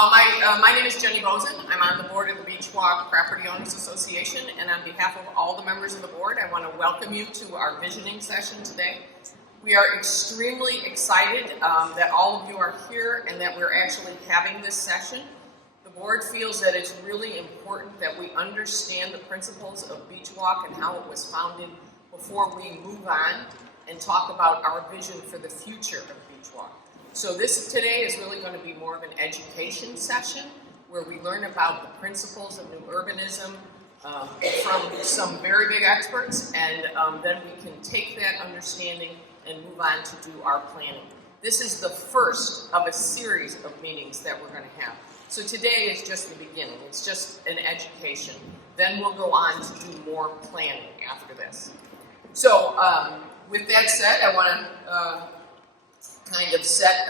My name is Jenny Bozen. I'm on the board of the Beachwalk Property Owners Association, and on behalf of all the members of the board, I want to welcome you to our visioning session today. We are extremely excited that all of you are here and that we're actually having this session. The board feels that it's really important that we understand the principles of Beachwalk and how it was founded before we move on and talk about our vision for the future of Beachwalk. So this today is really going to be more of an education session where we learn about the principles of new urbanism from some very big experts, and then we can take that understanding and move on to do our planning. This is the first of a series of meetings that we're going to have. So today is just the beginning. It's just an education. Then we'll go on to do more planning after this. So with that said, I want to kind of set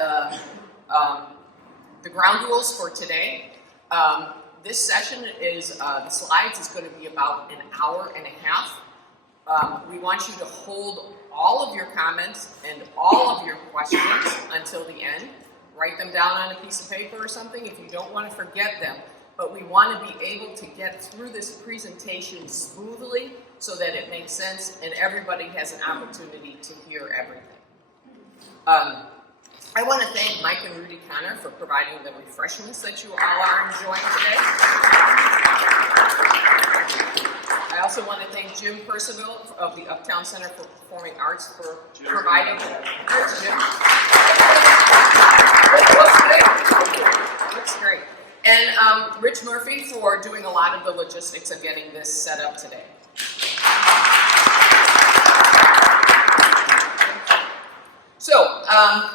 the ground rules for today. This session is, the slides is going to be about an hour and a half. We want you to hold all of your comments and all of your questions until the end. Write them down on a piece of paper or something if you don't want to forget them. But we want to be able to get through this presentation smoothly so that it makes sense and everybody has an opportunity to hear everything. I want to thank Mike and Rudy Connor for providing the refreshments that you all are enjoying today. I also want to thank Jim Percival of the Uptown Center for Performing Arts for providing. There's Jim. Looks great. And Rich Murphy for doing a lot of the logistics of getting this set up today. So,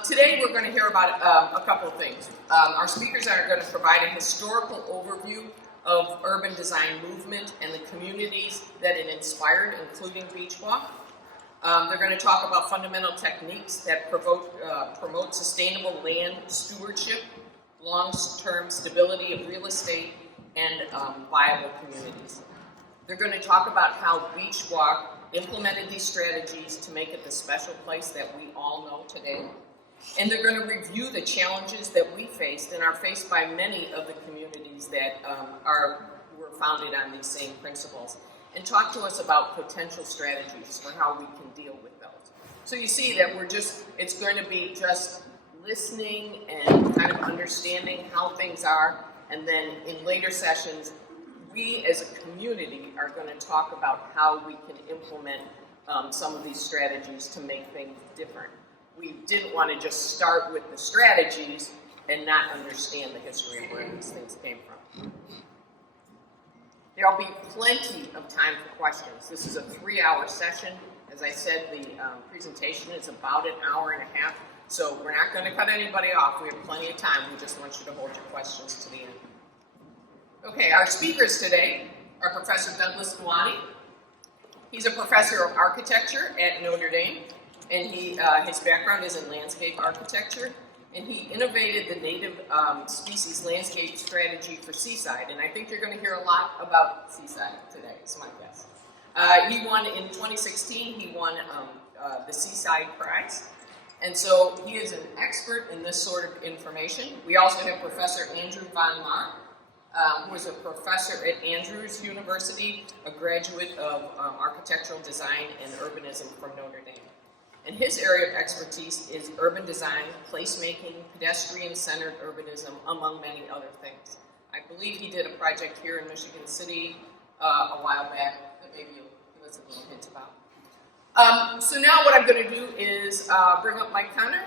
today we're going to hear about a couple of things. Our speakers are going to provide a historical overview of urban design movement and the communities that it inspired, including Beachwalk. They're going to talk about fundamental techniques that promote sustainable land stewardship, long-term stability of real estate, and viable communities. They're going to talk about how Beachwalk implemented these strategies to make it the special place that we all know today. And they're going to review the challenges that we faced and are faced by many of the communities that were founded on these same principles, and talk to us about potential strategies for how we can deal with those. So you see that it's going to be just listening and kind of understanding how things are, and then in later sessions, we as a community are going to talk about how we can implement some of these strategies to make things different. We didn't want to just start with the strategies and not understand the history of where these things came from. There'll be plenty of time for questions. This is a 3-hour session. As I said, the presentation is about an hour and a half, so we're not going to cut anybody off. We have plenty of time. We just want you to hold your questions to the end. Okay, our speakers today are Professor Douglas Duany. He's a professor of architecture at Notre Dame, and his background is in landscape architecture, and he innovated the native species landscape strategy for Seaside, and I think you're going to hear a lot about Seaside today, is my guess. He won in 2016, he won the Seaside Prize, and so he is an expert in this sort of information. We also have Professor Andrew von Maur, who is a professor at Andrews University, a graduate of architectural design and urbanism from Notre Dame. And his area of expertise is urban design, placemaking, pedestrian-centered urbanism, among many other things. I believe he did a project here in Michigan City a while back that maybe you'll give us a little hint about. So now what I'm going to do is bring up Mike Connor.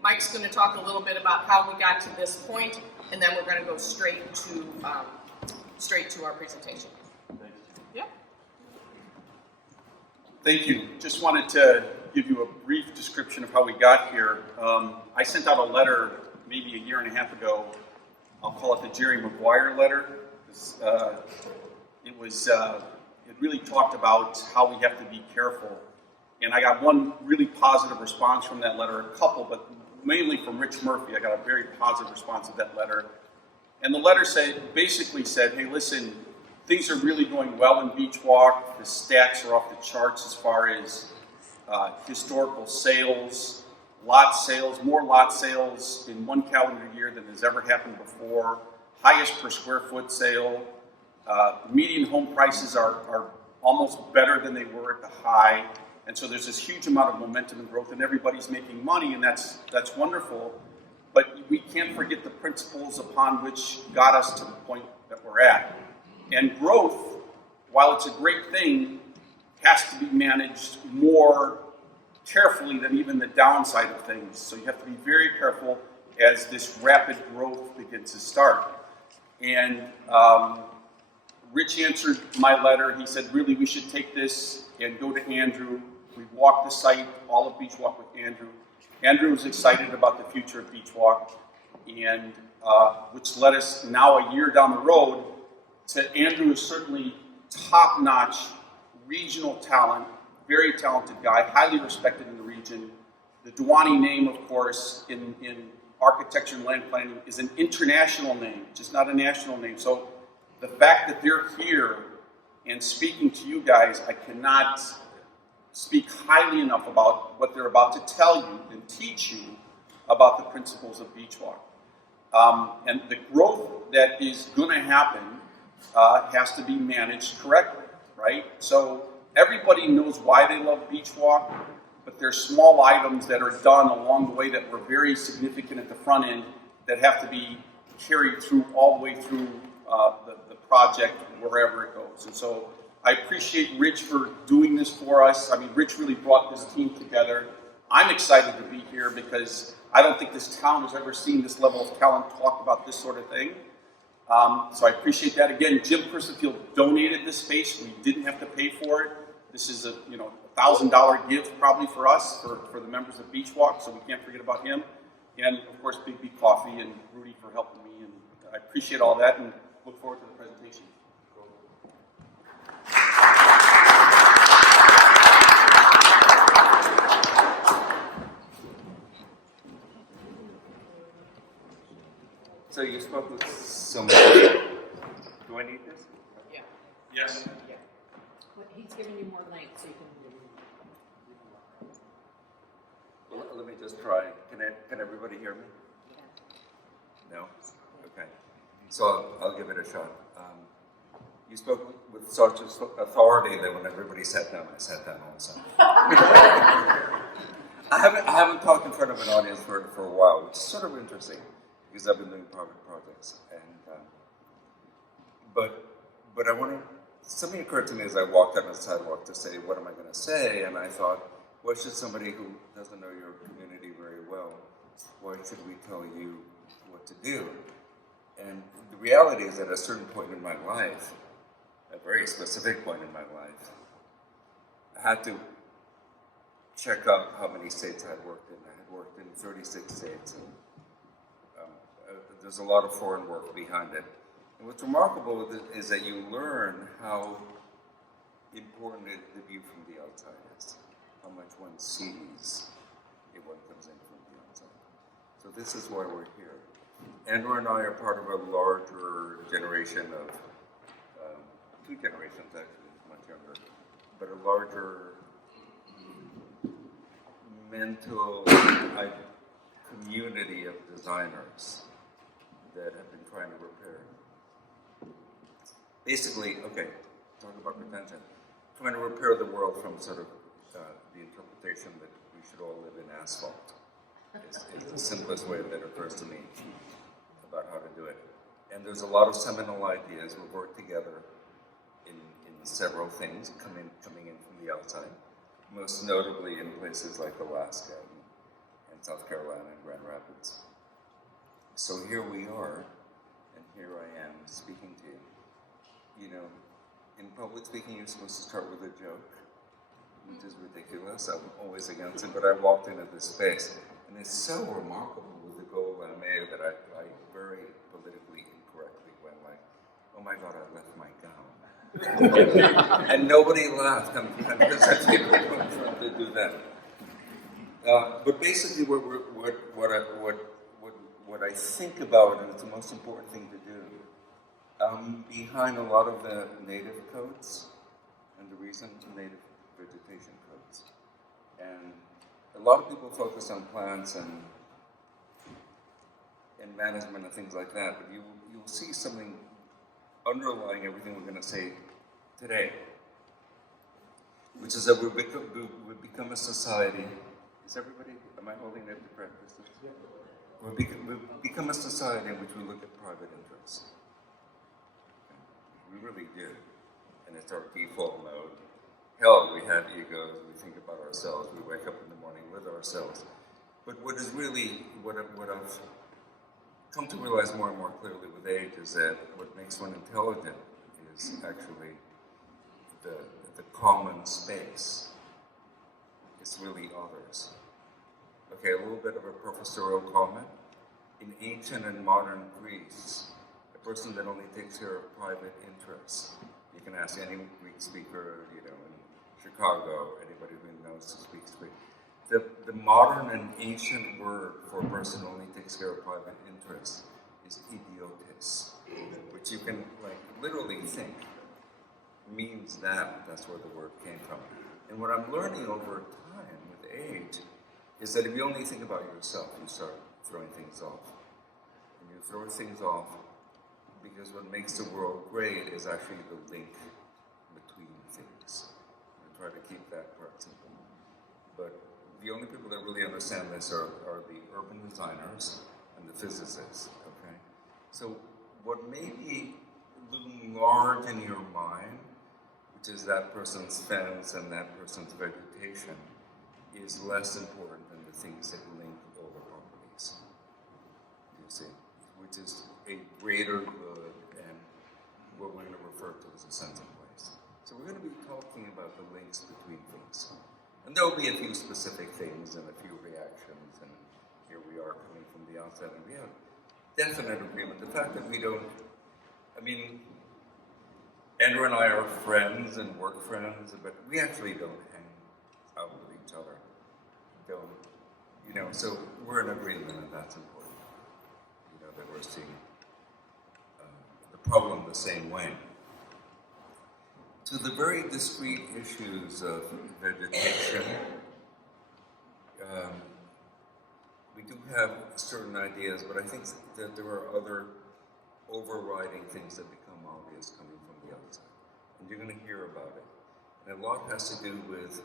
Mike's going to talk a little bit about how we got to this point, and then we're going to go straight to our presentation. Yeah. Thank you. Just wanted to give you a brief description of how we got here. I sent out a letter maybe a year and a half ago. I'll call it the Jerry Maguire letter. It really talked about how we have to be careful. And I got one really positive response from that letter, a couple, but mainly from Rich Murphy. I got a very positive response to that letter. And the letter basically said, hey, listen, things are really going well in Beachwalk. The stats are off the charts as far as historical sales, lot sales, more lot sales in one calendar year than has ever happened before, highest per square foot sale. Median home prices are almost better than they were at the high. And so there's this huge amount of momentum and growth, and everybody's making money, and that's wonderful. But we can't forget the principles upon which got us to the point that we're at. And growth, while it's a great thing, has to be managed more carefully than even the downside of things. So you have to be very careful as this rapid growth begins to start. And Rich answered my letter. He said, really, we should take this and go to Andrew. We walked the site, all of Beachwalk with Andrew. Andrew was excited about the future of Beachwalk, and which led us now a year down the road to Andrew is certainly top-notch regional talent, very talented guy, highly respected in the region. The Duany name, of course, in architecture and land planning is an international name, just not a national name. So the fact that they're here and speaking to you guys, I cannot speak highly enough about what they're about to tell you and teach you about the principles of Beachwalk. And the growth that is going to happen has to be managed correctly, right? So everybody knows why they love Beachwalk, but there's small items that are done along the way that were very significant at the front end that have to be carried through all the way through the project, wherever it goes. And so I appreciate Rich for doing this for us. I mean, Rich really brought this team together. I'm excited to be here because I don't think this town has ever seen this level of talent talk about this sort of thing. So I appreciate that. Again, Jim Percifield donated this space. We didn't have to pay for it. This is a $1,000 gift probably for us, for the members of Beachwalk, so we can't forget about him. And of course, Big B Coffee and Rudy for helping me. And I appreciate all that and look forward to the presentation. So you spoke with so many. Do I need this? Yeah. Yes. Yeah. But he's giving you more length so you can. Well, let me just try. Can everybody hear me? Yeah. No? Okay. So I'll give it a shot. You spoke with such authority that when everybody sat down, I sat down also. I haven't talked in front of an audience for a while, which is sort of interesting because I've been doing private projects. And but I want to. Something occurred to me as I walked on the sidewalk to say, what am I going to say? And I thought, what should somebody who doesn't know your community very well, why should we tell you what to do? And the reality is, at a certain point in my life, a very specific point in my life, I had to check out how many states I had worked in. I had worked in 36 states, and there's a lot of foreign work behind it. And what's remarkable is that you learn how important the view from the outside is, how much one sees if one comes in from the outside. So this is why we're here. Andrew and I are part of a larger generation of, two generations actually, much younger, but a larger mental community of designers that have been trying to repair. Basically, okay, talk about pretension. Trying to repair the world from sort of the interpretation that we should all live in asphalt is the simplest way that occurs to me about how to do it. And there's a lot of seminal ideas. We've worked together in several things coming in from the outside, most notably in places like Alaska and South Carolina and Grand Rapids. So here we are, and here I am speaking to you. You know, in public speaking, you're supposed to start with a joke, which is ridiculous. I'm always against it, but I walked into this space, and it's so remarkable with the goal I made that I very politically incorrectly went like, oh my God, I left my gown. And nobody laughed. I'm people trying to do that. But basically, what I think about, and it's the most important thing to do, behind a lot of the native codes and the recent native vegetation codes, and a lot of people focus on plants and management and things like that, but you'll see something underlying everything we're going to say today, which is that we've become a society. Is everybody, am I holding it to practice? Yeah. We've become a society in which we look at private interests. We really do. And it's our default mode. Hell, we have egos, we think about ourselves, we wake up in the morning with ourselves. But what is really, what I've come to realize more and more clearly with age is that what makes one intelligent is actually the common space. It's really others. Okay, a little bit of a professorial comment. In ancient and modern Greece, a person that only takes care of private interests. You can ask any Greek speaker, in Chicago, anybody who knows who speaks Greek. The modern and ancient word for a person who only takes care of private interests is idiotis, which you can literally think means that. That's where the word came from. And what I'm learning over time with age is that if you only think about yourself, you start throwing things off. And you throw things off because what makes the world great is actually the link between things. I try to keep that part simple. But the only people that really understand this are the urban designers and the physicists, okay? So what may be loom large in your mind, which is that person's fence and that person's vegetation, is less important than the things that link all the properties, you see, which is a greater good and what we're going to refer to as a sense of place. So we're going to be talking about the links between things. And there will be a few specific things and a few reactions, and here we are coming from the outset, and we have definite agreement. The fact that we don't, Andrew and I are friends and work friends, but we actually don't hang out with each other. So we're in agreement, and that's important. That we're seeing the problem the same way. To the very discrete issues of vegetation, we do have certain ideas, but I think that there are other overriding things that become obvious coming from the outside. And you're going to hear about it. And a lot has to do with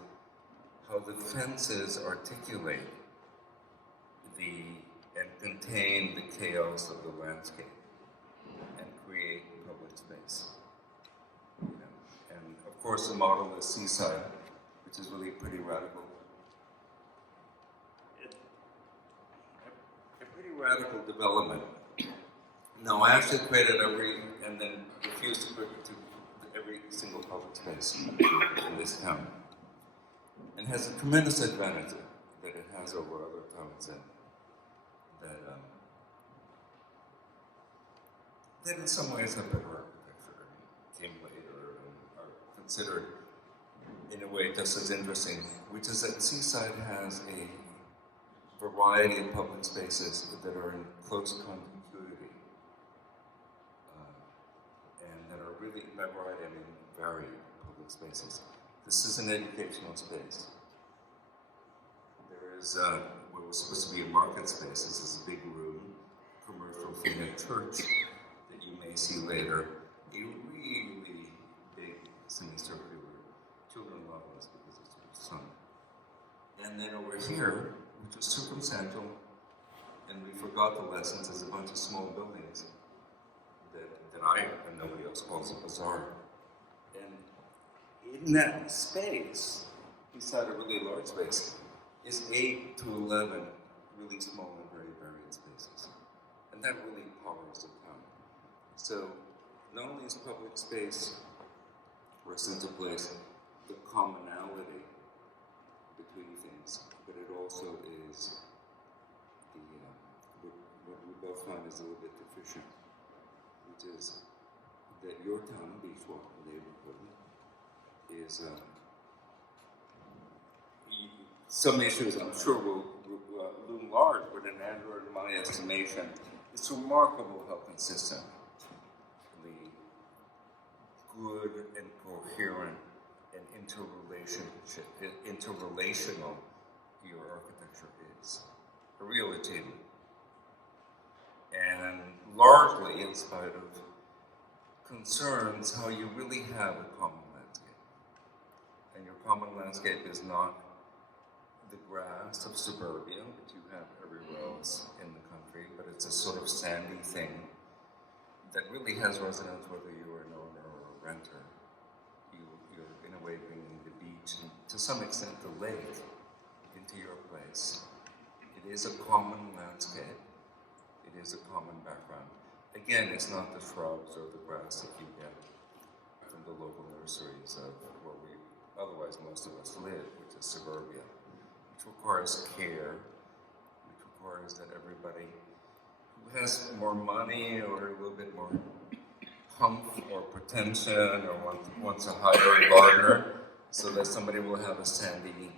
how the fences articulate and contain the chaos of the landscape and create public space. And of course, the model is Seaside, which is really pretty radical. A pretty radical development. No, I actually created and then refused to put it to every single public space in this town. And has a tremendous advantage that it has over other towns that in some ways have better architecture, came later, and are considered in a way just as interesting, which is that Seaside has a variety of public spaces that are in close contiguity, and that are really, by variety, I mean varied public spaces. This is an educational space. There is what was supposed to be a market space. This is a big room, commercial thing at church that you may see later. A really big semicircular. Children love this because it's sun. And then over here, which is circumstantial, and we forgot the lessons, is a bunch of small buildings that I and nobody else calls a bazaar. And in that space, inside a really large space, is 8 to 11 really small and very varied spaces. And that really powers the town. So not only is public space or a sense of place the commonality between things, but it also is what we both find is a little bit deficient, which is that your town, Beachwalk neighborhood, is some issues I'm sure will loom large, but in Andrew and my estimation, it's remarkable how consistent the good and coherent and interrelational your architecture is a real achievement. And largely in spite of concerns how you really have a common landscape. And your common landscape is not the grass of suburbia that you have everywhere else in the country, but it's a sort of sandy thing that really has resonance whether you're an owner or a renter. You're in a way bringing the beach and to some extent the lake into your place. It is a common landscape. It is a common background. Again, it's not the shrubs or the grass that you get from the local nurseries of where we, otherwise most of us live, which is suburbia, which requires care, which requires that everybody who has more money or a little bit more humph or pretension or wants a higher gardener, so that somebody will have a sandy,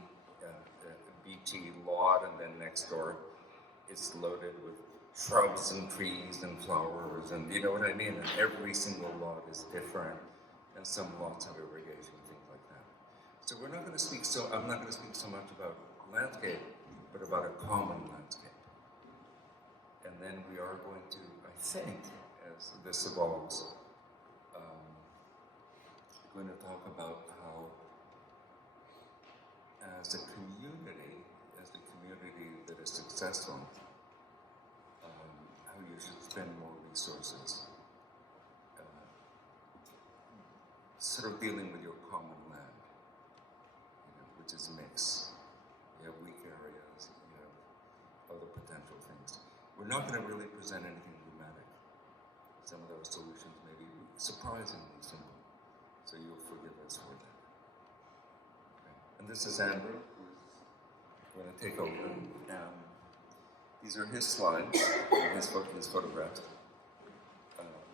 beachy lot, and then next door it's loaded with shrubs and trees and flowers, and you know what I mean? And every single lot is different, and some lots have irrigation, things like that. So I'm not going to speak so much about landscape, but about a common landscape. And then we are going to, I think, as this evolves, we're going to talk about how, as a community that is successful, how you should spend more resources sort of dealing with your common land, which is a mix. You have weak areas, you have other potential things. We're not going to really present anything dramatic. Some of those solutions may be surprisingly simple, so you'll forgive us for that. Okay. And this is Andrew, who's going to take over. These are his slides, his photographs.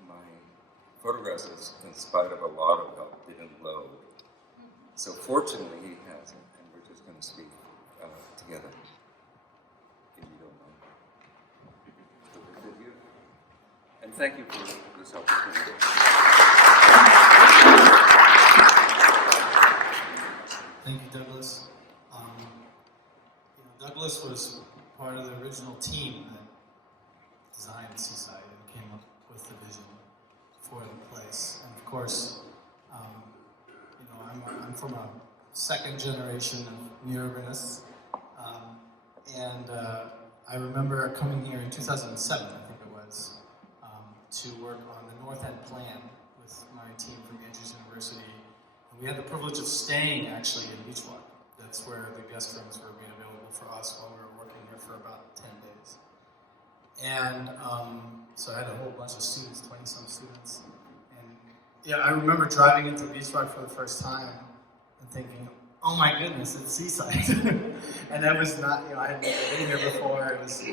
My photographs, in spite of a lot of help, didn't load. So fortunately he has it, and we're just going to speak together, if you don't mind. Thank you. And thank you for this opportunity. Thank you, Douglas. Douglas was part of the original team that designed Seaside and came up with the vision for the place. And of course, I'm from a second generation of new urbanists, and I remember coming here in 2007, I think it was, to work on the North End plan with my team from Andrews University. And we had the privilege of staying actually in Beachwalk. That's where the guest rooms were made available for us while we were working here for about 10 days. And so I had a whole bunch of students, 20-some students. And yeah, I remember driving into Beachwalk for the first time and thinking, oh my goodness, it's Seaside. And that was not, I hadn't been here before. It was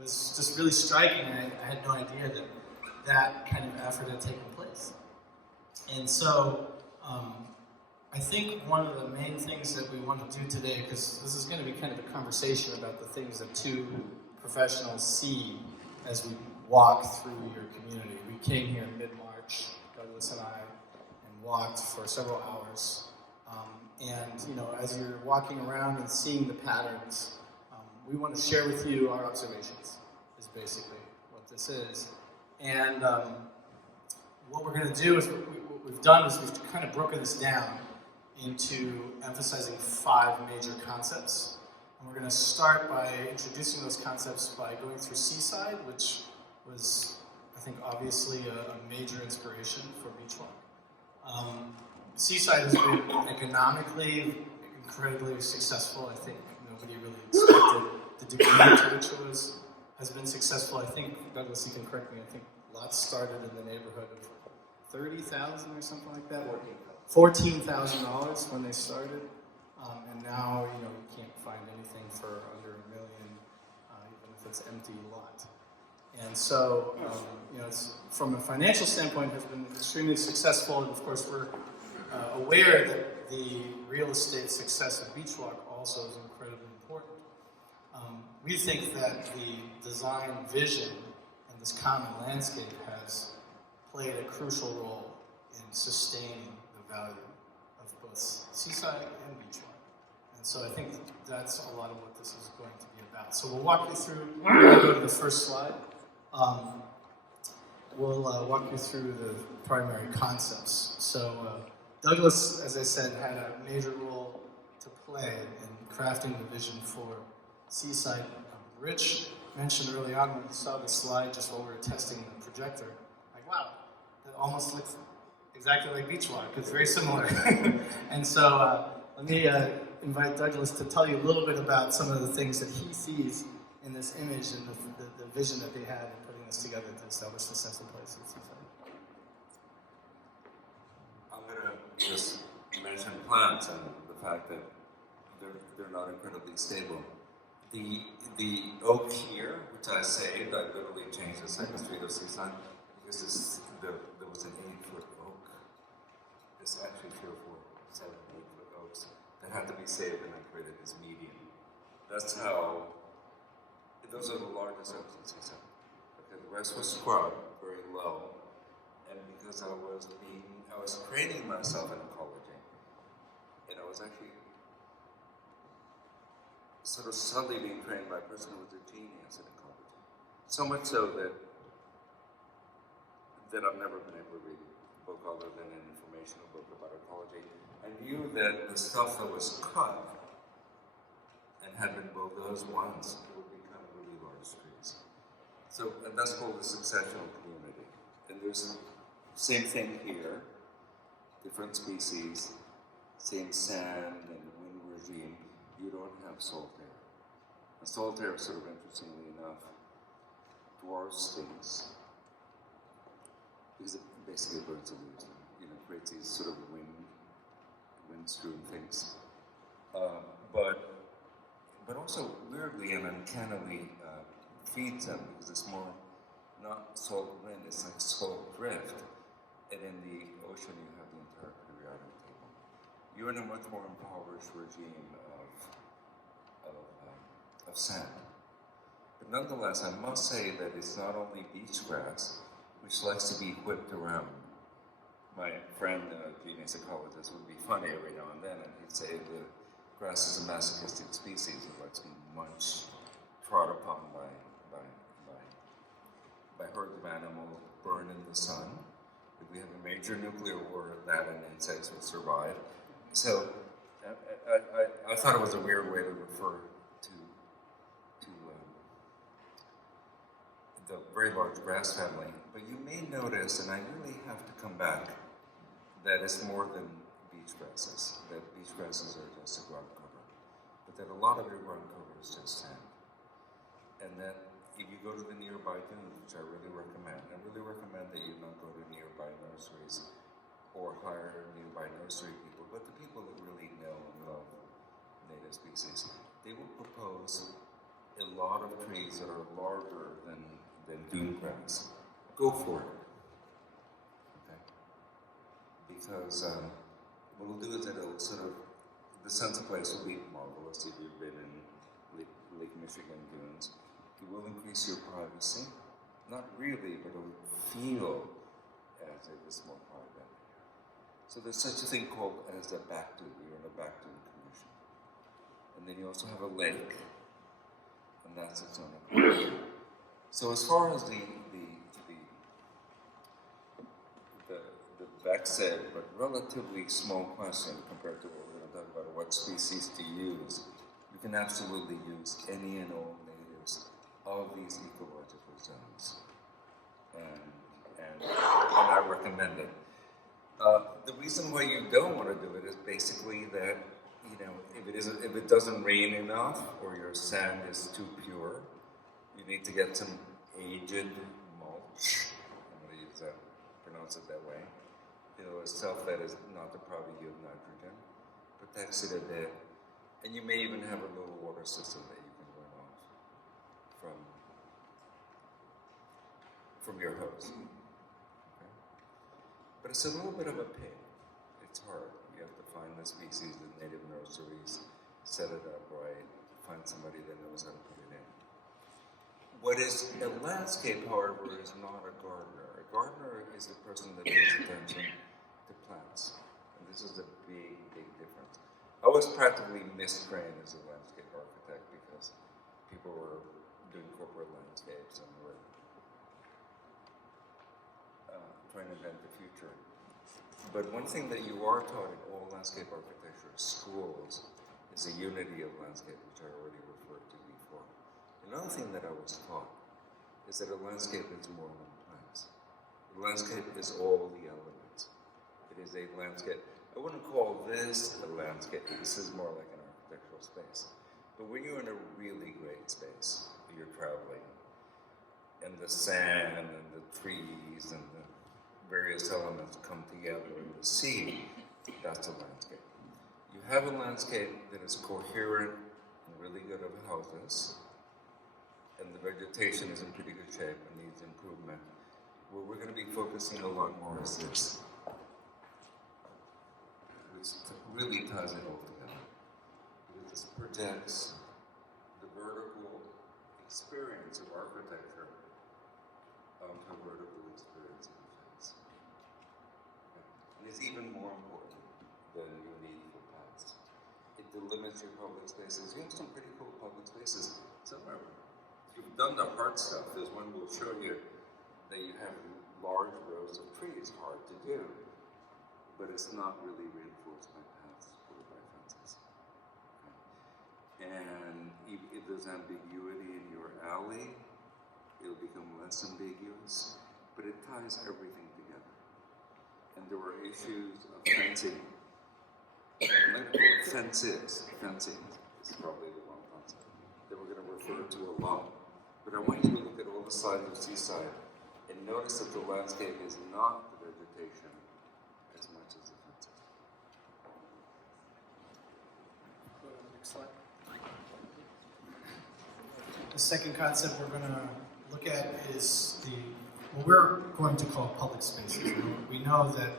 just really striking. I had no idea that kind of effort had taken place. And so, I think one of the main things that we want to do today, because this is going to be kind of a conversation about the things that two professionals see as we walk through your community. We came here in mid-March, Douglas and I, and walked for several hours. And as you're walking around and seeing the patterns, we want to share with you our observations, is basically what this is. And what we're going to do is, what we've done is we've kind of broken this down into emphasizing 5 major concepts. And we're going to start by introducing those concepts by going through Seaside, which was, I think, obviously a major inspiration for Beachwalk. Seaside has been economically incredibly successful. I think nobody really expected the degree to which it has been successful. I think, Douglas, you can correct me, I think lots started in the neighborhood of $30,000 or something like that. $14,000 when they started, and now you can't find anything for under $1 million, even if it's empty lot. And so, it's, from a financial standpoint, has been extremely successful. And of course, we're aware that the real estate success of Beachwalk also is incredibly important. We think that the design vision and this common landscape has played a crucial role in sustaining the value of both Seaside and Beachwalk. And so I think that's a lot of what this is going to be about. So we'll walk you through, we'll go to the first slide. We'll walk you through the primary concepts. So Douglas, as I said, had a major role to play in crafting the vision for Seaside. Rich mentioned early on when we saw the slide just while we were testing the projector, like, wow, that almost looks exactly like Beachwalk. It's very similar. And so let me invite Douglas to tell you a little bit about some of the things that he sees in this image and the vision that they had in putting this together to establish the sense of place at Seaside. I'm going to just mention plants and the fact that they're not incredibly stable. The oak here, which I saved, I literally changed the second street of Seaside because there was an 8-foot oak. It's actually 3 or 4, 7, 8-foot oaks that had to be saved, and I created this median. That's how. Those are the largest oaks in Seaside. Okay, the rest was scrubbed very low, and because I was training myself in ecology, and I was actually sort of subtly being trained by a person who was a genius in ecology. So much so that I've never been able to read a book other than an informational book about ecology. I knew that the stuff that was cut and had been bulldozed once would become really large trees. So and that's called the successional community. And there's the same thing here, different species, same sand and wind regime. You don't have salt air. And salt air, sort of interestingly enough, dwarfs things because it basically burns the leaves and creates these sort of wind-strewn things. But also weirdly and uncannily feeds them because it's more not salt wind, it's like salt drift. And in the ocean you have the entire periodic table. You're in a much more impoverished regime of sand. But nonetheless, I must say that it's not only beach grass, which likes to be whipped around. My friend, genius ecologist, would be funny every now and then, and he'd say the grass is a masochistic species. It likes to be munched, trod upon by herds of animals, burned in the sun. If we have a major nuclear war, that and insects will survive. So I thought it was a weird way to refer to the very large grass family. But you may notice, and I really have to come back, that it's more than beach grasses. That beach grasses are just a ground cover. But that a lot of your ground cover is just sand. And that if you go to the nearby dunes, which I really recommend that you not go to nearby nurseries or hire nearby nursery people, but the people that really know and love native species, they will propose a lot of trees that are larger than dune grass. Go for it. Okay? Because what we'll do is that it'll sort of, the sense of place will be marvelous if you've been in Lake Michigan dunes. It will increase your privacy. Not really, but it will feel as if it's more private. So there's such a thing called as a back dune. You're in a back dune commission. And then you also have a lake, and that's its own activity. So as far as the vexed but relatively small question compared to what we're going to talk about, what species to use, you can absolutely use any and all natives of these ecological zones. And I recommend it. The reason why you don't want to do it is basically that, if it doesn't rain enough or your sand is too pure, you need to get some aged mulch. I'm going to pronounce it that way. Stuff that is not depriving you of nitrogen, protects it a bit, and you may even have a little water system that you can run off from your hose. Okay? But it's a little bit of a pain. It's hard. You have to find the species in native nurseries, set it up right, find somebody that knows how to put it in. What is a landscape, however, is not a gardener. A gardener is the person that pays attention to plants. And this is a big, big difference. A I was practically mistrained as a landscape architect because people were doing corporate landscapes and were trying to invent the future. But one thing that you are taught in all landscape architecture schools is the unity of landscape, which I already referred to before. Another thing that I was taught is that a landscape is more than plants. A landscape is all the elements. It is a landscape. I wouldn't call this a landscape. This is more like an architectural space. But when you're in a really great space, you're traveling, and the sand and the trees and the various elements come together in the sea, that's a landscape. You have a landscape that is coherent and really good of houses, and the vegetation is in pretty good shape and needs improvement. Where we're going to be focusing a lot more is this, which really ties it all together. Because this projects the vertical experience of architecture onto a vertical experience of defense. And it's even more important than your need for paths. It delimits your public spaces. You have some pretty cool public spaces. Some are, if you've done the hard stuff, there's one we'll show you that you have large rows of trees, hard to do. But it's not really reinforced by paths or by fences. Okay. And if there's ambiguity in your alley, it'll become less ambiguous, but it ties everything together. And there were issues of fencing. Fencing is probably the wrong concept that we're going to refer to a lot. But I want you to look at all the sides of Seaside and notice that the landscape is not the vegetation as much as the fences. Go to the next slide. The second concept we're going to look at is what we're going to call public spaces. We know that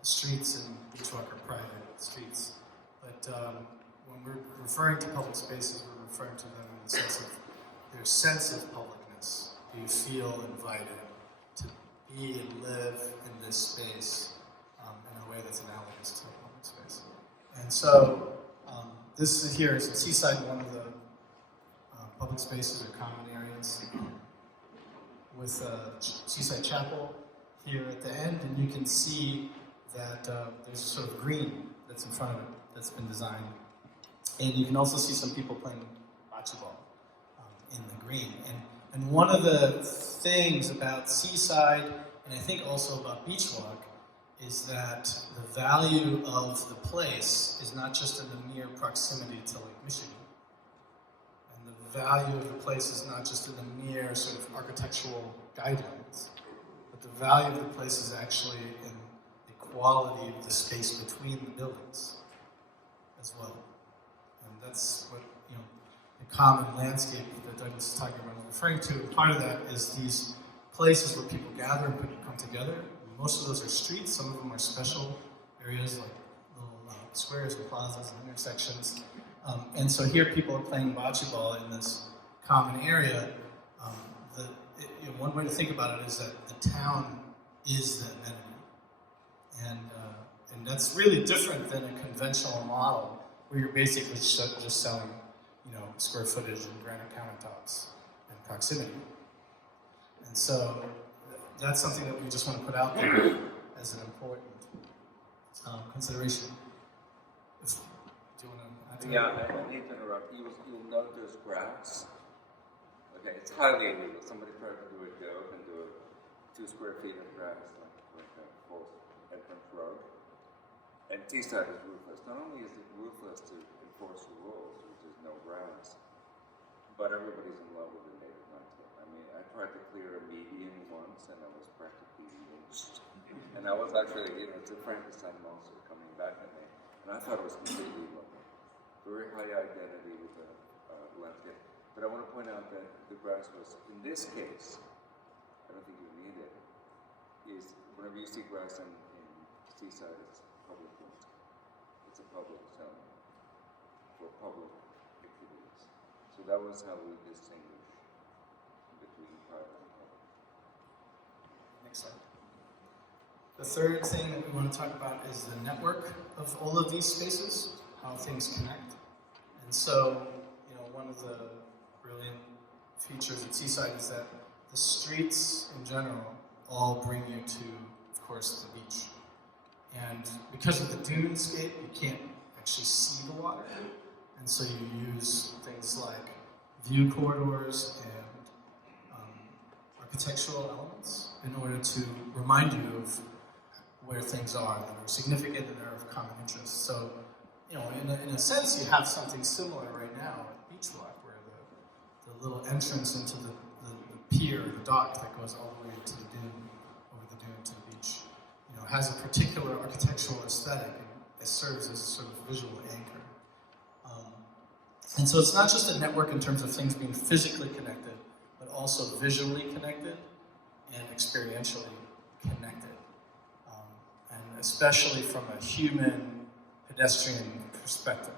the streets in Beachwalk are private streets, but when we're referring to public spaces, we're referring to them in the sense of their sense of publicness. Do you feel invited to be and live in this space in a way that's analogous to a public space? And so this here is in Seaside, one of the public spaces or common areas with Seaside Chapel here at the end, and you can see that there's a sort of green that's in front of it that's been designed. And you can also see some people playing bocce ball in the green. And one of the things about Seaside, and I think also about Beachwalk, is that the value of the place is not just in the mere proximity to Lake Michigan. And the value of the place is not just in the mere sort of architectural guidelines, but the value of the place is actually in the quality of the space between the buildings as well. And that's what, the common landscape that Douglas is talking about is referring to. Part of that is these places where people gather and people come together. Most of those are streets. Some of them are special areas like little squares and plazas and intersections. And so here people are playing bocce ball in this common area. One way to think about it is that the town is the amenity. And that's really different than a conventional model where you're basically just selling square footage and granite countertops and proximity. And so that's something that we just want to put out there as an important consideration. Do you want to add to that? Yeah, I need to interrupt. You'll note there's grass. Okay, it's highly illegal. Somebody tried to do a joke and do 2 square feet of grass, like a full entrance road. And Seaside is ruthless. Not only is it ruthless to enforce the rules, which is no grass, but everybody's in love with the native landscape. I mean, I tried to clear a median once, and I was practically lynched. And I was actually, it's a Frankenstein monster coming back at me. And I thought it was completely lovely. Very high identity with the landscape. But I want to point out that the grass was, in this case, I don't think you need it, is whenever you see grass in Seaside, it's public land. It's a public zone for public activities. So that was how we distinguish between private and public. Next slide. The third thing that we want to talk about is the network of all of these spaces. how things connect. And so, one of the brilliant features at Seaside is that the streets in general all bring you to, of course, the beach. And because of the dunescape, you can't actually see the water. And so you use things like view corridors and architectural elements in order to remind you of where things are that are significant and are of common interest. So, in a sense, you have something similar right now at Beachwalk, where the little entrance into the pier, the dock that goes all the way to the dune, over the dune to the beach, has a particular architectural aesthetic, and it serves as a sort of visual anchor. And so it's not just a network in terms of things being physically connected, but also visually connected and experientially connected. And especially from a human pedestrian perspective.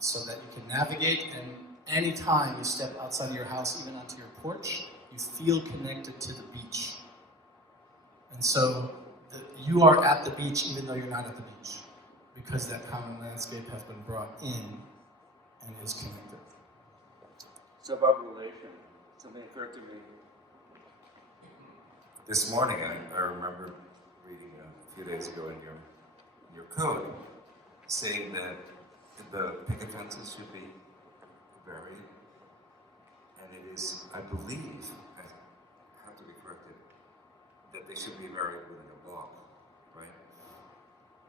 So that you can navigate, and anytime you step outside of your house, even onto your porch, you feel connected to the beach. And so you are at the beach even though you're not at the beach, because that common landscape has been brought in and is connected. So about relation, something occurred to me this morning. I remember reading a few days ago in your code saying that the picket fences should be varied, and it is, I believe, I have to be corrected, that they should be varied within a block, right?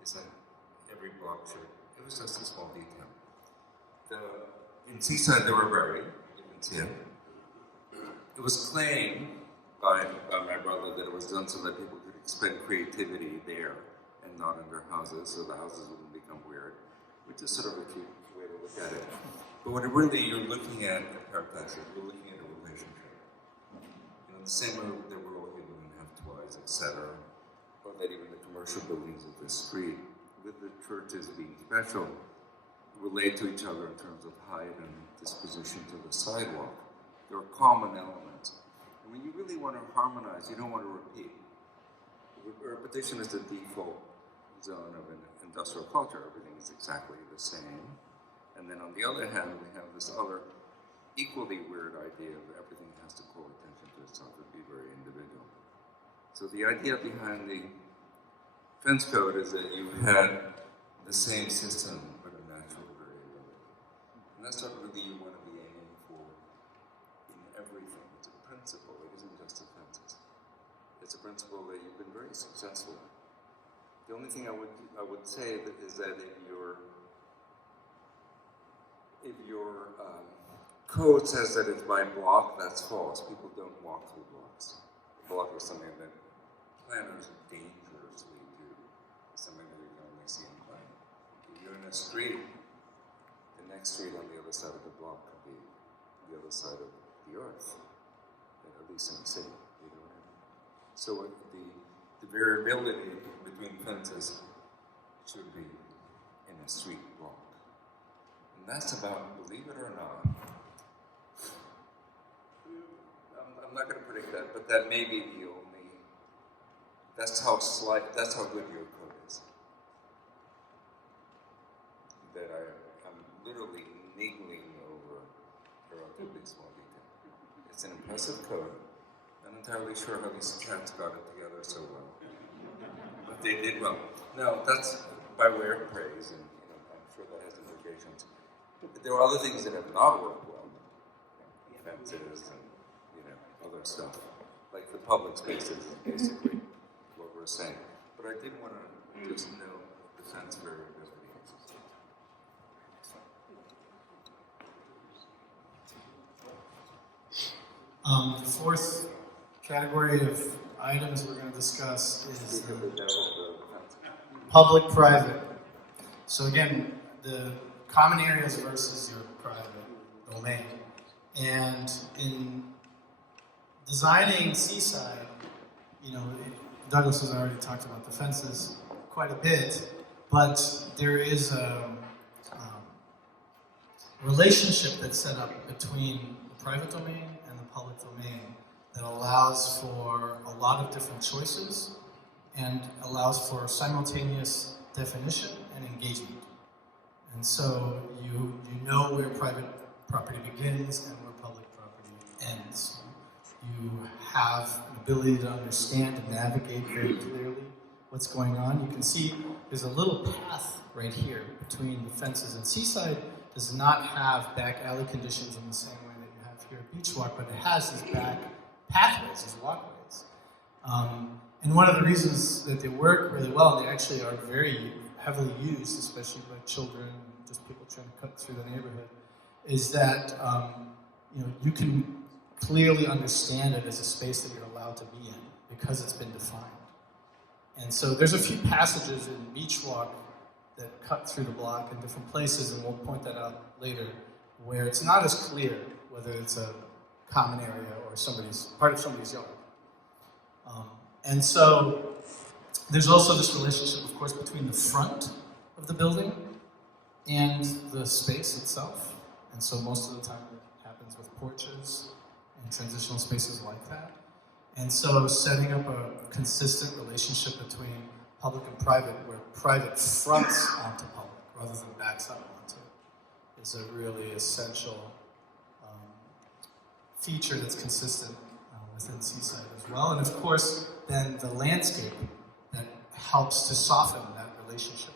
Is that every block should, it was just a small detail. In Seaside they were varied, you can see it. It was claimed by my brother that it was done so that people could expend creativity there and not in their houses, so the houses wouldn't become weird, which is sort of a cute way to look at it. But what really you're looking at paradise, you're looking at a relationship. The same way that we're all human and have twice, etc., or that even the commercial buildings of this street, with the churches being special, relate to each other in terms of height and disposition to the sidewalk. There are common elements. And when you really want to harmonize, you don't want to repeat. Repetition is the default zone of an industrial culture. Everything is exactly the same. And then on the other hand, we have this other equally weird idea of everything has to call attention to itself and be very individual. So the idea behind the fence code is that you had the same system but a natural variability. And that's what really you want to be aiming for in everything. It's a principle, it isn't just the fences. It's a principle that you've been very successful in. The only thing I would say is that if your code says that it's by block, that's false. People don't walk through blocks. A block is something that planners dangerously do. It's something that you can only see in plan. If you're in a street, the next street on the other side of the block could be the other side of the earth, at least in the city. You know what I mean? So the variability between fences should be in a street block. And that's about, believe it or not, I'm not going to predict that, but that may be the only, that's how good your code is. That I'm literally niggling over a relatively small detail. It's an impressive code. I'm not entirely sure how these cats got it together so well. But they did well. No, that's by way of praise, and I'm sure that has implications. But there are other things that have not worked well. Fences and other stuff. Like the public spaces is basically what we're saying. But I did want to just note the fence variability. The fourth category of items we're going to discuss is public-private. So again, the common areas versus your private domain. And in designing Seaside, Douglas has already talked about the fences quite a bit, but there is a relationship that's set up between the private domain and the public domain that allows for a lot of different choices and allows for simultaneous definition and engagement. And so you know where private property begins and where public property ends. You have an ability to understand and navigate very clearly what's going on. You can see there's a little path right here between the fences, and Seaside does not have back alley conditions in the same way that you have here at Beachwalk, but it has these back pathways, these walkways. And one of the reasons that they work really well, and they actually are very heavily used, especially by children, just people trying to cut through the neighborhood, is that you can clearly understand it as a space that you're allowed to be in because it's been defined. And so there's a few passages in Beachwalk that cut through the block in different places, and we'll point that out later, where it's not as clear whether it's a common area or part of somebody's yard. And so there's also this relationship, of course, between the front of the building and the space itself. And so most of the time it happens with porches and transitional spaces like that. And so setting up a consistent relationship between public and private, where private fronts onto public rather than backs up onto it, is a really essential feature that's consistent within Seaside as well. And of course, then the landscape that helps to soften that relationship,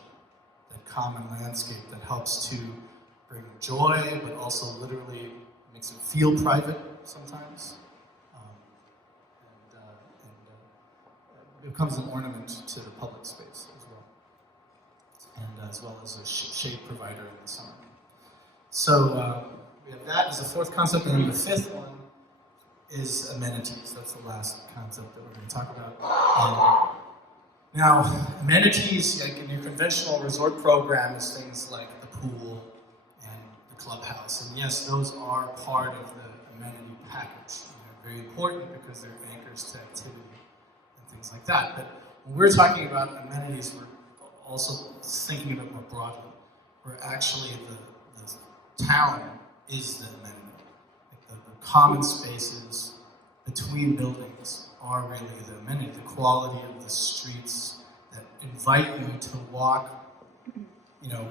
that common landscape that helps to bring joy, but also literally makes it feel private sometimes. It becomes an ornament to the public space as well, and as well as a shade provider in the summer. So we have that as the fourth concept, and then the fifth one is amenities. That's the last concept that we're going to talk about. Now, amenities, like in your conventional resort program, is things like the pool and the clubhouse. And yes, those are part of the amenity package. They're very important because they're anchors to activity and things like that. But when we're talking about amenities, we're also thinking of it more broadly. Where actually the town is the amenity. The common spaces between buildings are really the amenity, the quality of the streets that invite you to walk,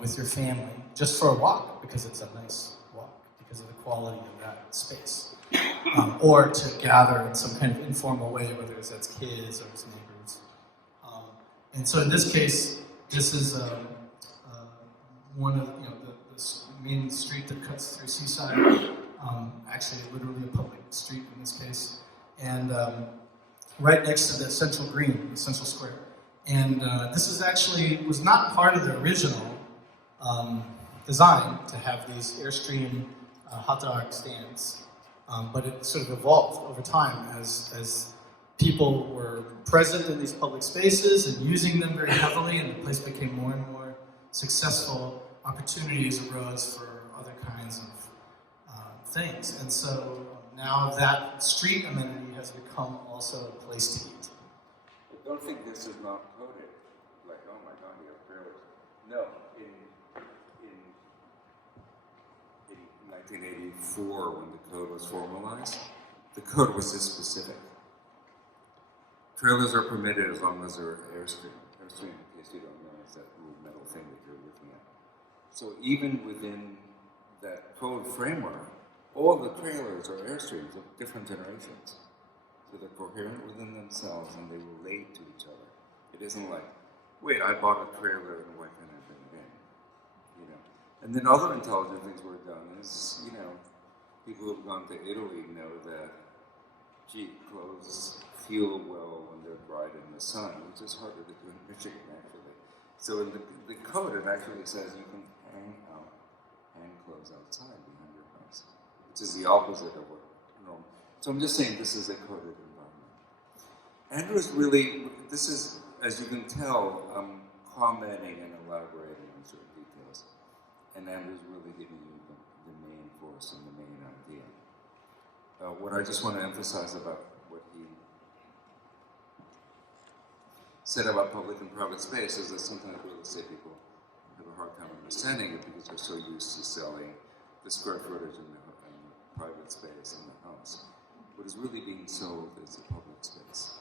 with your family, just for a walk, because it's a nice walk, because of the quality of that space. Or to gather in some kind of informal way, whether it's as kids or as neighbors. And so in this case, this is one of the main street that cuts through Seaside. Actually, literally a public street in this case, and right next to the central green, the central square. And this was not part of the original design to have these Airstream hot dog stands, but it sort of evolved over time as people were present in these public spaces and using them very heavily, and the place became more and more successful. Opportunities arose for other kinds of things, and so now that street amenity has become also a place to eat. I don't think this is not coded. Like, oh my God, you have trailers. No, in 1984, when the code was formalized, the code was this specific. Trailers are permitted as long as they're Airstream. Airstream, in case you don't know, is that little metal thing that you're looking at. So even within that code framework, all the trailers are Airstreams of different generations. So they're coherent within themselves and they relate to each other. It isn't like, wait, I bought a trailer and why can't I bring it in? And then other intelligent things were done is, people who've gone to Italy know that, clothes feel well when they're dried in the sun, which is harder to do in Michigan, actually. So in the code, it actually says you can hang clothes outside behind your house, which is the opposite of what normal. So I'm just saying this is a coded environment. Andrew's really, this is, as you can tell, commenting and elaborating on certain details. And Andrew's really giving you the main force and the main idea. What I just want to emphasize about what he said about public and private space is that sometimes real estate people have a hard time understanding it because they're so used to selling the square footage in the private space in the house. What is really being sold is the public space.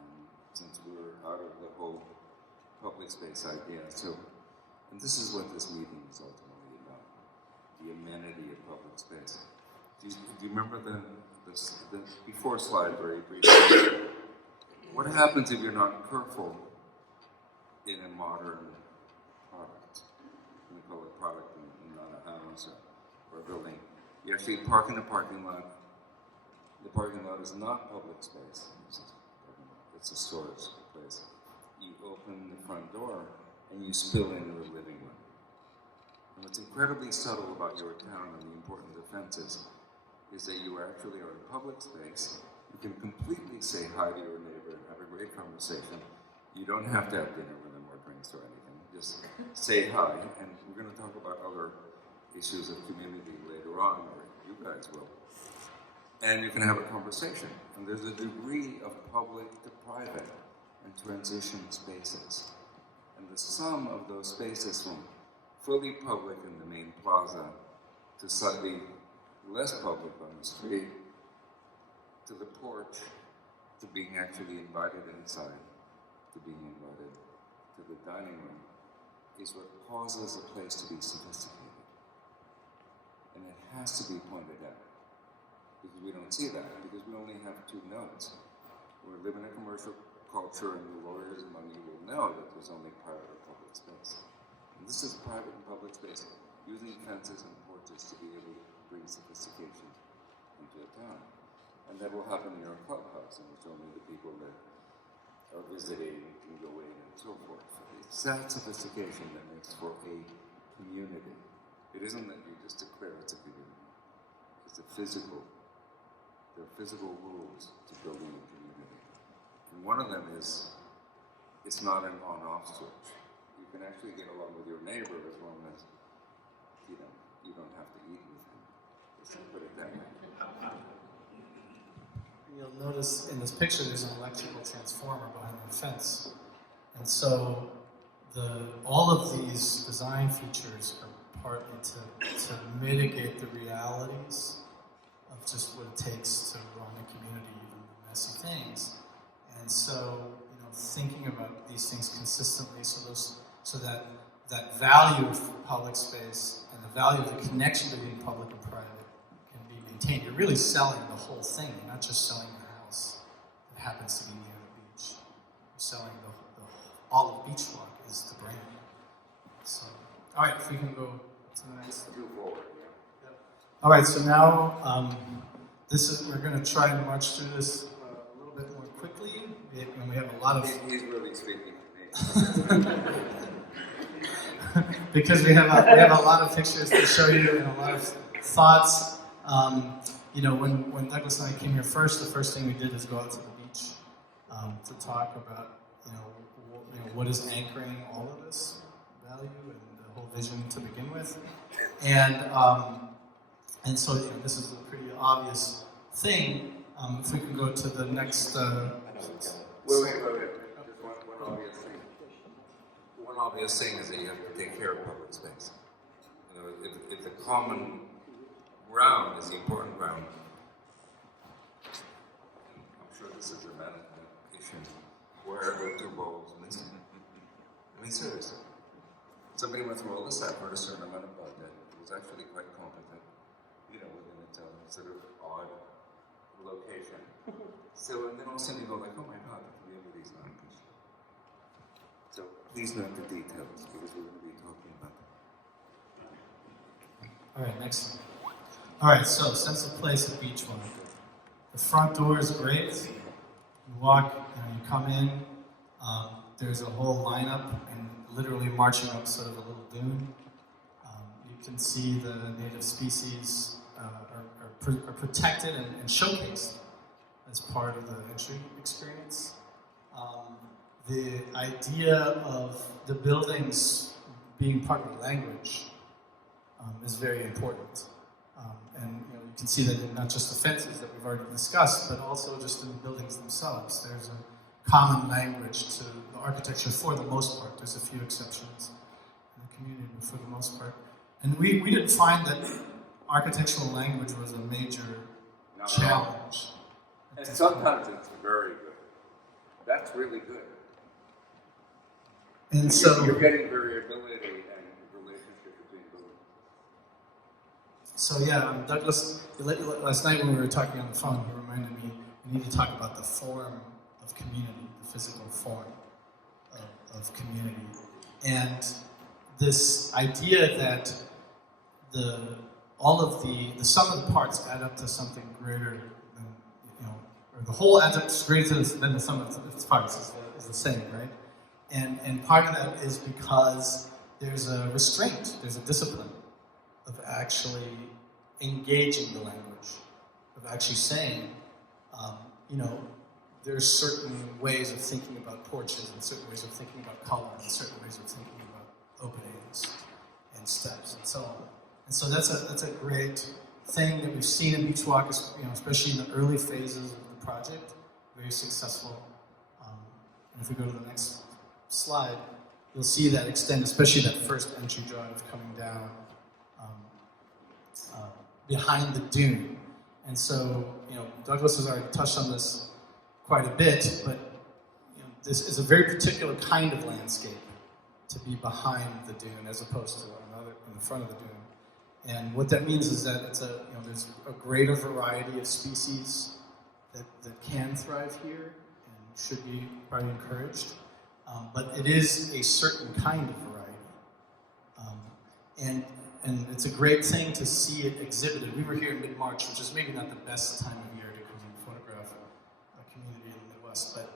And since we're out of the whole public space idea, so And this is what this meeting is ultimately about, the amenity of public space. Do you remember the before slide very briefly? What happens if you're not careful in a modern product? We call it product and not a house or a building. You actually park in a parking lot. The parking lot is not public space. It's a storage place. You open the front door and you spill into the living room. And what's incredibly subtle about your town and the importance of fences is that you actually are in public space. You can completely say hi to your neighbor and have a great conversation. You don't have to have dinner with them or drinks or anything. Just say hi, and we're going to talk about other issues of community later on, or you guys will. And you can have a conversation. And there's a degree of public to private and transition spaces. And the sum of those spaces from fully public in the main plaza to slightly less public on the street, to the porch, to being actually invited inside, to being invited to the dining room, is what causes a place to be sophisticated. And it has to be pointed out, because we don't see that, because we only have two nodes. We live in a commercial culture, and the lawyers among you will know that there's only private or public space. And this is private and public space, using fences and porches to be able to bring sophistication into a town. And that will happen in your clubhouse, in which only the people that are visiting can go in and so forth. It's that sophistication that makes for a community. It isn't that you just declare it's a community. It's there are physical rules to building a community. And one of them is, it's not an on-off switch. You can actually get along with your neighbor as long as, you don't have to eat with him. Let's put it that way. You'll notice in this picture there's an electrical transformer behind the fence. And so all of these design features are partly to mitigate the realities of just what it takes to run a community, even the messy things. And so, thinking about these things consistently so that value of public space and the value of the connection between public and private can be maintained. You're really selling the whole thing. You're not just selling a house that happens to be near the beach. You're selling all of Beachwalk is the brand. So, all right, if we can go to the next. Move forward. Yep. All right, so now we're going to try and march through this a little bit more quickly. And we have a lot of. He's really speaking to me. Because we have a lot of pictures to show you and a lot of thoughts. When Douglas and I came here first, the first thing we did is go out to the beach to talk about what is anchoring all of this value and the whole vision to begin with, and so this is a pretty obvious thing. If we can go to the next. Wait. Just one obvious thing. One obvious thing is that you have to take care of public space. If the common ground is the important ground, I'm sure this is a management issue, where are the two bowls missing? I mean, seriously. Somebody went through all this effort, a certain amount of budget, was actually quite competent, within a sort of odd location. So, and then all of a sudden you go like, oh my God, the community is not appreciated. So please note the details, because we're going to be talking about that. All right, next one. All right, so sense of place at Beachwalk. The front door is great. You walk, you come in. There's a whole lineup, and literally marching up sort of a little dune. You can see the native species are protected and showcased as part of the entry experience. The idea of the buildings being part of the language is very important. And you can see that in not just the fences that we've already discussed, but also just in the buildings themselves. There's a common language to the architecture for the most part. There's a few exceptions in the community, but for the most part. And we didn't find that architectural language was a major challenge. And sometimes it's very good. That's really good. And so you're getting variability, and So yeah, Douglas, last night when we were talking on the phone, he reminded me we need to talk about the form of community, the physical form of community. And this idea that all of the sum of the parts add up to something greater than, or the whole adds up to greater than the sum of its parts is the same, right? And part of that is because there's a restraint, there's a discipline of actually engaging the language, of actually saying, there's certain ways of thinking about porches and certain ways of thinking about color and certain ways of thinking about openings and steps and so on. And so that's a great thing that we've seen in Beachwalk, especially in the early phases of the project, very successful. And if we go to the next slide, you'll see that extend, especially that first entry drive coming down behind the dune. And so, Douglas has already touched on this quite a bit, but this is a very particular kind of landscape to be behind the dune as opposed to another in the front of the dune. And what that means is that there's a greater variety of species that can thrive here and should be probably encouraged. But it is a certain kind of variety. And it's a great thing to see it exhibited. We were here in mid-March, which is maybe not the best time of year to come and photograph a community in the Midwest, but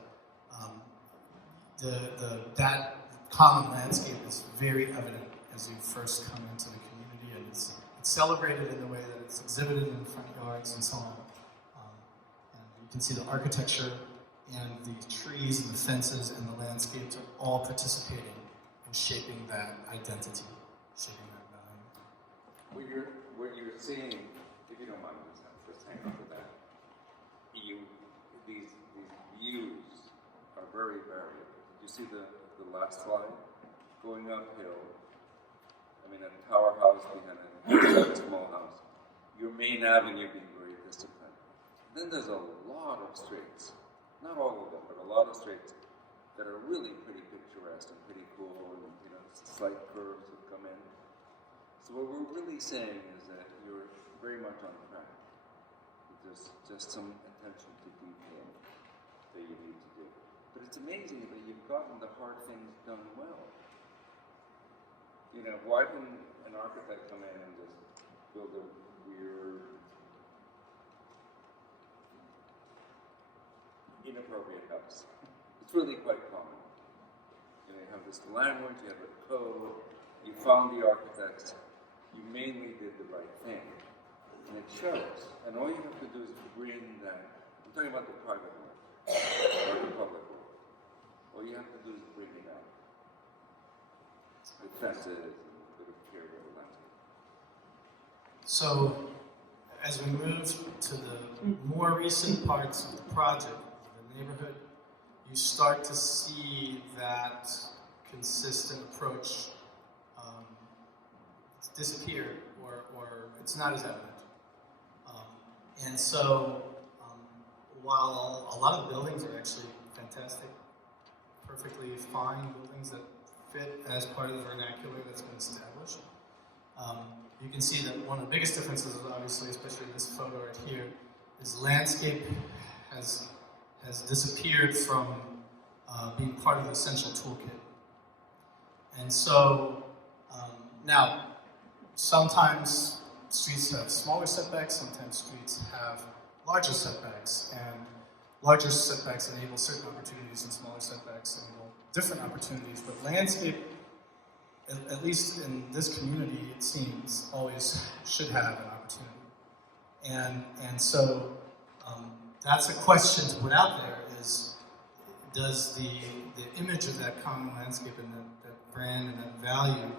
that common landscape is very evident as you first come into the community, and it's celebrated in the way that it's exhibited in the front yards and so on. And you can see the architecture and the trees and the fences and the landscapes are all participating in shaping that identity, shaping that value. What you're seeing, if you don't mind, just hang on to that. These views are very varied. Did you see the last slide? Going uphill, a tower house behind a small house. Your main avenue being very disciplined. Then there's a lot of streets, not all of them, but a lot of streets that are really pretty picturesque and pretty cool, and slight curves that come in. So what we're really saying is that you're very much on track. There's just some attention to detail that you need to do. But it's amazing that you've gotten the hard things done well. Why can an architect come in and just build a weird, inappropriate house? It's really quite common. You have this language, you have a code, you found the architects, you mainly did the right thing. And it shows. And all you have to do is bring that. I'm talking about the private world, or the public world. All you have to do is bring it out. With fences and a bit of period landscape. So, as we move to the more recent parts of the project, the neighborhood, you start to see that consistent approach disappear, or it's not as evident. And so, while a lot of the buildings are actually fantastic, perfectly fine buildings that fit as part of the vernacular that's been established, you can see that one of the biggest differences, obviously, especially in this photo right here, is landscape has disappeared from being part of the essential toolkit. And so, now, sometimes streets have smaller setbacks, sometimes streets have larger setbacks, and larger setbacks enable certain opportunities and smaller setbacks enable different opportunities. But landscape, at least in this community, it seems, always should have an opportunity. And so that's a question to put out there is, does the image of that common landscape and that brand and that value,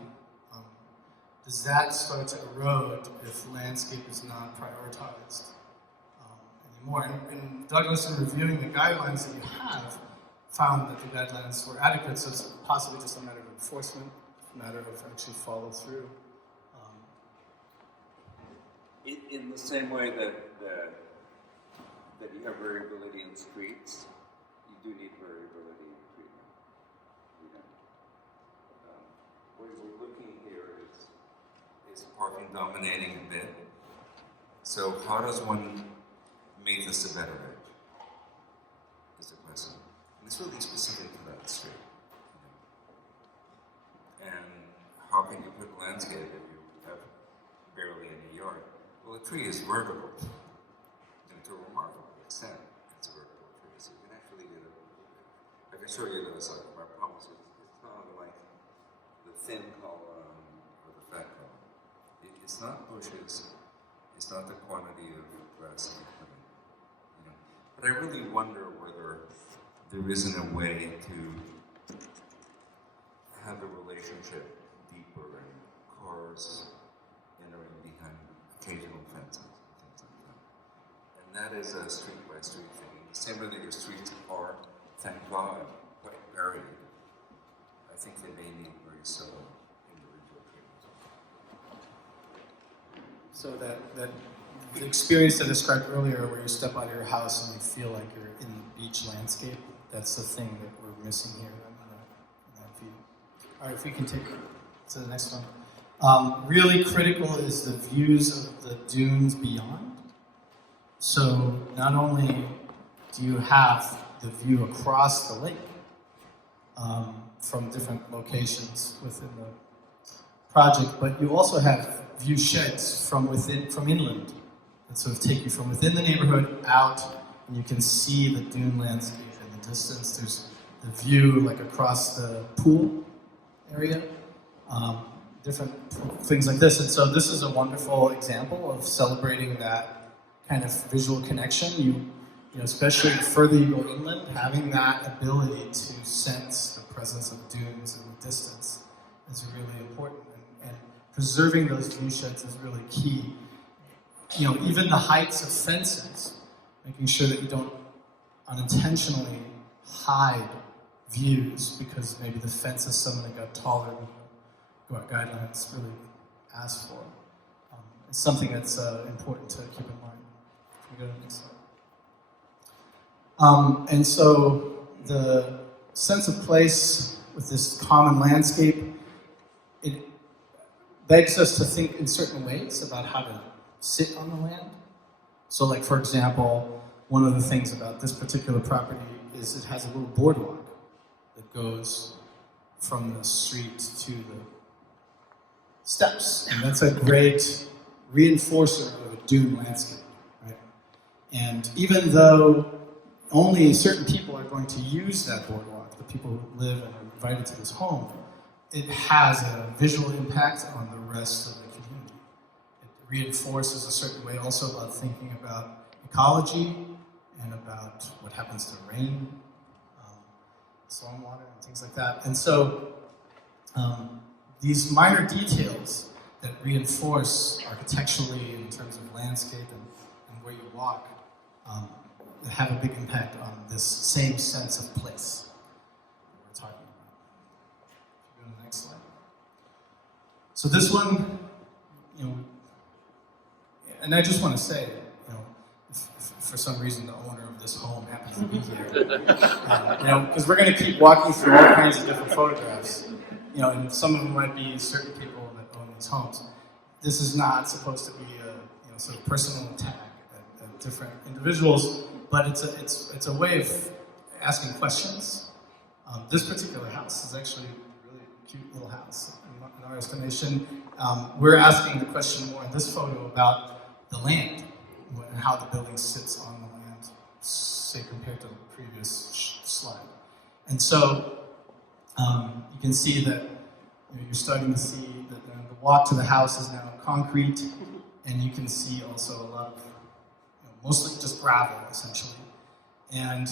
does that start to erode if landscape is not prioritized anymore? And Douglas, in reviewing the guidelines that you have, found that the guidelines were adequate, so it's possibly just a matter of enforcement, a matter of actually follow through. In the same way that you have variability in streets, you do need variability in treatment. What we're looking here is parking dominating a bit. So how does one make this a better edge? Is the question. And it's really specific to that street. And how can you put landscape if you have barely any yard? Well, a tree is vertical. And to a remarkable extent, it's a vertical tree. So you can actually get I can show you those, I promise you. It's not like the thin column or the fat column. It's not bushes. It's not the quantity of grass that you put in. You know. But I really wonder whether there isn't a way to have the relationship deeper and cars entering behind occasional fences and things like that. And that is a street by street thing. The same way that your streets are, thank God, quite varied. I think they may need very subtle individual treatments. So that the experience I described earlier, where you step out of your house and you feel like you're in the beach landscape, that's the thing that we're missing here in that view. All right, if we can take it to the next one. Really critical is the views of the dunes beyond. So not only do you have the view across the lake from different locations within the project, but you also have view sheds from inland that sort of take you from within the neighborhood out, and you can see the dune landscape in the distance. There's the view like across the pool area, different things like this. And so this is a wonderful example of celebrating that kind of visual connection. You know, especially the further you go inland, having that ability to sense the presence of dunes in the distance is really important. And preserving those view sheds is really key. You know, even the heights of fences, making sure that you don't unintentionally hide views because maybe the fence is suddenly got taller than what guidelines really ask for. It's something that's important to keep in mind. Can we go to the next slide? And so the sense of place with this common landscape, it begs us to think in certain ways about how to sit on the land. So like, for example, one of the things about this particular property is it has a little boardwalk that goes from the street to the steps. And that's a great reinforcer of a dune landscape, right? And even though only certain people are going to use that boardwalk, the people who live and are invited to this home, it has a visual impact on the rest of the community. It reinforces a certain way also about thinking about ecology and about what happens to rain, stormwater, and things like that. And so these minor details that reinforce architecturally in terms of landscape and where you walk have a big impact on this same sense of place that we're talking about. If you go to the next slide. So this one, you know, and I just want to say, you know, if for some reason the owner of this home happens to be here, you know, because we're going to keep walking through all kinds of different photographs, you know, and some of them might be certain people that own these homes. This is not supposed to be a, you know, sort of personal attack at different individuals, but it's a way of asking questions. This particular house is actually a really cute little house in our estimation. We're asking the question more in this photo about the land and how the building sits on the land, say compared to the previous slide. And so you can see that you're starting to see that the walk to the house is now concrete, and you can see also a lot of, mostly just gravel, essentially. And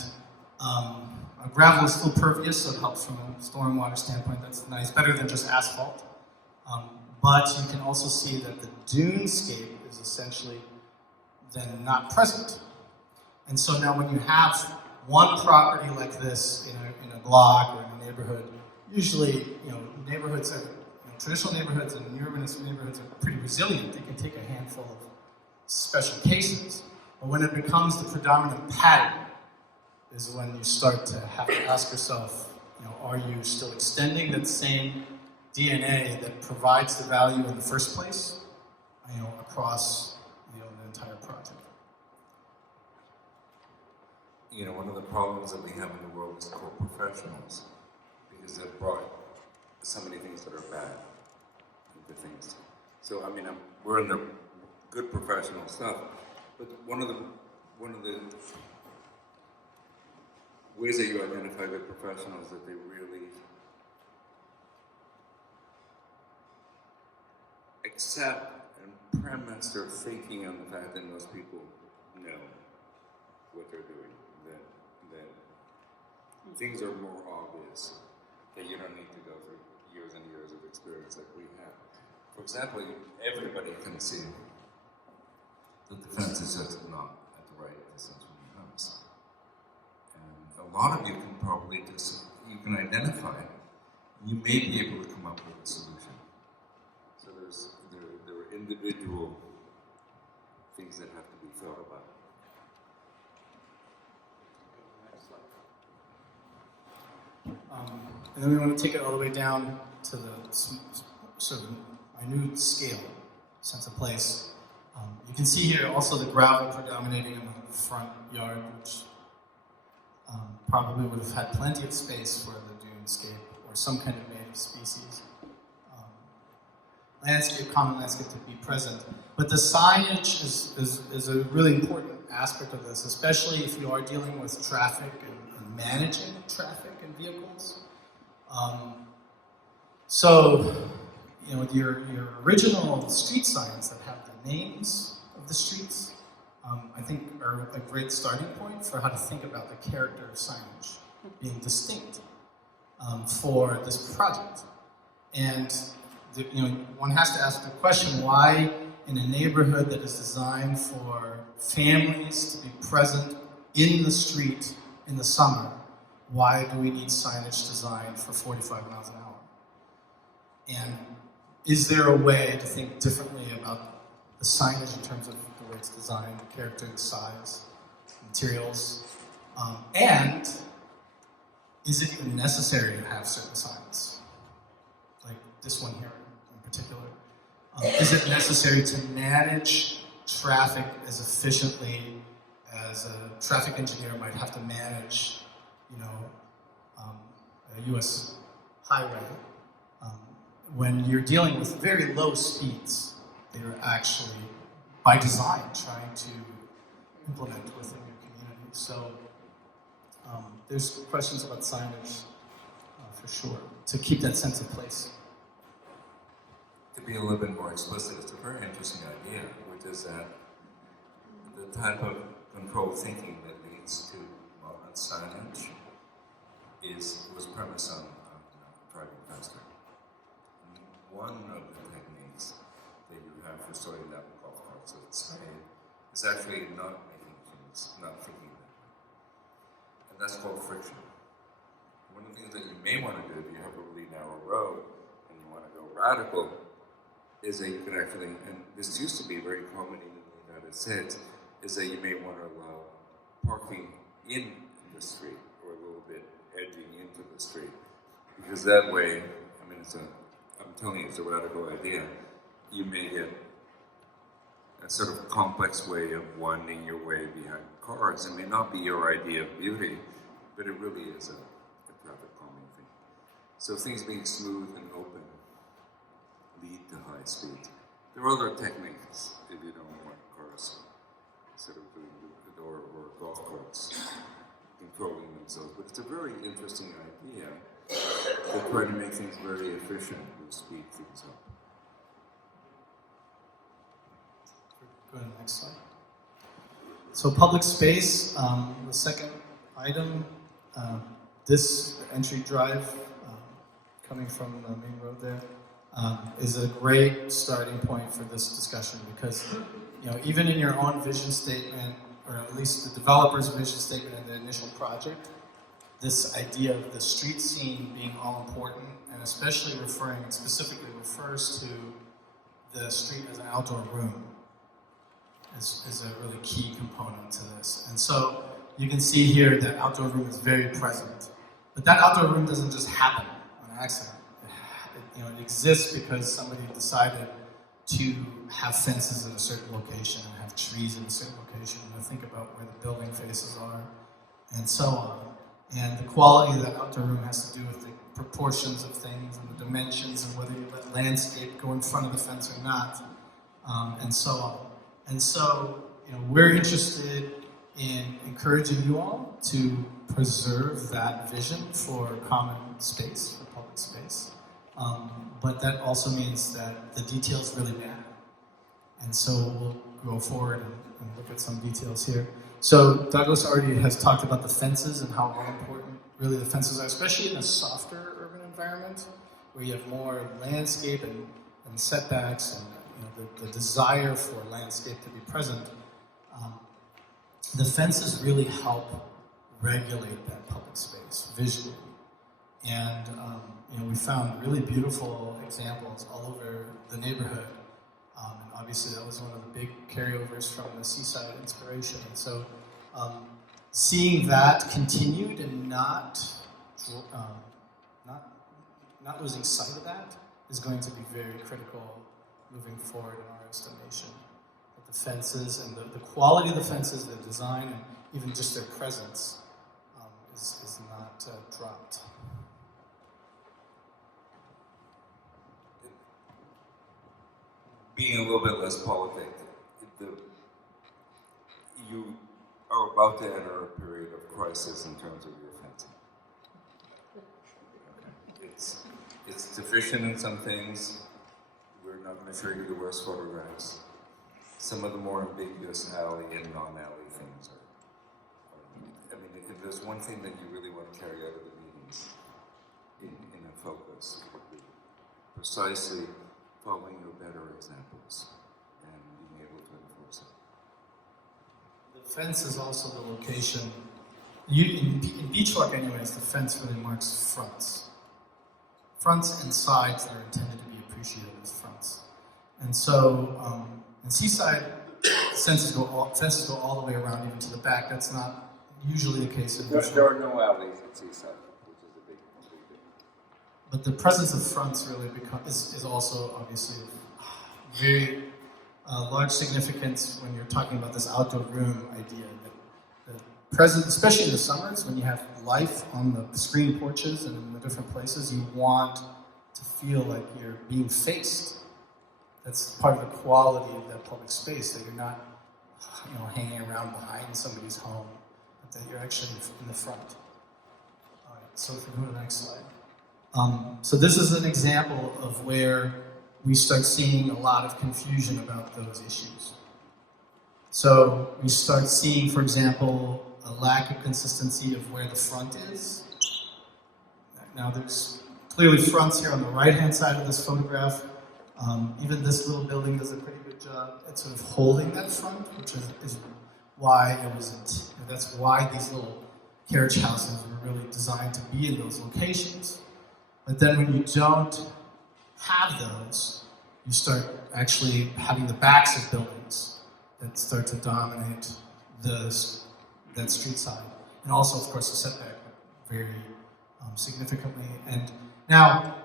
gravel is still pervious, so it helps from a stormwater standpoint. That's nice, better than just asphalt. But you can also see that the dunescape is essentially then not present. And so now when you have one property like this in a block or in a neighborhood, usually, neighborhoods are, traditional neighborhoods and urbanist neighborhoods are pretty resilient. They can take a handful of special cases. But when it becomes the predominant pattern is when you start to have to ask yourself, are you still extending that same DNA that provides the value in the first place, across the entire you know, one of the problems that we have in the world is called professionals, because they've brought so many things that are bad into things. So I mean, we're in the good professional stuff, but one of the ways that you identify good professionals is that they really accept and premise their thinking on the fact that most people know what they're doing, that things are more obvious, that you don't need to go through years and years of experience like we have. For example, everybody can see that the fence is just not at the right distance from your house. And a lot of you can probably you can identify, you may be able to come up with a solution. So there are individual things that have to be thought about. And then we want to take it all the way down to the sort of minute scale, sense of place. You can see here also the gravel predominating in the front yard, which probably would have had plenty of space for the dunescape or some kind of native species. Landscape, common landscape to be present. But the signage is a really important aspect of this, especially if you are dealing with traffic and managing traffic and vehicles. So, you know, your original street signs that have the names of the streets, I think are a great starting point for how to think about the character of signage being distinct for this project. And you know, one has to ask the question, why in a neighborhood that is designed for families to be present in the street in the summer, why do we need signage designed for 45 miles an hour? And is there a way to think differently about the signage in terms of the way it's designed, the character, the size, materials, and is it even necessary to have certain signs? Like this one here in particular. Is it necessary to manage traffic as efficiently as a traffic engineer might have to manage, you know, a U.S. highway? When you're dealing with very low speeds, that you're actually, by design, trying to implement within your community. So there's questions about signage, for sure, to keep that sense of place. To be a little bit more explicit, it's a very interesting idea, which is that the type of controlled thinking that leads to modern signage was premised on driving faster. One of the techniques that you have for sorting out golf carts outside is actually not making things, not thinking that way. And that's called friction. One of the things that you may want to do if you have a really narrow road and you want to go radical is that you can actually, and this used to be very common in the United States, is that you may want to allow parking in the street or a little bit edging into the street. Because that way, I mean, I'm telling you, it's a radical idea. You may get a sort of complex way of winding your way behind cars. It may not be your idea of beauty, but it really is a traffic calming thing. So things being smooth and open lead to high speed. There are other techniques if you don't want cars sort of doing the door or golf carts controlling themselves, but it's a very interesting idea to try to make things very efficient and speed things up. Go ahead, next slide. So public space, the second item, this entry drive coming from the main road there is a great starting point for this discussion because, you know, even in your own vision statement, or at least the developer's vision statement in the initial project, this idea of the street scene being all important, and especially specifically refers to the street as an outdoor room, is a really key component to this. And so you can see here that outdoor room is very present. But that outdoor room doesn't just happen on accident. It exists because somebody decided to have fences in a certain location and have trees in a certain location, and to think about where the building faces are, and so on. And the quality of that outdoor room has to do with the proportions of things and the dimensions and whether you let landscape go in front of the fence or not, and so on. And so, we're interested in encouraging you all to preserve that vision for common space, for public space. But that also means that the details really matter. And so we'll go forward and look at some details here. So Douglas already has talked about the fences and how all important really the fences are, especially in a softer urban environment where you have more landscape and setbacks and the desire for landscape to be present. The fences really help regulate that public space visually. And we found really beautiful examples all over the neighborhood. And obviously that was one of the big carryovers from the Seaside inspiration. And so seeing that continued and not losing sight of that is going to be very critical moving forward in our estimation. That the fences and the quality of the fences, the design, and even just their presence is not dropped. Being a little bit less politic, you are about to enter a period of crisis in terms of your fencing. It's deficient in some things. We're not going to show you the worst photographs. Some of the more ambiguous alley and non-alley things are. If there's one thing that you really want to carry out of the meetings in a focus, it would be precisely following your better examples and being able to enforce it. The fence is also the location. In Beachwalk anyways, the fence really marks fronts. Fronts and sides that are intended to be appreciated as fronts. And so, in Seaside, fences go all the way around even to the back. That's not usually the case in Beachwalk. There are no alleys at Seaside, which is a big difference. But the presence of fronts really is also obviously very large significance when you're talking about this outdoor room idea. That present, especially in the summers when you have life on the screen porches and in the different places, you want to feel like you're being faced. That's part of the quality of that public space, that you're not hanging around behind somebody's home, but that you're actually in the front. All right, so if we go to the next slide. So this is an example of where we start seeing a lot of confusion about those issues. So we start seeing, for example, a lack of consistency of where the front is. Now there's clearly fronts here on the right-hand side of this photograph. Even this little building does a pretty good job at sort of holding that front, which is why it wasn't. That's why these little carriage houses were really designed to be in those locations. But then when you don't have those, you start actually having the backs of buildings that start to dominate that street side. And also, of course, the setback very significantly. And now,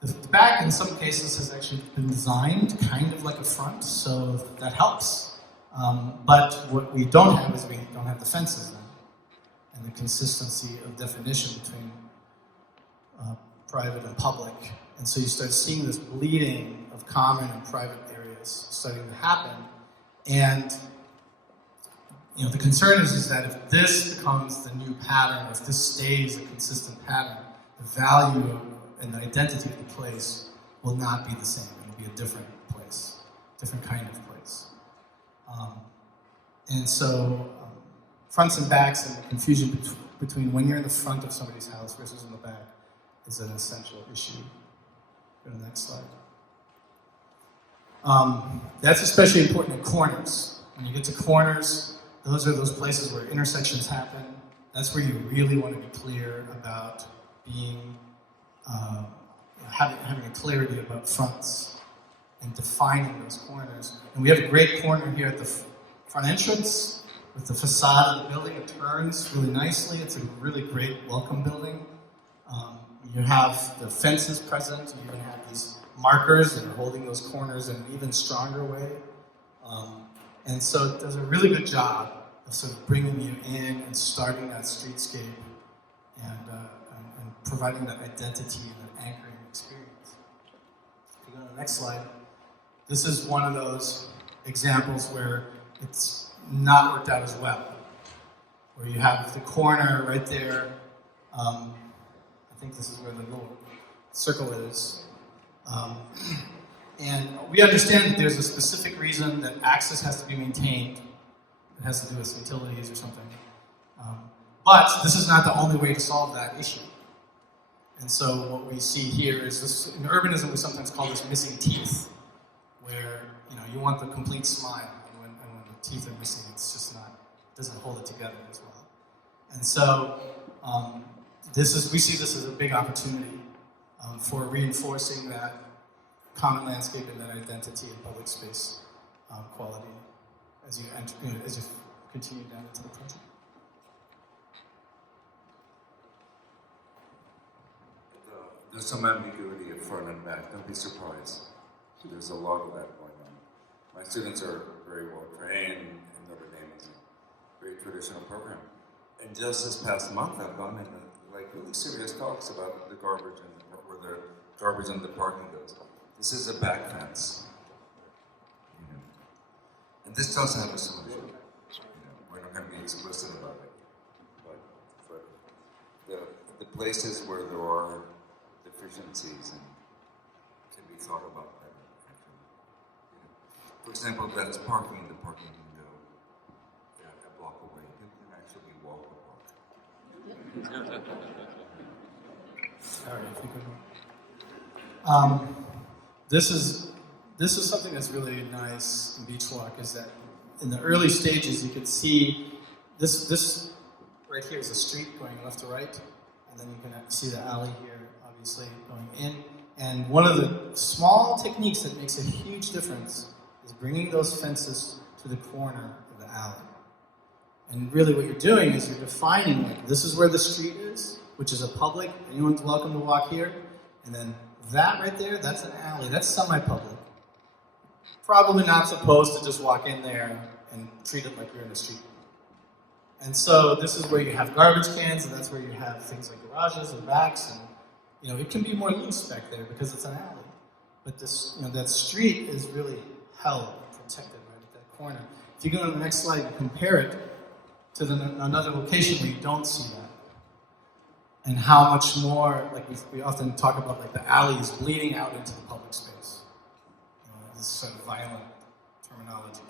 the back in some cases has actually been designed kind of like a front, so that helps. But what we don't have is we don't have the fences then, and the consistency of definition between private and public. And so you start seeing this bleeding of common and private areas starting to happen. And the concern is that if this becomes the new pattern, if this stays a consistent pattern, the value and the identity of the place will not be the same. It will be a different place, different kind of place. And so fronts and backs and the confusion between when you're in the front of somebody's house versus in the back is an essential issue. Go to the next slide. That's especially important in corners. When you get to corners, those are those places where intersections happen. That's where you really want to be clear about being, having a clarity about fronts and defining those corners. And we have a great corner here at the front entrance with the facade of the building. It turns really nicely. It's a really great welcome building. You have the fences present. You even have these markers that are holding those corners in an even stronger way. And so it does a really good job of sort of bringing you in and starting that streetscape and providing that identity and that anchoring experience. If you go to the next slide, this is one of those examples where it's not worked out as well, where you have the corner right there. I think this is where the little circle is. And we understand that there's a specific reason that access has to be maintained. It has to do with utilities or something. But this is not the only way to solve that issue. And so what we see here is this, in urbanism we sometimes call this missing teeth, where you want the complete smile, and when the teeth are missing, it's just not, it doesn't hold it together as well. And so we see this as a big opportunity for reinforcing that common landscape and that identity of public space quality as you continue down into the project. There's some ambiguity at front and back. Don't be surprised. There's a lot of that going on. My students are very well trained, and Notre Dame is a very traditional program. And just this past month, I've gone into really serious talks about the garbage and where the garbage and the parking goes. This is a back fence. And this does have a solution. We're not going to be explicit about it. But the places where there are deficiencies and can be thought about better. For example, that's parking. The parking can go a block away. You can actually walk a block. All right, I think we're going. This is something that's really nice in Beachwalk, is that in the early stages you could see this right here is a street going left to right, and then you can see the alley here, obviously, going in. And one of the small techniques that makes a huge difference is bringing those fences to the corner of the alley. And really what you're doing is you're defining, this is where the street is, which is a public, anyone's welcome to walk here, and then that right there, that's an alley, that's semi-public. Probably not supposed to just walk in there and treat it like you're in a street. And so this is where you have garbage cans, and that's where you have things like garages and backs, and it can be more loose back there because it's an alley. But this, that street is really held and protected right at that corner. If you go to the next slide and compare it to another location where you don't see that, and how much more, we often talk about the alley is bleeding out into the public space. This sort of violent terminology.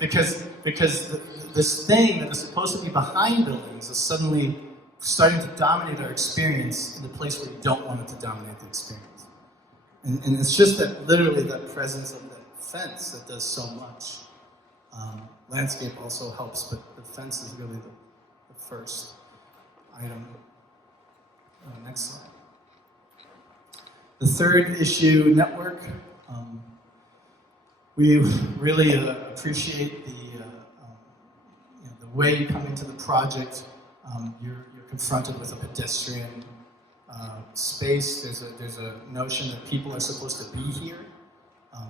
because this thing that is supposed to be behind buildings is suddenly starting to dominate our experience in the place where you don't want it to dominate the experience. And it's just that, literally, that presence of that fence that does so much. Landscape also helps, but the fence is really the first item. Next slide. The third issue, network. We really appreciate the way you come into the project. You're confronted with a pedestrian space. There's a notion that people are supposed to be here.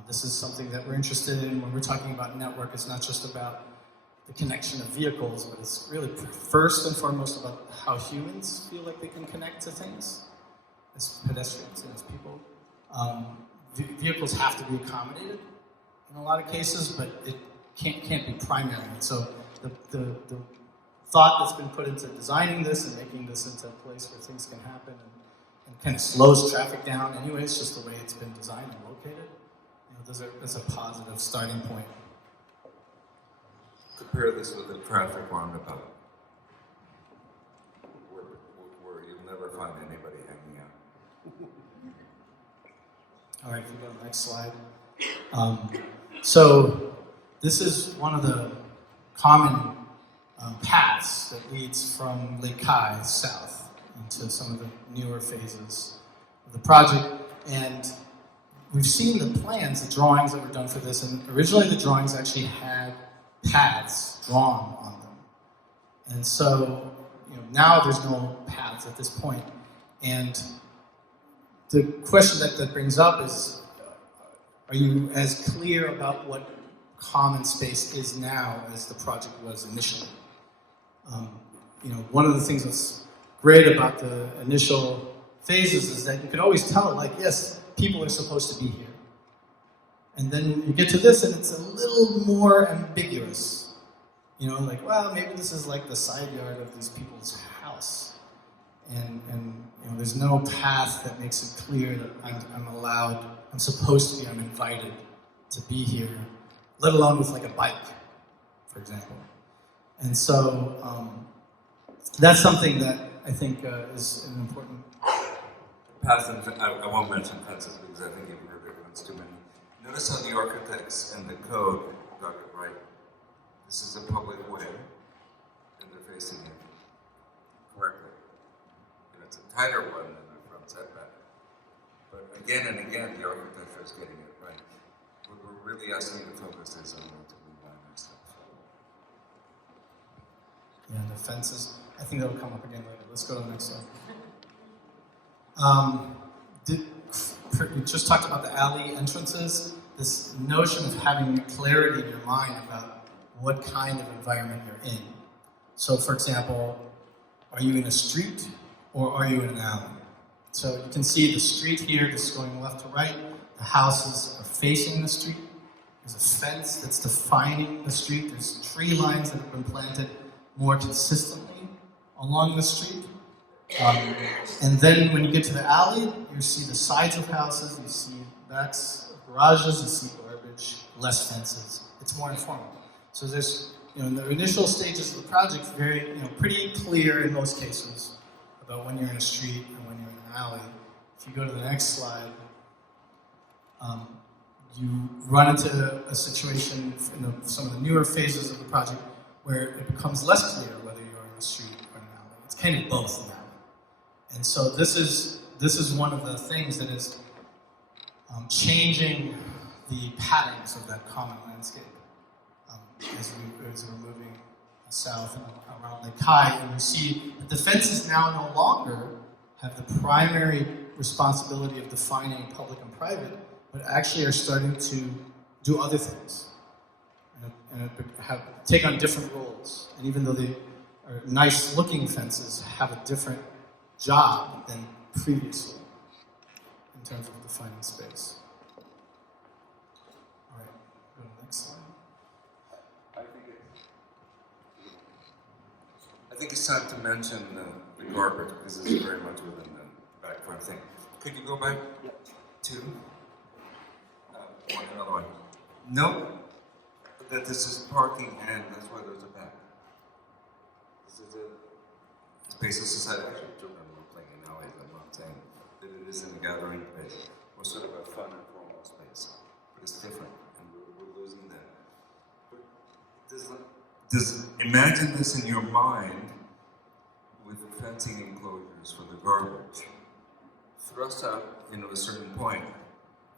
This is something that we're interested in when we're talking about network. It's not just about the connection of vehicles, but it's really first and foremost about how humans feel like they can connect to things as pedestrians and as people. Vehicles have to be accommodated in a lot of cases, but it can't be primary. And so the thought that's been put into designing this and making this into a place where things can happen and kind of slows traffic down anyway, it's just the way it's been designed and located. That's a positive starting point. Compare this with a traffic roundabout, where you'll never find anybody hanging out. All right, if we go to the next slide. So this is one of the common paths that leads from Lake Kai south into some of the newer phases of the project. And we've seen the plans, the drawings that were done for this, and originally the drawings actually had paths drawn on them. And so, now there's no paths at this point. And the question that brings up is, are you as clear about what common space is now as the project was initially. One of the things that's great about the initial phases is that you could always tell, like, yes, people are supposed to be here. And then you get to this and it's a little more ambiguous. Like, well, maybe this is like the side yard of these people's house. And there's no path that makes it clear that I'm supposed to be, I'm invited to be here, let alone with like a bike, for example. And so that's something that I think is an important. Path, I won't mention fences because I think you've heard it once too many. Notice how the architects and the code got it right. This is a public way, and they're facing it correctly. And it's a tighter one than the front setback. But again and again, the architecture is getting it right. What we're really asking you to focus is on relatively minor stuff. Yeah, the fences. I think that'll come up again later. Let's go to the next slide. We just talked about the alley entrances. This notion of having clarity in your mind about what kind of environment you're in. So, for example, are you in a street or are you in an alley? So you can see the street here, this is going left to right. The houses are facing the street. There's a fence that's defining the street. There's tree lines that have been planted more consistently along the street. And then when you get to the alley, you see the sides of houses, you see backs of garages, you see garbage, less fences. It's more informal. So there's, in the initial stages of the project, very, pretty clear in most cases about when you're in a street and when you're in an alley. If you go to the next slide, you run into a situation in some of the newer phases of the project where it becomes less clear whether you're in a street or an alley. It's kind of both now. And so this is one of the things that is changing the patterns of that common landscape as we're moving south and around Lake Kai. And you see that the fences now no longer have the primary responsibility of defining public and private, but actually are starting to do other things and take on different roles. And even though they are nice-looking fences, have a different job than previously in terms of defining space. All right, go to the next slide. I think it's time to mention the garbage because this is very much within the background thing. Could you go back to another one? Note that this is parking and that's why there's a back. This is a space of society. Actually, children are playing in alleys. I'm not saying that it isn't a gathering place or sort of a fun and formal space, but it's different, and we're losing that. But imagine this in your mind with fencing enclosures for the garbage, thrust up into a certain point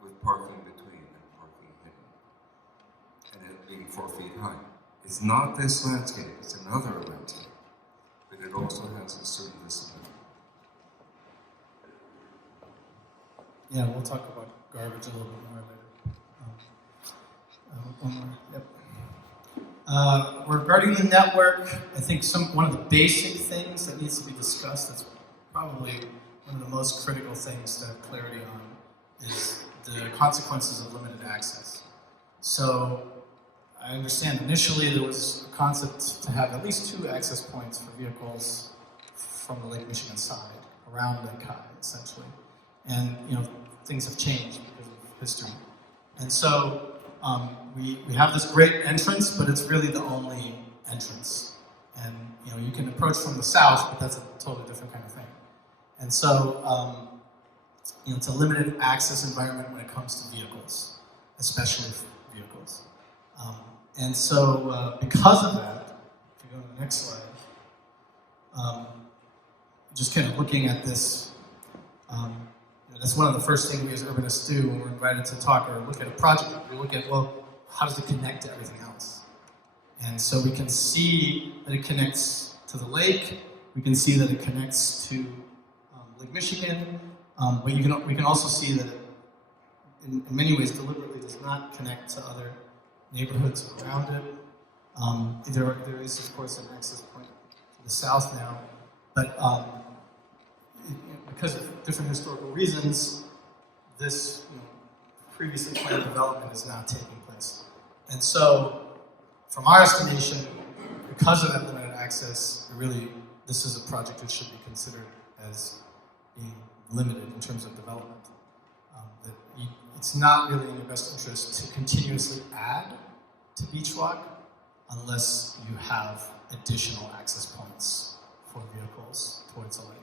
with parking between and parking hidden, and it being 4 feet high. It's not this landscape, it's another landscape, but it also has a certain discipline. Yeah, we'll talk about garbage a little bit more later. One more, yep. Regarding the network, I think one of the basic things that needs to be discussed, that's probably one of the most critical things to have clarity on, is the consequences of limited access. So I understand initially there was a concept to have at least 2 access points for vehicles from the Lake Michigan side, around Lake Kai, essentially. And things have changed because of history. And so we have this great entrance, but it's really the only entrance. And you can approach from the south, but that's a totally different kind of thing. And so it's a limited access environment when it comes to vehicles, especially vehicles. And so because of that, if you go to the next slide, just kind of looking at this, that's one of the first things we as urbanists do when we're invited to talk or look at a project. We look at, well, how does it connect to everything else? And so we can see that it connects to the lake. We can see that it connects to Lake Michigan. But we can also see that it, in many ways, deliberately does not connect to other neighborhoods around it. There is, of course, an access point to the south now, but because of different historical reasons, this previously planned development is now taking place. And so, from our estimation, because of that limited access, this is a project that should be considered as being limited in terms of development. It's not really in your best interest to continuously add to Beachwalk unless you have additional access points for vehicles towards the lake.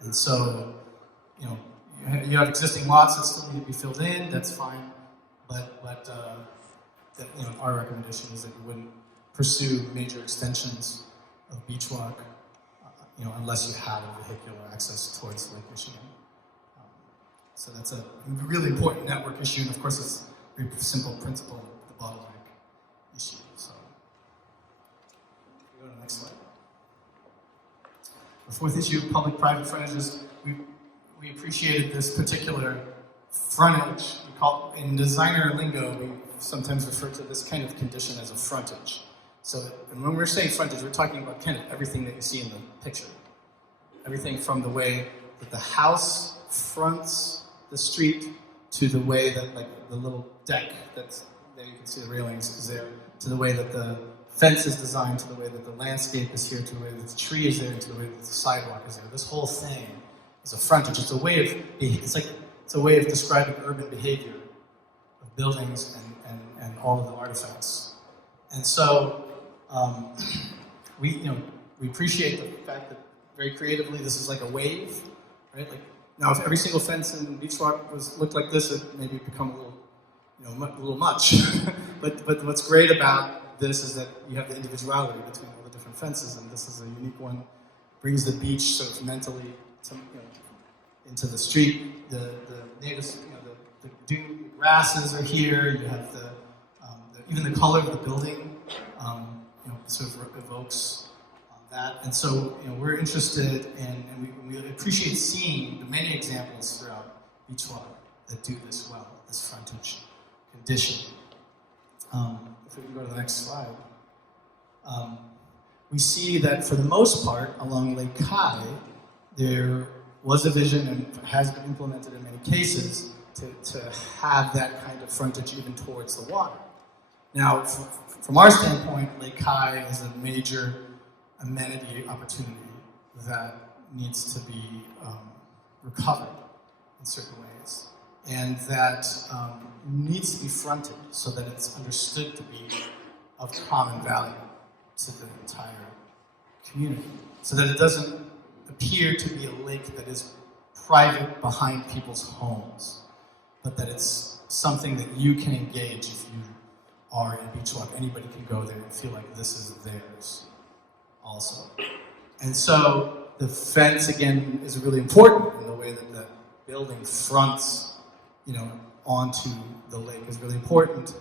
And so, you have existing lots that still need to be filled in, that's fine, but our recommendation is that you wouldn't pursue major extensions of Beachwalk unless you had a vehicular access towards Lake Michigan. So that's a really important network issue, and of course it's a very simple principle of the bottleneck issue. So, go to the next slide. The fourth issue, public-private frontages. We appreciated this particular frontage. We call, in designer lingo, we sometimes refer to this kind of condition as a frontage. So, and when we're saying frontage, we're talking about kind of everything that you see in the picture. Everything from the way that the house fronts the street to the way that, like, the little deck that's there, you can see the railings is there, to the way that the fence is designed, to the way that the landscape is here, to the way that the tree is there, to the way that the sidewalk is there. This whole thing is a frontage. It's a way of describing urban behavior of buildings and all of the artifacts. And so we appreciate the fact that very creatively this is like a wave, right? Like, now, if every single fence in Beachwalk looked like this, it maybe become a little much. but what's great about this is that you have the individuality between all the different fences, and this is a unique one. Brings the beach sort of mentally into the street. The natives, the dune grasses are here. You have even the color of the building, sort of evokes that. And so, we're interested in, and we appreciate seeing the many examples throughout Beachwalk that do this well, this frontage condition. If we can go to the next slide. We see that for the most part, along Lake Kai, there was a vision and has been implemented in many cases to have that kind of frontage even towards the water. Now, from our standpoint, Lake Kai is a major amenity opportunity that needs to be recovered in certain ways, and that needs to be fronted so that it's understood to be of common value to the entire community, so that it doesn't appear to be a lake that is private behind people's homes, but that it's something that you can engage if you are in Beachwalk. Anybody can go there and feel like this is theirs also. And so the fence, again, is really important in the way that the building fronts, onto the lake is really important.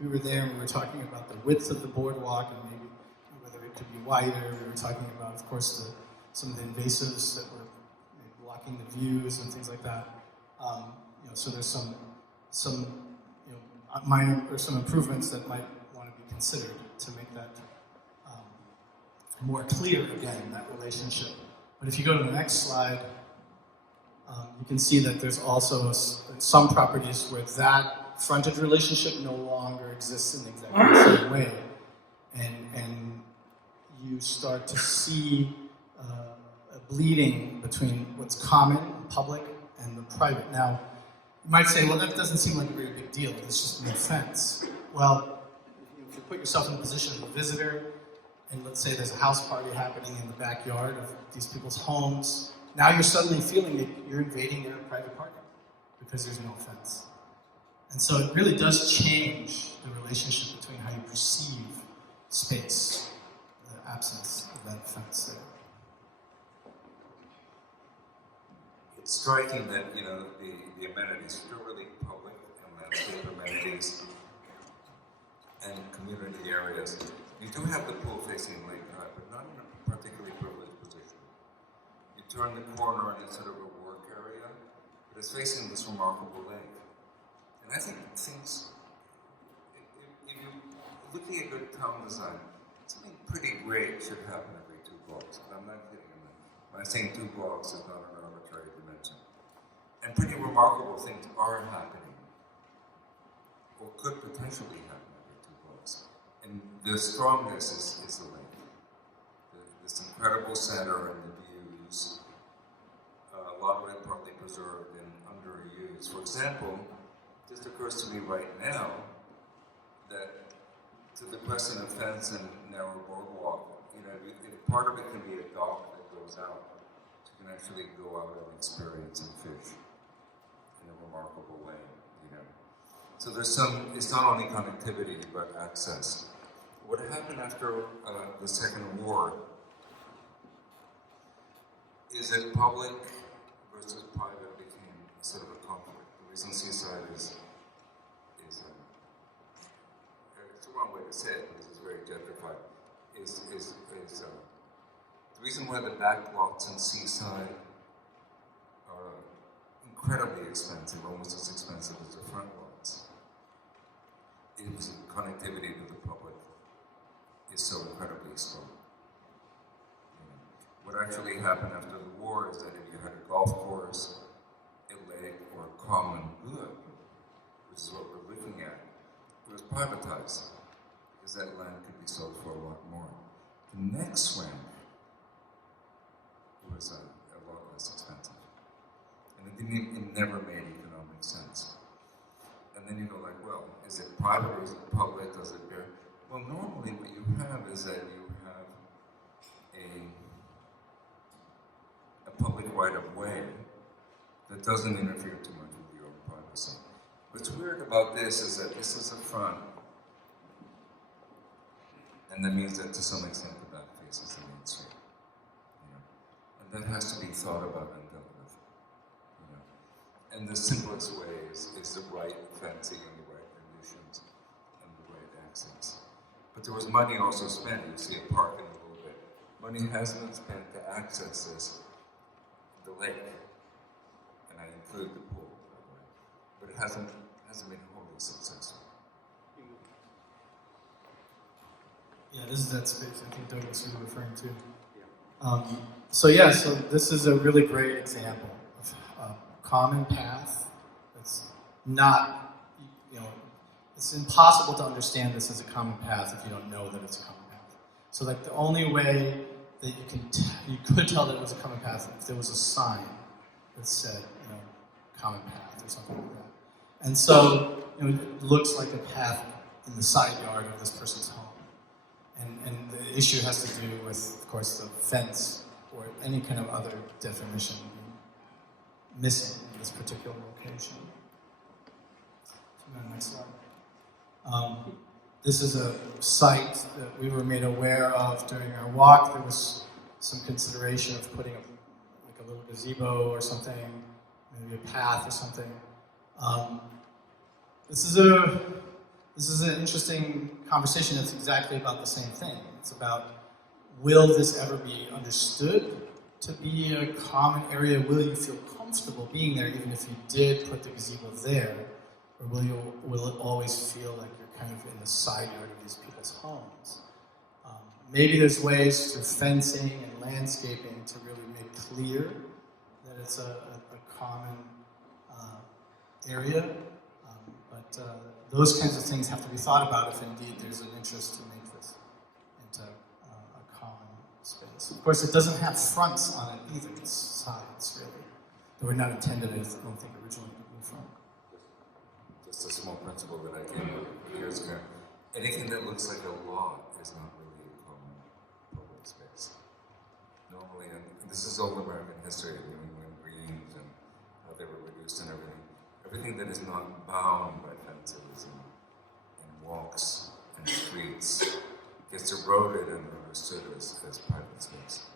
We were there and we were talking about the width of the boardwalk and maybe whether it could be wider. We were talking about, of course, some of the invasives that were blocking the views and things like that. So there's some minor or some improvements that might want to be considered to make that more clear again, that relationship. But if you go to the next slide, you can see that there's also some properties where that frontage relationship no longer exists in exactly the same way. And you start to see a bleeding between what's common and public and the private. Now, you might say, well, that doesn't seem like a very big deal. It's just an offense. Well, if you put yourself in the position of a visitor, and let's say there's a house party happening in the backyard of these people's homes, now you're suddenly feeling that you're invading their private party because there's no fence. And so it really does change the relationship between how you perceive space, the absence of that fence there. It's striking that, the amenities, particularly public and landscape amenities and community areas, you do have the pool facing Lake Kai, but not in a particularly privileged position. You turn the corner and instead of a work area, it is facing this remarkable lake. And I think things looking at good town design, something pretty great should happen every 2 blocks. And I'm not kidding. When I'm saying 2 blocks is not an arbitrary dimension. And pretty remarkable things are happening, or could potentially happen every 2 blocks. And the strongest is the link. This incredible center and the views, a lot of it partly preserved and underused. For example, it just occurs to me right now that to the question of fence and narrow boardwalk, if part of it can be a dock that goes out, you can actually go out and experience and fish in a remarkable way, So there's it's not only connectivity, but access. What happened after the Second Award is that public versus private became sort of a conflict. The reason Seaside is it's the wrong way to say it, because it's very gentrified, is the reason why the back lots in Seaside are incredibly expensive, almost as expensive as the front lots, is the connectivity to the public is so incredibly strong. What actually happened after the war is that if you had a golf course, a lake, or a common good, which is what we're looking at, it was privatized, because that land could be sold for a lot more. The next swing was a lot less expensive. And it never made economic sense. And then you go like, well, is it private or is it public? Does it bear? Well, normally what you have is that you have a public right-of-way that doesn't interfere too much with your own privacy. What's weird about this is that this is a front, and that means that to some extent the back faces the main street. And that has to be thought about and dealt with. And the simplest way is the right fencing and the right conditions and the right access. But there was money also spent. You see it parking a little bit. Money has been spent to access the lake, and I include the pool, by the way. But it hasn't been wholly successful. Yeah, this is that space I think Douglas was referring to. So this is a really great example of a common path that's not, it's impossible to understand this as a common path if you don't know that it's a common path. So like the only way that you could tell that it was a common path if there was a sign that said, common path or something like that. And so, it looks like a path in the side yard of this person's home. And the issue has to do with, of course, the fence or any kind of other definition missing in this particular location. Next slide. This is a site that we were made aware of during our walk. There was some consideration of putting a little gazebo or something, maybe a path or something. This is an interesting conversation that's exactly about the same thing. It's about, will this ever be understood to be a common area? Will you feel comfortable being there even if you did put the gazebo there? Or will it always feel like you're kind of in the side yard of these people's homes? Maybe there's ways through fencing and landscaping to really make clear that it's a common area. But those kinds of things have to be thought about if indeed there's an interest to make this into a common space. Of course, it doesn't have fronts on it either. It's sides, really. They were not intended, I don't think, originally to be front. Just a small principle that I came up with years ago. Anything that looks like a lot is not really a common public space. Normally, and this is old American history, New England Greens and how they were reduced and everything. Everything that is not bound by fences and walks and streets gets eroded and understood as private space.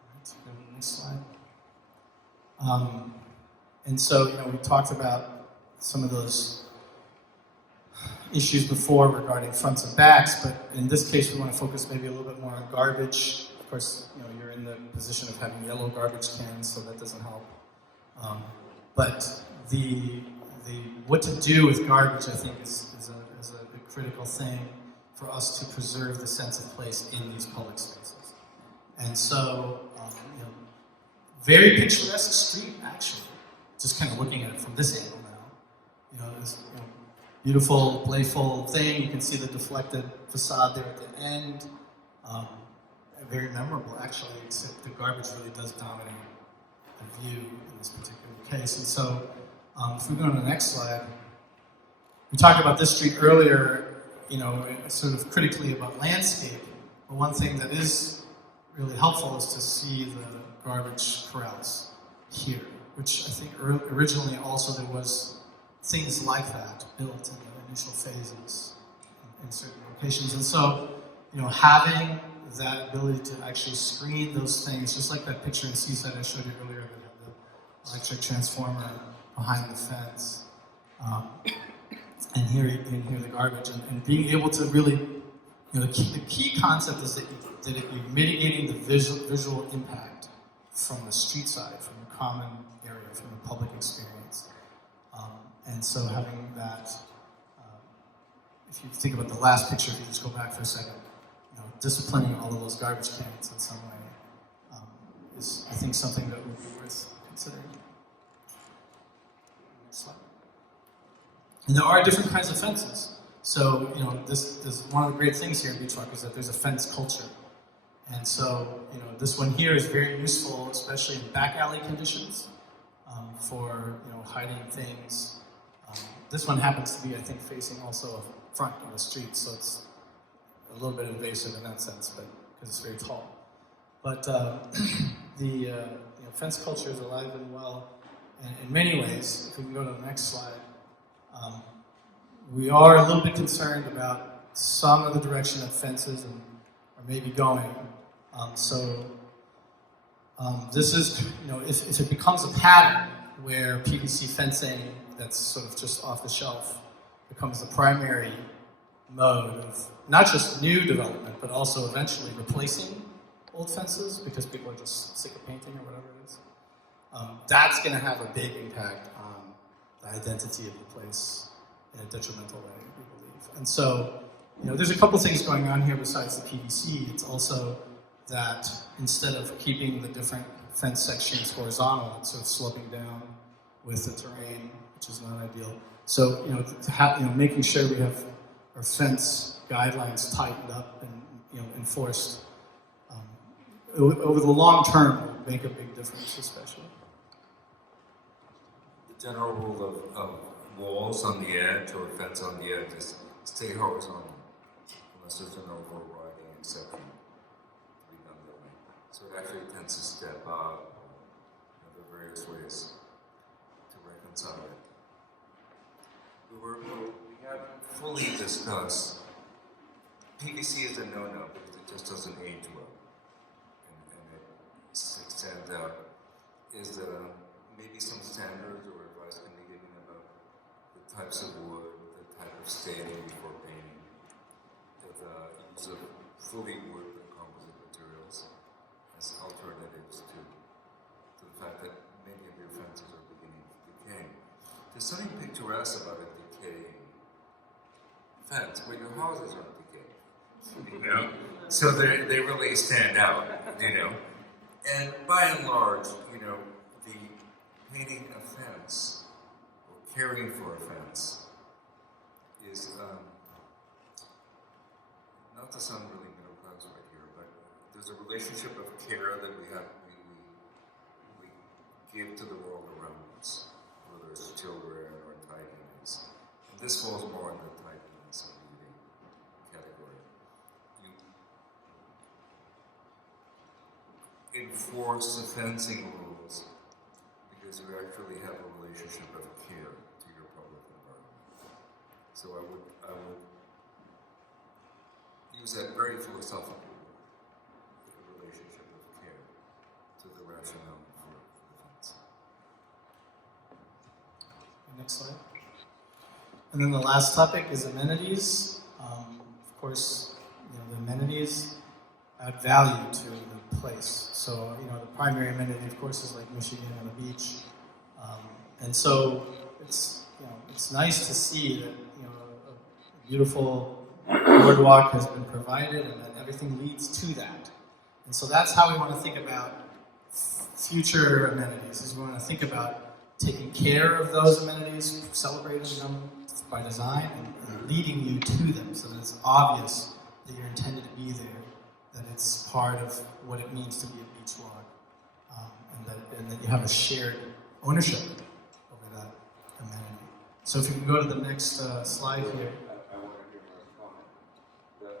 All right, next slide. And so, we talked about some of those issues before regarding fronts and backs, but in this case, we want to focus maybe a little bit more on garbage. Of course, you're in the position of having yellow garbage cans, so that doesn't help. But the what to do with garbage, I think, is critical thing for us to preserve the sense of place in these public spaces. And so, very picturesque street, actually. Just kind of looking at it from this angle now. This beautiful, playful thing. You can see the deflected facade there at the end. Very memorable, actually, except the garbage really does dominate the view in this particular case. And so, if we go to the next slide, we talked about this street earlier, sort of critically about landscape. But one thing that is really helpful is to see the garbage corrals here, which I think originally also there was things like that built in the initial phases in certain locations. And so, having that ability to actually screen those things, just like that picture in Seaside I showed you earlier that had the electric transformer behind the fence. And here you can hear the garbage, and being able to really, the key concept is that you're mitigating the visual impact from the street side, from the common area, from the public experience. And so having that, if you think about the last picture, if you just go back for a second, disciplining all of those garbage cans in some way is, I think, something that would be worth considering. Next slide. And there are different kinds of fences. So, this one of the great things here in Beachwalk is that there's a fence culture. And so, this one here is very useful, especially in back alley conditions, for, hiding things. This one happens to be, I think, facing also a front of the street, so it's a little bit invasive in that sense, but because it's very tall. But the fence culture is alive and well in many ways. If we can go to the next slide. We are a little bit concerned about some of the direction that fences are maybe going. This is, if it becomes a pattern where PVC fencing that's sort of just off the shelf becomes the primary mode of not just new development, but also eventually replacing old fences because people are just sick of painting or whatever it is, that's going to have a big impact on the identity of the place in a detrimental way, we believe. And so, there's a couple things going on here besides the PVC. It's also that instead of keeping the different fence sections horizontal, it's sort of sloping down with the terrain, which is not ideal. So, making sure we have our fence guidelines tightened up and, enforced over the long term will make a big difference, especially. The general rule of walls on the edge or fence on the edge is stay horizontal unless there's an overriding exception to be done that way. So it actually tends to step up. There are various ways to reconcile it. We haven't fully discussed PVC is a no-no because it just doesn't age well, and it stands out. Is maybe some standards or advice can be given about the types of wood, the type of staining before painting, the use of fully wood and composite materials as alternatives to the fact that many of your fences are beginning to decay. There's something picturesque about a decaying fence, where your houses aren't decaying, So they really stand out, And by and large, the painting a fence or caring for a fence is not to sound really middle class right here, but there's a relationship of care that we give to the world around us, whether it's children or tidiness. And this falls more in the tidiness and beauty category. You enforce the fencing rules because you actually have a relationship of care to your public environment. So I would use that very philosophical relationship of care to the rationale for the fence. Next slide. And then the last topic is amenities. Of course, the amenities add value to the place. So, the primary amenity, of course, is Lake Michigan and the beach. And so it's nice to see that, beautiful boardwalk has been provided, and then everything leads to that. And so that's how we want to think about future amenities, is we want to think about taking care of those amenities, celebrating them by design, and leading you to them so that it's obvious that you're intended to be there, that it's part of what it means to be a beach walk, and that you have a shared ownership over that amenity. So if you can go to the next slide here. I want to hear more comment.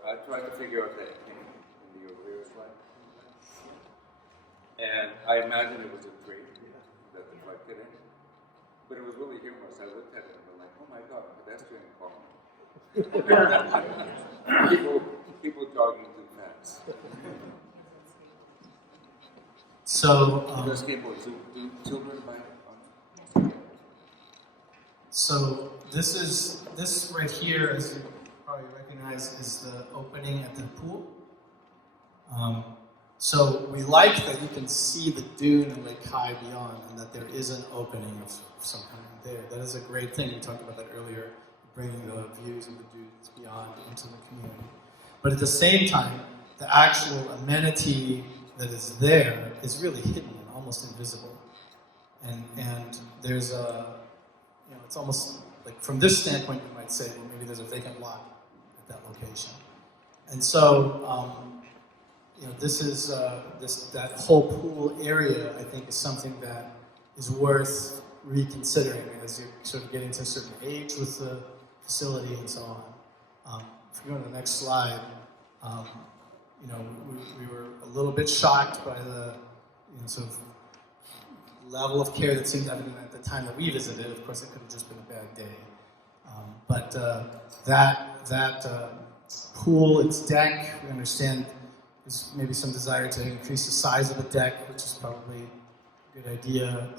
I tried to figure out that thing in the earlier slide. And I imagine it was a tree that reflected it. But it was really humorous. I looked at it and I'm like, oh my God, pedestrian falling. people jogging too fast. So, Those people, children by. So this right here, as you probably recognize, is the opening at the pool. So we like that you can see the dune and Lake Kai beyond, and that there is an opening of some kind there. That is a great thing. We talked about that earlier, bringing the views of the dunes beyond into the community. But at the same time, the actual amenity that is there is really hidden and almost invisible. And there's a, it's almost like from this standpoint, you might say, well, maybe there's a vacant lot at that location. And so, this is that whole pool area, I think, is something that is worth reconsidering as you're sort of getting to a certain age with the facility and so on. If you go to the next slide, we were a little bit shocked by the sort of level of care that seemed evident at the time that we visited. Of course, it could have just been a bad day. But that pool, its deck, we understand there's maybe some desire to increase the size of the deck, which is probably a good idea.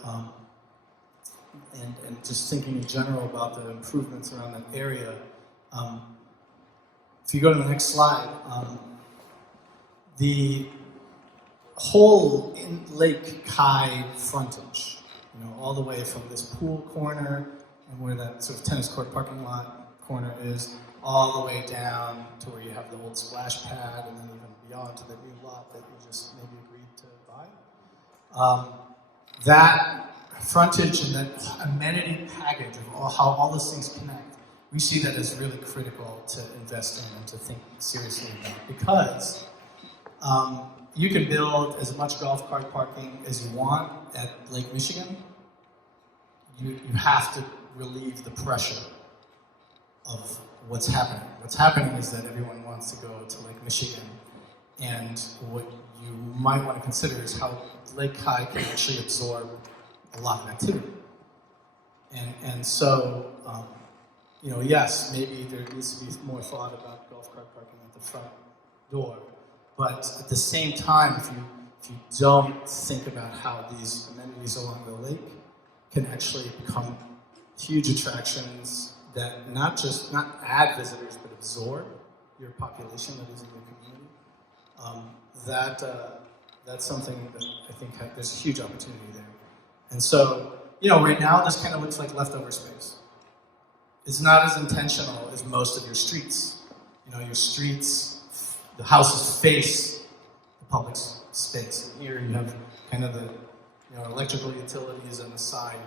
And just thinking in general about the improvements around that area. If you go to the next slide, the whole in Lake Kai frontage, all the way from this pool corner and where that sort of tennis court parking lot corner is, all the way down to where you have the old splash pad, and then even beyond to the new lot that you just maybe agreed to buy. That frontage and that amenity package of how all those things connect, we see that as really critical to invest in and to think seriously about, because you can build as much golf cart parking as you want at Lake Michigan. You have to relieve the pressure of what's happening. What's happening is that everyone wants to go to Lake Michigan, and what you might want to consider is how Lake Kai can actually absorb a lot of activity. And so, yes, maybe there needs to be more thought about golf cart parking at the front door. But at the same time, if you don't think about how these amenities along the lake can actually become huge attractions that not add visitors, but absorb your population that is in your community, that's something that I think there's a huge opportunity there. And so, right now this kind of looks like leftover space. It's not as intentional as most of your streets. Your streets, the houses face the public space. And here you have kind of the electrical utilities on the side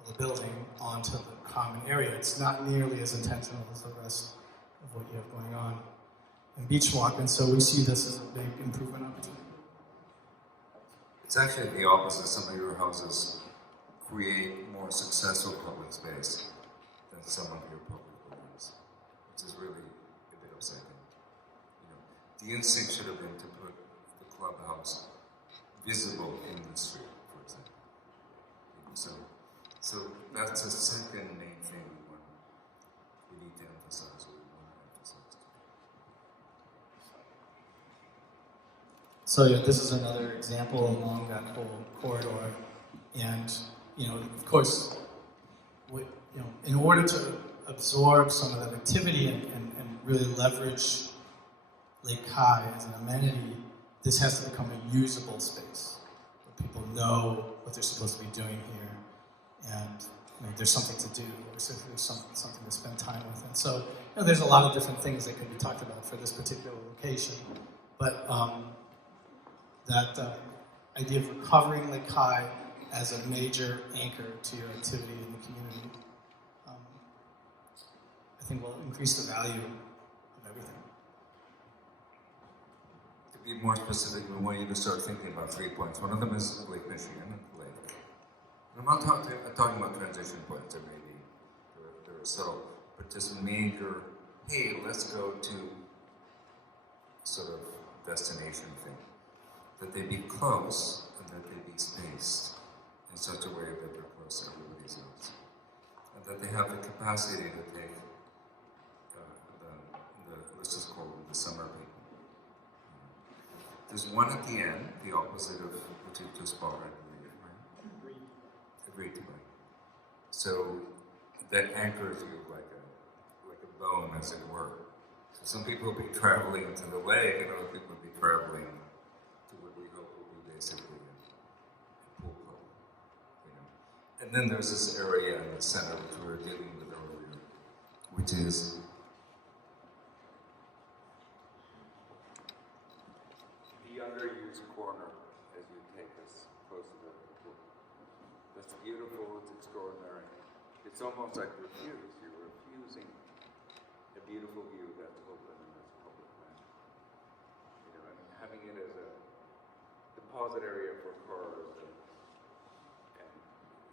of the building onto the common area. It's not nearly as intentional as the rest of what you have going on in Beachwalk, and so we see this as a big improvement opportunity. It's actually the opposite. Some of your houses create more successful public space than some of your public buildings, which is really a bit upsetting. The instinct should have been to put the clubhouse visible in the street, for example. So that's the second main thing we need to emphasize, or we want to emphasize. So this is another example along that whole corridor, and of course, in order to absorb some of that activity and really leverage Lake Kai as an amenity, this has to become a usable space where people know what they're supposed to be doing here, there's something to do, or there's something to spend time with. And so there's a lot of different things that can be talked about for this particular location. But that idea of recovering Lake High as a major anchor to your activity in the community, I think will increase the value of everything. To be more specific, we want you to start thinking about 3 points. One of them is Lake Michigan and Lake. I'm not talking about transition points, or maybe they're subtle, but just major, hey, let's go to sort of destination thing. That they be close and that they be spaced in such a way that they're close to everybody's else. And that they have the capacity to take let's just call them the summer people. There's one at the end, the opposite of what you just bought, I believe, right? Agreed to buy. So that anchors you like a bone, as it were. So some people will be traveling to the lake, and other people will be traveling to what we hope will be basically a pool club. And then there's this area in the center, which we were dealing with earlier, which is underused corner as you take us close to the pool. That's beautiful, it's extraordinary. It's almost like refuse. You're refusing a beautiful view that's open in this public land. I mean, having it as a deposit area for cars and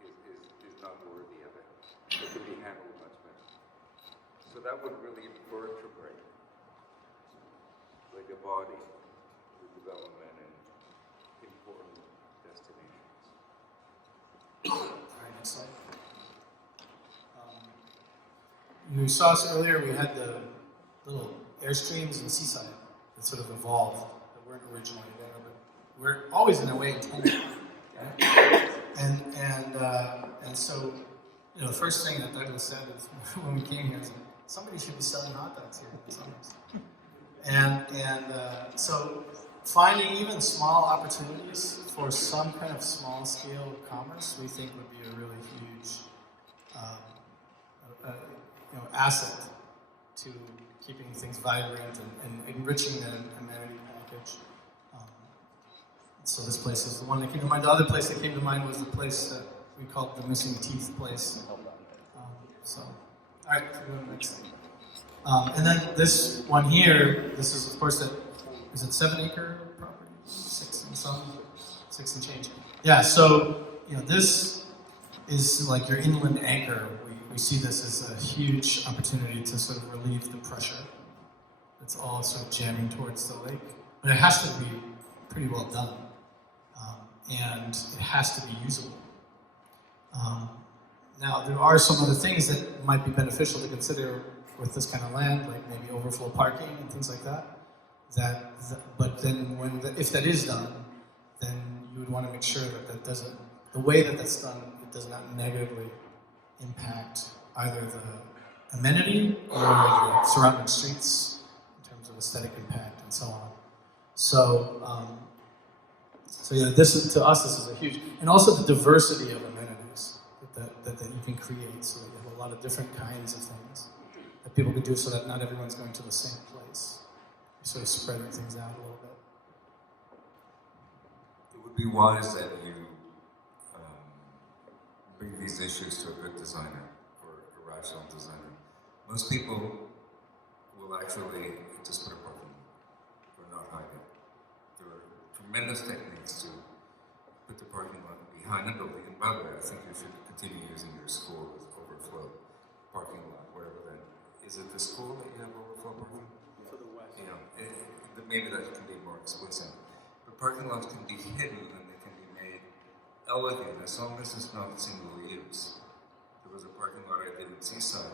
is not worthy of it. It can be handled much better. So that would really vertebrate like a body. Development and important destinations. All right, next slide. You saw us earlier, we had the little airstreams in Seaside that sort of evolved, that weren't originally there, but we're always in a way intended. Right? And so, the first thing that Douglas said is, when we came here, is somebody should be selling hot dogs here in the summers. So finding even small opportunities for some kind of small-scale commerce, we think would be a really huge asset to keeping things vibrant and enriching the amenity package. So this place is the one that came to mind. The other place that came to mind was the place that we called the Missing Teeth place. All right, we'll go to the next thing. And then this one here, this is of course is it 7-acre property? 6 and change. Yeah, so this is like your inland anchor. We see this as a huge opportunity to sort of relieve the pressure that's all sort of jamming towards the lake. But it has to be pretty well done. And it has to be usable. Now, there are some other things that might be beneficial to consider with this kind of land, like maybe overflow parking and things like that. But then if that is done, then you would want to make sure that doesn't, the way that that's done, it does not negatively impact either the amenity or the surrounding streets in terms of aesthetic impact and so on. So yeah, this is a huge, and also the diversity of amenities that you can create, so that you have a lot of different kinds of things that people can do, so that not everyone's going to the same place. You're sort of spreading things out a little bit. It would be wise that you bring these issues to a good designer or a rational designer. Most people will actually just put a parking lot or not hide it. There are tremendous techniques to put the parking lot behind a building. And by the way, I think you should continue using your school as overflow parking lot, wherever that is. It the school that you have overflow parking? For the west. Maybe that can be more explicit. But parking lots can be hidden and they can be made elegant as long as it's not single use. There was a parking lot I did in Seaside,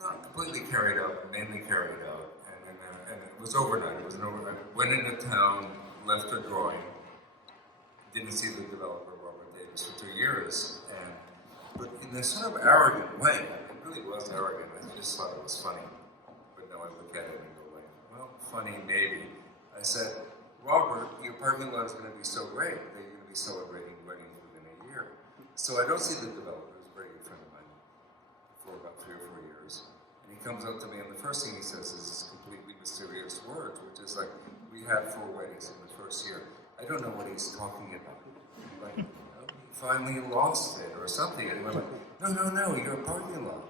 not completely carried out, but mainly carried out, and it was overnight. It was an overnight. Went into town, left a drawing, didn't see the developer Robert Davis for 2 years, but in a sort of arrogant way. It really was arrogant. I just thought it was funny, but now I look at it and go like, well, funny maybe. I said, Robert, your parking lot is going to be so great that you're going to be celebrating weddings within a year. So I don't see the developer, who's a very good friend of mine, for about 3 or 4 years. And he comes up to me, and the first thing he says is this completely mysterious word, which is like, we had 4 weddings in the first year. I don't know what he's talking about. Like, he finally lost it or something. And we're like, no, you're a parking lot.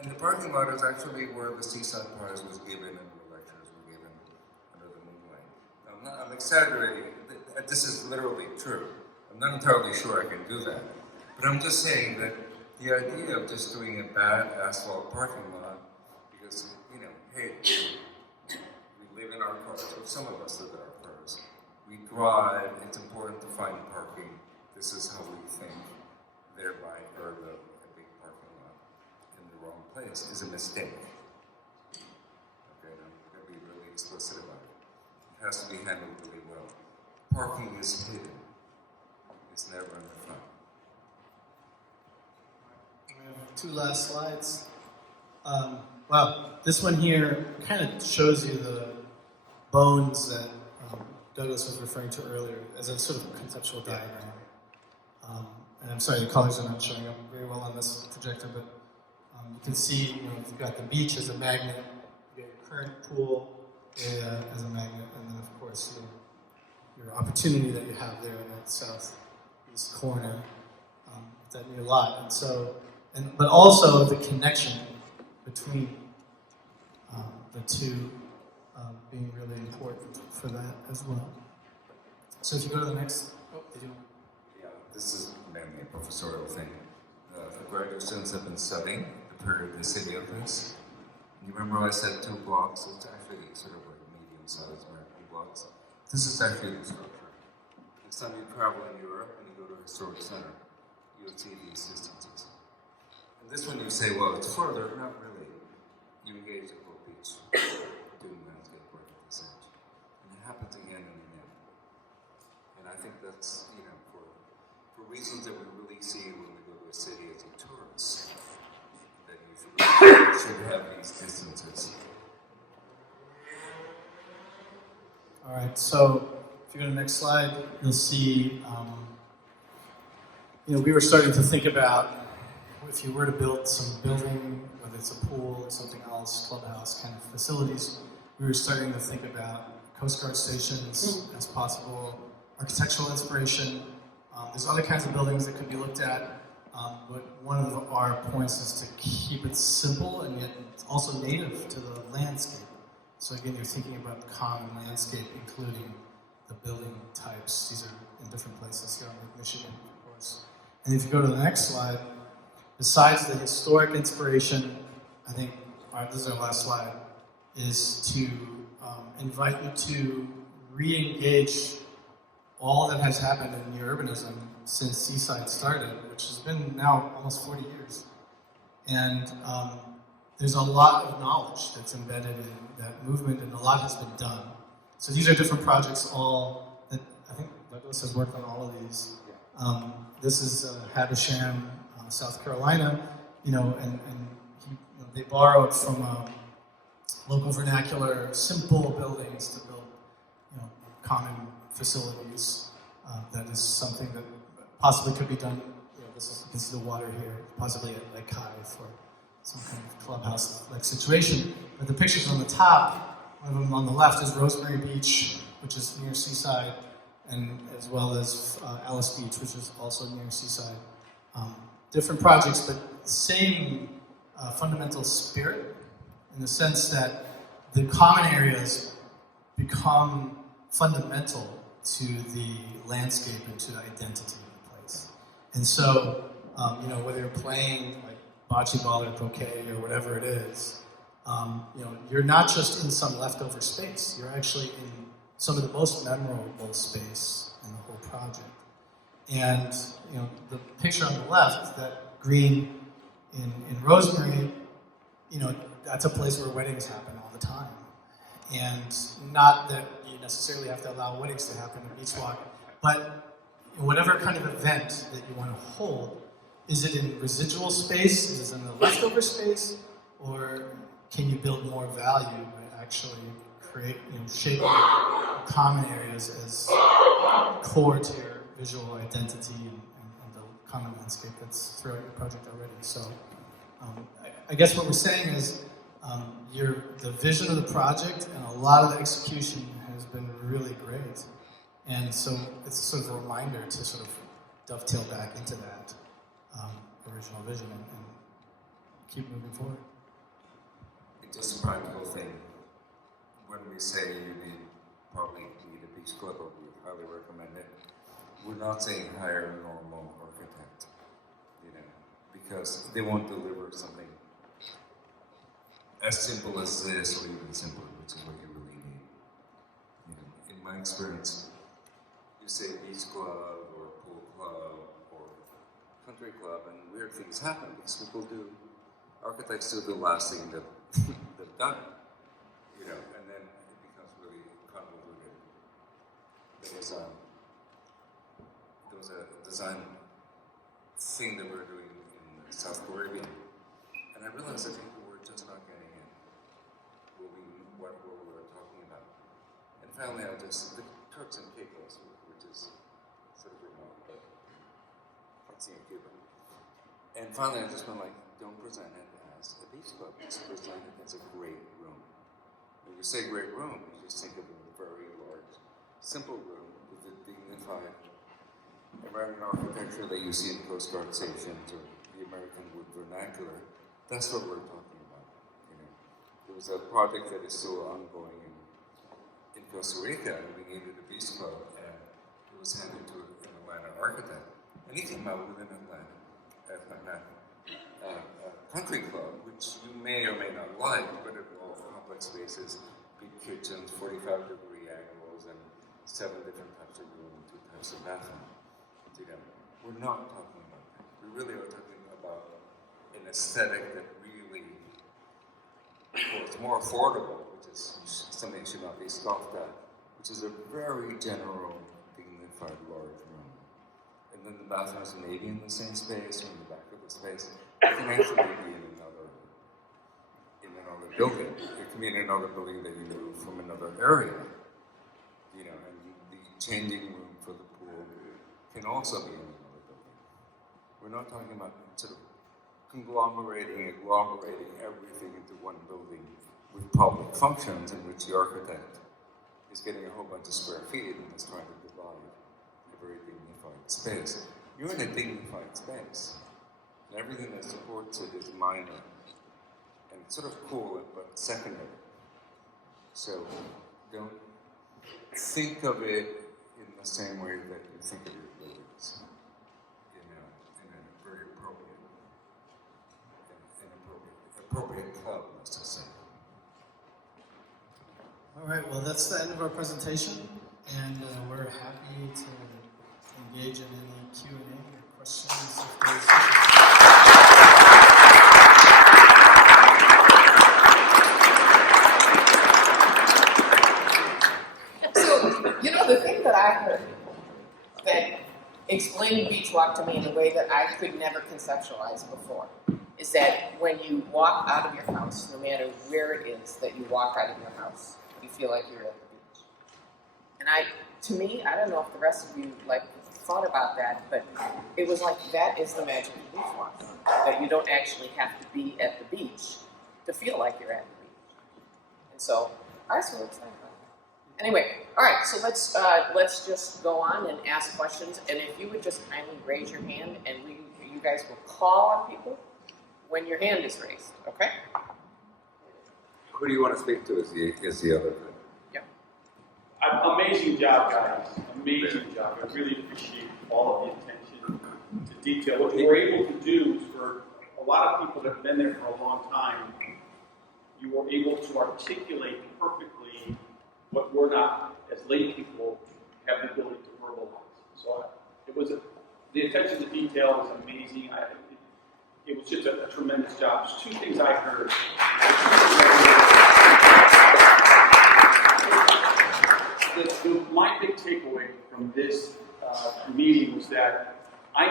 And the parking lot is actually where the Seaside Prize was given and the lectures were given under the moonlight. I'm exaggerating. This is literally true. I'm not entirely sure I can do that. But I'm just saying that the idea of just doing a bad asphalt parking lot, because, hey, we live in our cars, or some of us live in our cars. We drive, it's important to find parking. This is how we think, thereby, or a big parking lot in the wrong place is a mistake. Okay, now I'm going to be really explicit about it. It has to be handled really well. Parking is hidden. It's never in the front. We have 2 last slides. Wow, this one here kind of shows you the bones that Douglas was referring to earlier as a sort of conceptual diagram. And I'm sorry, the colors are not showing up very well on this projector, but you can see, you've got the beach as a magnet, you got your current pool area as a magnet, and then of course your opportunity that you have there in that southeast corner, that new lot. And so, but also the connection between the two being really important for that as well. So if you go to the next, Yeah, this is mainly a professorial thing. The graduate students have been studying the periodicity of this. You remember I said 2 blocks? It's actually sort of like medium-sized American blocks. This is actually the structure. Next time you travel in Europe and you go to a historic center, you'll see these distances. And this one you say, well, it's further. Not really. You engage the whole beach doing landscape work at this edge. And it happens again and again. And I think that's, for reasons that we really see when we go to a city as a tourist, that you should have these distances. All right, so if you go to the next slide, you'll see, we were starting to think about if you were to build some building, whether it's a pool or something else, clubhouse kind of facilities, we were starting to think about Coast Guard stations as possible, architectural inspiration. There's other kinds of buildings that could be looked at, but one of our points is to keep it simple and yet also native to the landscape. So again, you're thinking about the common landscape, including the building types. These are in different places here on Lake Michigan, of course. And if you go to the next slide, besides the historic inspiration, I think, this is our last slide, is to invite you to re-engage all that has happened in New Urbanism since Seaside started, which has been now almost 40 years. And there's a lot of knowledge that's embedded in that movement, and a lot has been done. So these are different projects, all that I think Douglas has worked on all of these. This is Havisham, South Carolina, and they borrowed from local vernacular, simple buildings to build, common facilities. That is something that possibly could be done. You can see the water here, possibly at Lake High for some kind of clubhouse-like situation. But the pictures on the top, one of them on the left is Rosemary Beach, which is near Seaside, and as well as Alice Beach, which is also near Seaside. Different projects, but same fundamental spirit, in the sense that the common areas become fundamental to the landscape and to the identity of the place. And so, whether you're playing like bocce ball or croquet or whatever it is, you're not just in some leftover space. You're actually in some of the most memorable space in the whole project. And the picture on the left, that green in Rosemary, that's a place where weddings happen all the time. And not that you necessarily have to allow weddings to happen in Beachwalk, but whatever kind of event that you want to hold, is it in residual space, is it in the leftover space, or can you build more value by actually shaping common areas as core to your visual identity and the common landscape that's throughout your project already. So I guess what we're saying is the vision of the project and a lot of the execution has been really great. And so it's sort of a reminder to sort of dovetail back into that original vision and keep moving forward. It's just a practical thing. When we say you probably need a beach club, or we highly recommend it, we're not saying hire a normal architect, because they won't deliver something as simple as this, or even simpler, which is what you really need. In my experience, you say beach club, or pool club, or country club, and weird things happen because architects do the last thing that they've done, and then it becomes really convoluted. There was a design thing that we were doing in South Korea, and I realized that people were just not getting in what we were talking about. And finally, the Turks and Caicos, which is sort of remote, but fancy in Cuba. And finally, I just went like, don't present it as a beach club, just present it as a great room. When you say great room, you just think of a very large, simple room with a dignified American architecture that you see in Coast Guard stations or the American wood vernacular. That's what we're talking about. There was a project that is still ongoing in Costa Rica, and we needed a beach club, and it was handed to an Atlanta architect, and he came out with an Atlanta country club, which you may or may not like, but it involves complex spaces, big kitchens, 45-degree angles, and 7 different types of room, 2 types of bathroom. We're not talking about that. We really are talking about an aesthetic that really, is more affordable, which is something that should not be scoffed at, which is a very general, dignified, large room. And then the bathrooms may be in the same space or in the back of the space. It can actually be in another building. It can be in another building that you move from another area. And the changing room for the pool can also be in another building. We're not talking about sort of agglomerating everything into one building with public functions in which the architect is getting a whole bunch of square feet and is trying to divide a very dignified space. You're in a dignified space, and everything that supports it is minor, and it's sort of cool, but secondary. So don't think of it in the same way that you think of your buildings, in a very appropriate club, let's just say. All right, well, that's the end of our presentation, and we're happy to engage in any Q&A or questions if there's The thing that I heard that explained Beachwalk to me in a way that I could never conceptualize before is that when you walk out of your house, no matter where it is that you walk out of your house, you feel like you're at the beach. And to me, I don't know if the rest of you thought about that, but it was like that is the magic of Beachwalk, that you don't actually have to be at the beach to feel like you're at the beach. And so I was really excited about that. Anyway, all right, so let's just go on and ask questions. And if you would just kindly raise your hand, and you guys will call on people when your hand is raised, okay? Who do you want to speak to is the other thing? Yeah. Amazing job, guys. Amazing job. I really appreciate all of the attention to detail. What you were able to do for a lot of people that have been there for a long time, you were able to articulate perfectly what we're not, as lay people, have the ability to verbalize. So the attention to detail was amazing. It was just a tremendous job. There's 2 things I heard. My big takeaway from this meeting was that I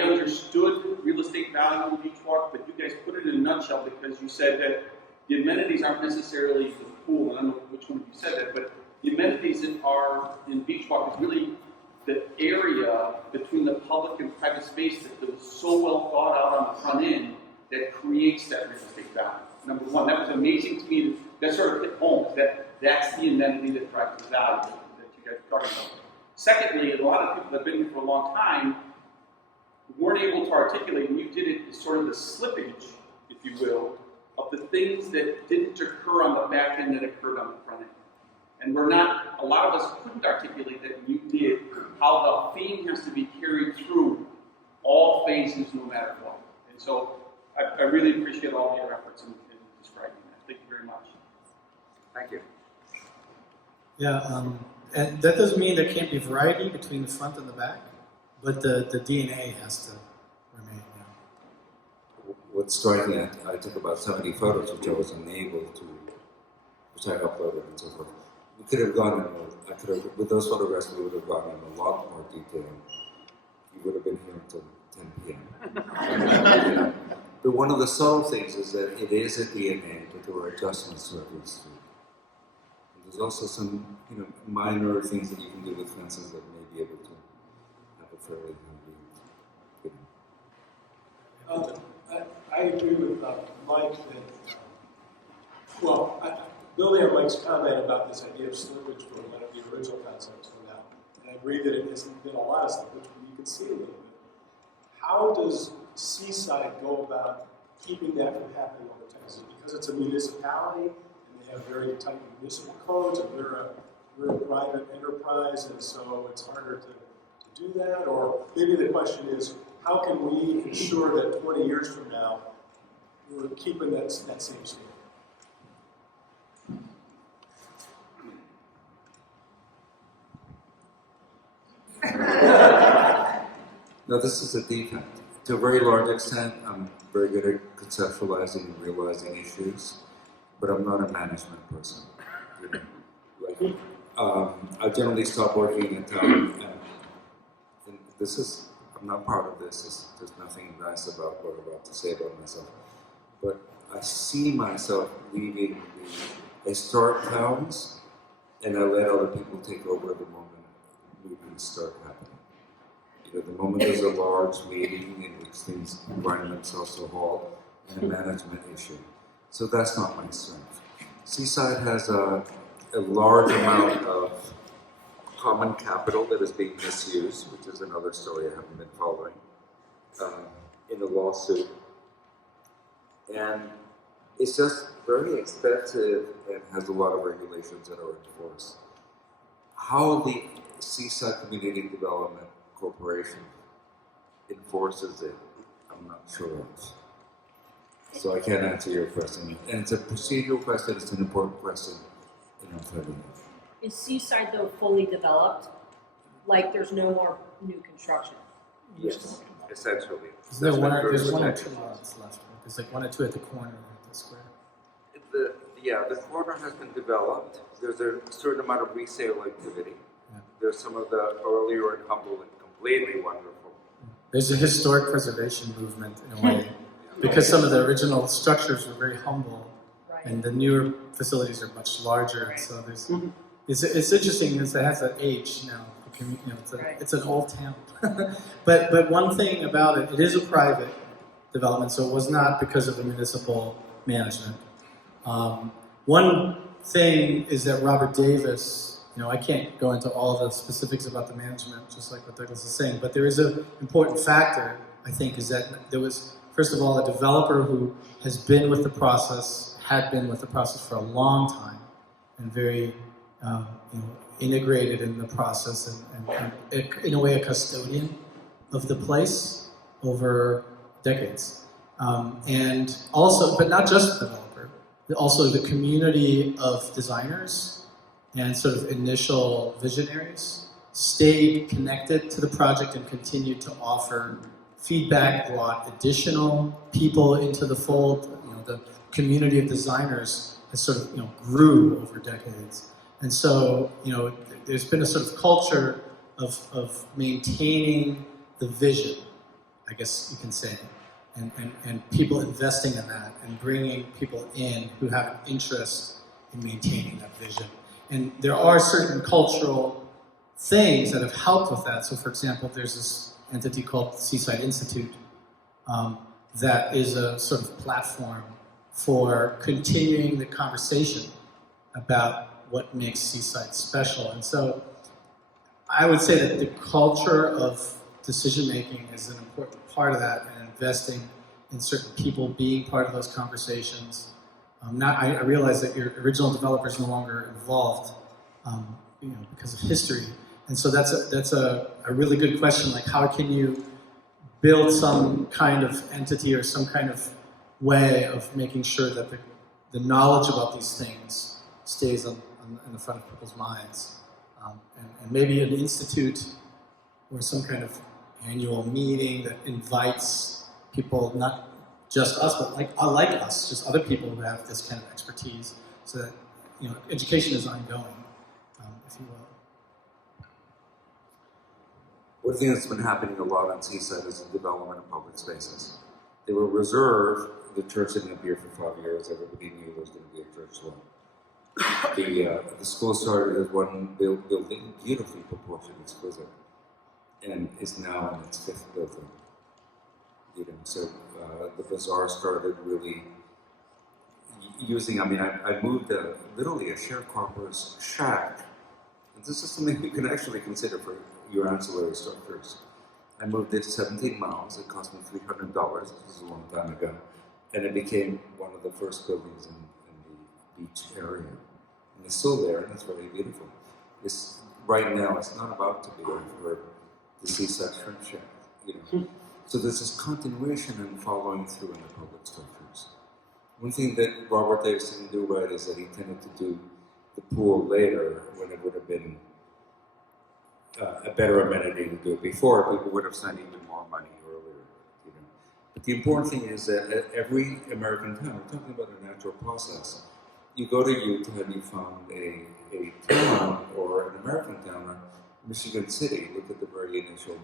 understood real estate value in Beachwalk, but you guys put it in a nutshell because you said that the amenities aren't necessarily the pool, and I don't know which one of you said that, but the amenities that are in Beachwalk is really the area between the public and private space that was so well thought out on the front end that creates that real estate value. Number one, that was amazing to me. That sort of hit home. That's the amenity that drives the value that you guys are talking about. Secondly, a lot of people that have been here for a long time weren't able to articulate, and you did it, is sort of the slippage, if you will, of the things that didn't occur on the back end that occurred on the front end. And a lot of us couldn't articulate that, and you did, how the theme has to be carried through all phases no matter what. And so I really appreciate all of your efforts in describing that. Thank you very much. Thank you. Yeah, and that doesn't mean there can't be variety between the front and the back, but the DNA has to remain. Yeah. What's striking, I took about 70 photos, which I was unable to, which I uploaded and so forth. We could have gone in, with those photographs, we would have gone in a lot more detail. You would have been here until 10 p.m. But one of the subtle things is that it is a DNA, but there were adjustments to every street. There's also some, minor things that you can do with fences that may be able to have a fairly handy. I agree with Mike that, building on Mike's comment about this idea of slippage from one of the original concepts from now, and I agree that it hasn't been a lot of slippage, but you can see a little bit. How does Seaside go about keeping that from happening all the time? Is it because it's a municipality and they have very tight municipal codes, and we're a private enterprise, and so it's harder to do that? Or maybe the question is, how can we ensure that 20 years from now we're keeping that same standard? No, this is a defect. To a very large extent, I'm very good at conceptualizing and realizing issues, but I'm not a management person. I generally stop working in town, and I'm not part of this. There's nothing nice about what I'm about to say about myself. But I see myself leaving I start towns, and I let other people take over the moment movements start happening. The moment there's a large meeting in which things grind themselves to a halt, and a management issue. So that's not my strength. Seaside has a large amount of common capital that is being misused, which is another story I haven't been following, in the lawsuit. And it's just very expensive and has a lot of regulations that are enforced. How the Seaside Community Development Corporation enforces it, I'm not sure of. So I can't answer your question. And it's a procedural question, it's an important question, and I'm telling you. Is Seaside, though, fully developed? Like there's no more new construction? Yes, essentially. There's one or two lots left. Right? There's like one or two at the corner of the square. The corner has been developed. There's a certain amount of resale activity. Yeah. There's some of the earlier and humble and completely wonderful. There's a historic preservation movement in a way, because some of the original structures were very humble, Right. and the newer facilities are much larger. Right. So there's, it's interesting because it has an age now. It's an old town. but one thing about it is a private development, so it was not because of the municipal management. One thing is that Robert Davis, I can't go into all the specifics about the management, just like what Douglas is saying, but there is an important factor, I think, is that there was, first of all, a developer who has been with the process, had been with the process for a long time, and very integrated in the process, and in a way a custodian of the place over decades. And also, but not just the developer, also the community of designers and sort of initial visionaries stayed connected to the project and continued to offer feedback, brought additional people into the fold. The community of designers has sort of grew over decades. And so, there's been a sort of culture of maintaining the vision, I guess you can say, and people investing in that and bringing people in who have an interest in maintaining that vision. And there are certain cultural things that have helped with that. So for example, there's this entity called Seaside Institute that is a sort of platform for continuing the conversation about what makes Seaside special. And so I would say that the culture of decision-making is an important part of that, and investing in certain people being part of those conversations. I realize that your original developer is no longer involved, because of history. And so that's a really good question, like how can you build some kind of entity or some kind of way of making sure that the knowledge about these things stays in the front of people's minds. And maybe an institute or some kind of annual meeting that invites people, not just us, but like us, just other people who have this kind of expertise, so that education is ongoing, if you will. One thing that's been happening a lot on Seaside is the development of public spaces. They were reserved. The church didn't appear for 5 years. Everybody knew there was going to be a church there. The school started as one building, beautifully proportioned, exquisite, and is now in its 5th building. So the bazaar started really using. I moved literally a sharecropper's shack, and this is something you can actually consider for your ancillary structures. I moved it 17 miles. It cost me $300. This was a long time ago, and it became one of the first buildings in the beach area. And it's still there, and it's very beautiful. Right now, it's not about to be for the Seaside Shrimp Shack, So there's this continuation and following through in the public structures. One thing that Robert Davis didn't do right is that he tended to do the pool later when it would have been a better amenity to do it before. People would have spent even more money earlier, But the important thing is that at every American town, we're talking about a natural process. You go to Utah and you found a town or an American town, or Michigan City. Look at the very initial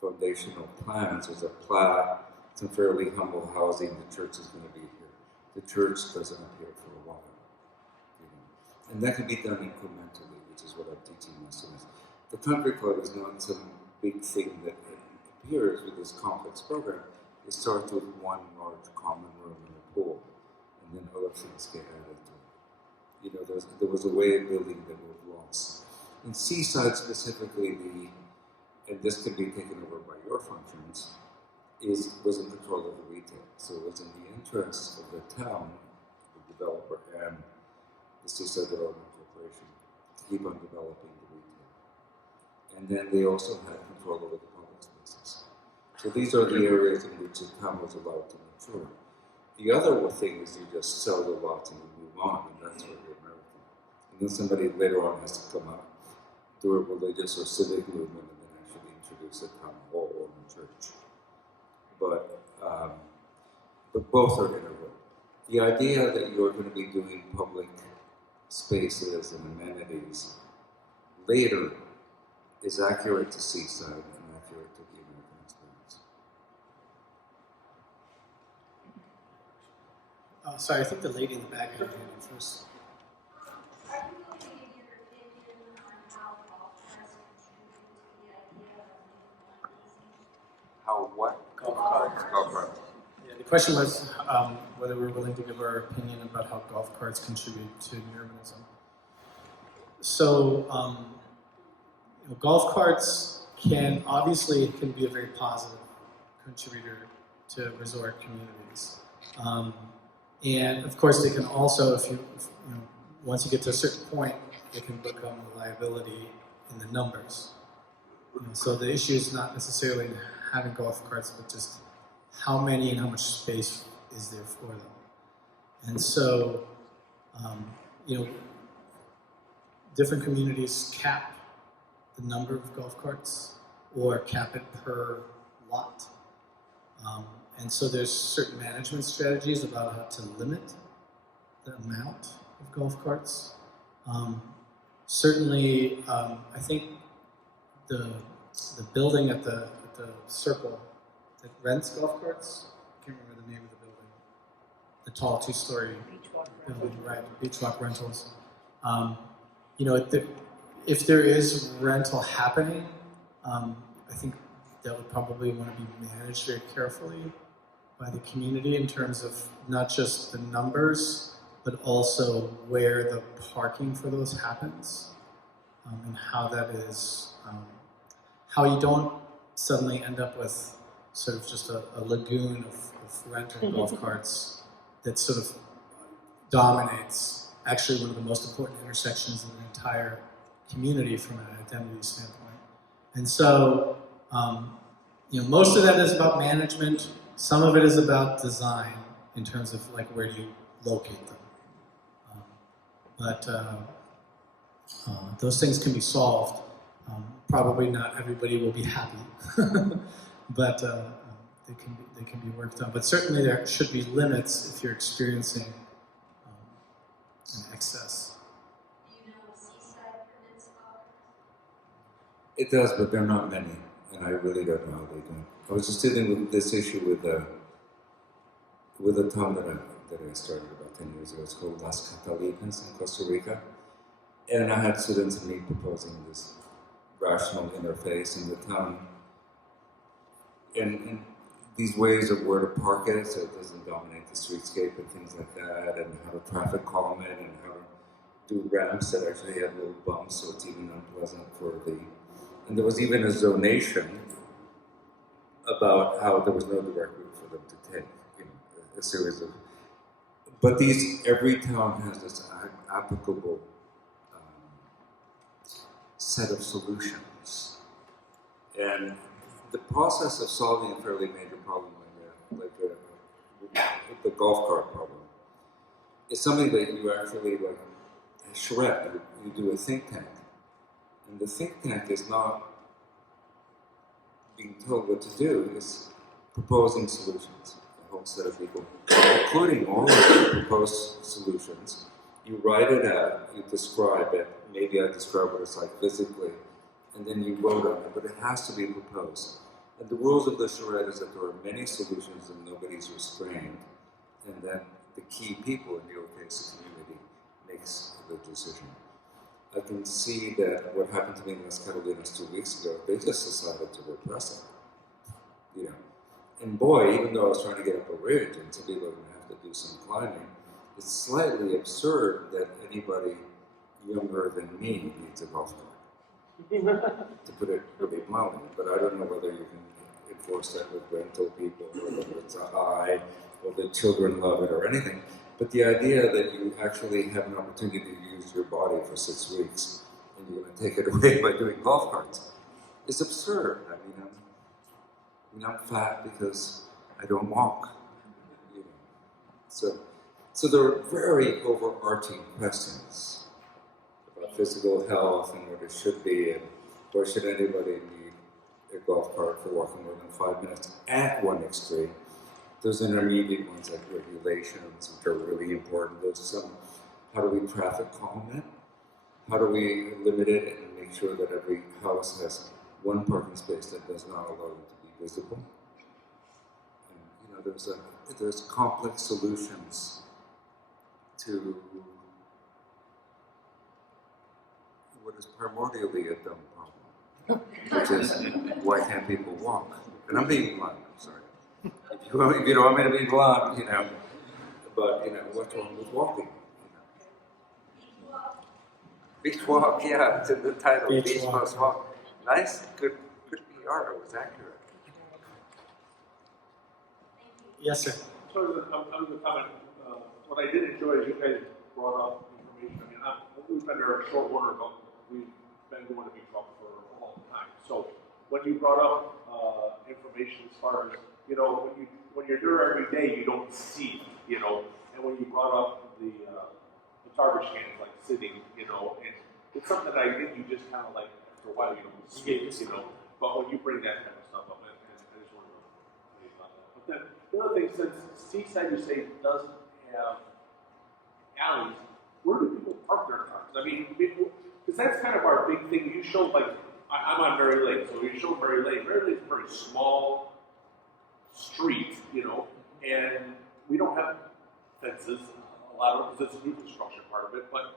foundational plans. There's a plat, some fairly humble housing. The church is going to be here. The church doesn't appear for a while, and that can be done incrementally, which is what I'm teaching my students. The country club is not some big thing that appears with this complex program. It starts with one large common room and a pool, and then other things get added to it. There was a way of building that was lost. In Seaside specifically, and this can be taken over by your functions, was in control of the retail. So it was in the interest of the town, the developer, and the Seaside Development Corporation to keep on developing the retail. And then they also had control over the public spaces. So these are the areas in which the town was allowed to mature. The other thing is you just sell the lots and you move on, and that's where you're American. And then somebody later on has to come out, do a religious or civic movement, and then actually introduce a town hall or a church. But both are integral. The idea that you're going to be doing public spaces and amenities later is accurate to Seaside and accurate to the American experience. Sorry, I think the lady in the back had her hand up first. How what? Golf carts. Golf carts. Yeah, the question was whether we're willing to give our opinion about how golf carts contribute to New Urbanism. So, golf carts can be a very positive contributor to resort communities. And of course, they can also, once you get to a certain point, they can become a liability in the numbers. So the issue is not necessarily having golf carts, but just how many and how much space is there for them. And so, different communities cap the number of golf carts or cap it per lot. And so there's certain management strategies about how to limit the amount of golf carts. Certainly, I think the building at the circle that rents golf carts, I can't remember the name of the building, the tall 2-story building, right? Beachwalk Rentals. if there is rental happening, I think that would probably want to be managed very carefully by the community in terms of not just the numbers, but also where the parking for those happens, and how that is, how you don't suddenly end up with sort of just a lagoon of rental golf carts that sort of dominates actually one of the most important intersections in the entire community from an identity standpoint. And so, most of that is about management. Some of it is about design in terms of like where do you locate them. But those things can be solved. Probably not everybody will be happy, but they can be worked on. But certainly there should be limits if you're experiencing an excess. Do you know what Seaside Peninsula? It does, but there are not many, and I really don't know how they do. I was just dealing with this issue with a town that I started about 10 years ago. It's called Las Catalinas in Costa Rica. And I had students and me proposing this rational interface in the town. And these ways of where to park it so it doesn't dominate the streetscape and things like that, and how to traffic calm it, and how to do ramps that actually have little bumps so it's even unpleasant for the... And there was even a zonation about how there was no direct route for them to take, a series of... But every town has this applicable set of solutions. And the process of solving a fairly major problem like the golf cart problem is something that you actually shred. You do a think tank. And the think tank is not being told what to do, it's proposing solutions. A whole set of people, including all of the proposed solutions. You write it out, you describe it, maybe I describe what it's like physically, and then you vote on it, but it has to be proposed. And the rules of the charrette is that there are many solutions and nobody's restrained, and then the key people, in your case, the community, makes the decision. I can see that what happened to me in Las Catalinas 2 weeks ago, they just decided to repress it. And boy, even though I was trying to get up a ridge and some people are going to have to do some climbing, it's slightly absurd that anybody younger than me needs a golf cart, to put it really mildly. But I don't know whether you can enforce that with rental people, or whether it's a high, or the children love it, or anything. But the idea that you actually have an opportunity to use your body for 6 weeks, and you're going to take it away by doing golf carts, is absurd. I'm fat because I don't walk. So there are very overarching questions about physical health and what it should be, and why should anybody need a golf cart for walking more than 5 minutes at one extreme. Those intermediate ones like regulations, which are really important. There's some, how do we traffic calm it? How do we limit it and make sure that every house has one parking space that does not allow them to be visible? And, there's complex solutions to what is primordially a dumb problem, which is why can't people walk? And I'm being blunt, I'm sorry. If you don't want me to be blunt, but what's wrong with walking? Beachwalk, yeah, it's in the title. Beach plus walk. Nice, good PR. It was accurate. Yes, sir. So I'm going to comment. What I did enjoy is you guys brought up information. We've been there a short order, but we've been going to Beachwalk for a long time. So when you brought up information as far as when you're there every day, you don't see, and when you brought up the garbage cans, like sitting, and it's something that I think you just kind of after a while, you don't see it, but when you bring that kind of stuff up, I just want to tell you about that. But then, the other thing, since Seaside, you say, doesn't have alleys, where do people park their cars? I mean, because that's kind of our big thing. You showed, I'm on Mary Lane, so you show Mary Lane. Mary Lane's a very small street, and we don't have fences, a lot of it, because it's a new construction part of it, but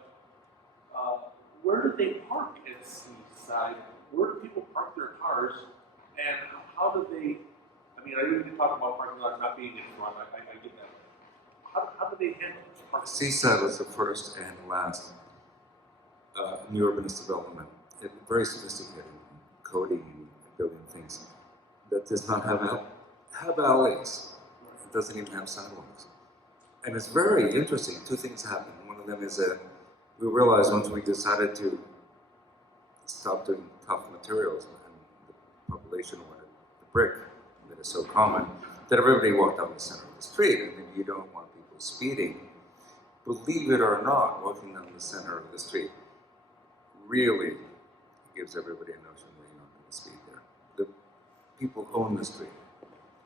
where where do they park at Seaside? Where do people park their cars? And how do they, I mean, I usually talk about parking lots not being in front, I get that. How do they handle parking? Seaside was the first and last new urbanist development. It's very sophisticated coding and building things that does not have alleys. It doesn't even have sidewalks. And it's very interesting. Two things happen. One of them is that we realized once we decided to stop doing tough materials and the population wanted the brick that is so common, that everybody walked down the center of the street, and you don't want people speeding. Believe it or not, walking down the center of the street really gives everybody a notion that you're not going to speed there. The people own the street,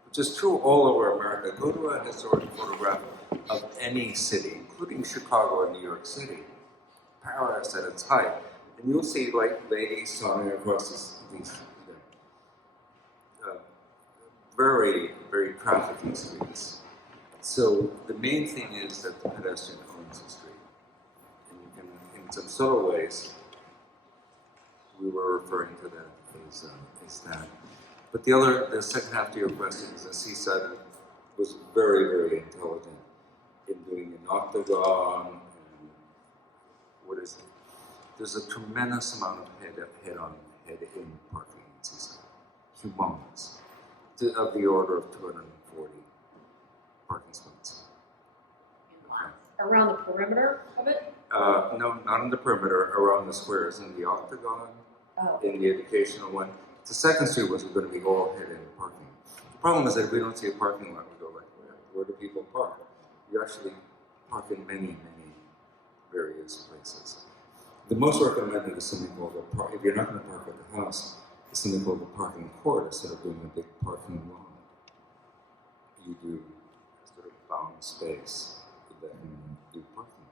which is true all over America. Go to a historic photograph of any city, including Chicago and New York City, Paris at its height, and you'll see like ladies sauntering across these very, very trafficky streets. So the main thing is that the pedestrian owns the street. And you can, in some subtle ways, we were referring to that as that. But the second half to your question is that Seaside was very, very intelligent in doing an octagon and what is it? There's a tremendous amount of head-in parking in Seaside. Humongous. Of the order of 240 parking spots. Around the perimeter of it? No, not in the perimeter, around the squares, in the octagon, in the educational one. The second street was going to be all head-in parking. The problem is that if we don't see a parking lot, we go like, where do people park? You actually park in many, many various places. The most recommended is something called a park. If you're not going to park at the house, it's something called a parking court. Instead of doing a big parking lot, you do a sort of bound space that can do parking.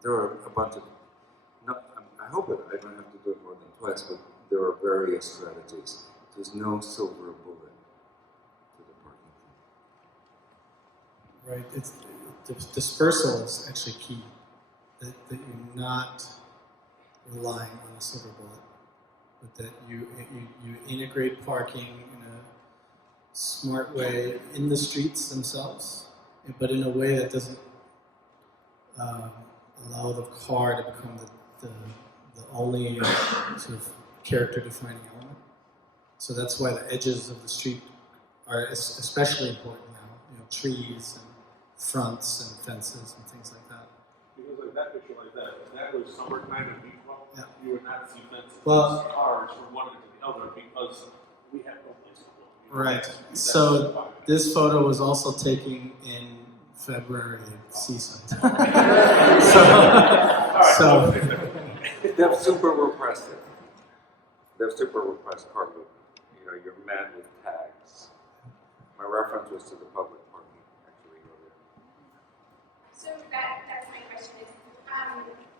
There are a bunch of, I hope that I don't have to do it more than twice, but there are various strategies. There's no silver bullet to the parking. Right. It's the dispersal is actually key. That you're not relying on a silver bullet, but that you integrate parking in a smart way in the streets themselves, but in a way that doesn't allow the car to become the only sort of character-defining element. So that's why the edges of the street are especially important now. You know, trees and fronts and fences and things like that. Because like that picture like that, if that was summertime in Beachwalk, Yeah. you would not see fences, Well, cars from one end to the other because we have no place to go. You know, right. that's So fine. this photo was also taken in February at Seaside. so They're super repressive. They're super repressed parking. You know, you're mad with tags. My reference was to the public parking, actually, earlier. So that's my question is,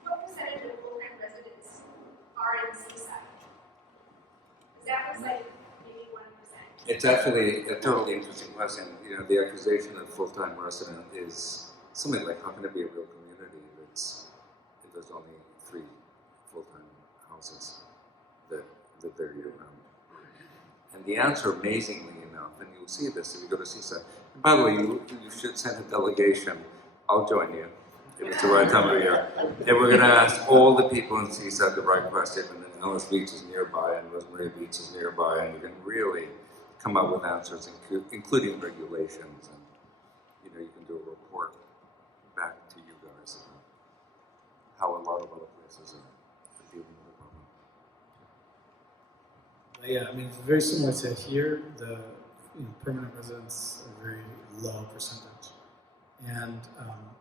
what percentage of full-time residents are in Seaside? Because that was like maybe 1%. It's actually a totally interesting question. You know, the accusation of full-time resident is something like, how can it be a real community if there's only 3 full-time houses that live there year-round? And the answer, amazingly enough, and you'll see this if you go to Seaside. And by the way, you should send a delegation. I'll join you if it's the right time of year. And we're going to ask all the people in Seaside the right question, and then Ellis Beach is nearby, and Rosemary Beach is nearby, and we can really come up with answers, including regulations, and you know, you can do a report back to you guys about how a lot of other places are dealing with the problem. yeah, I mean, it's very similar to here. The permanent residents are a very low percentage, and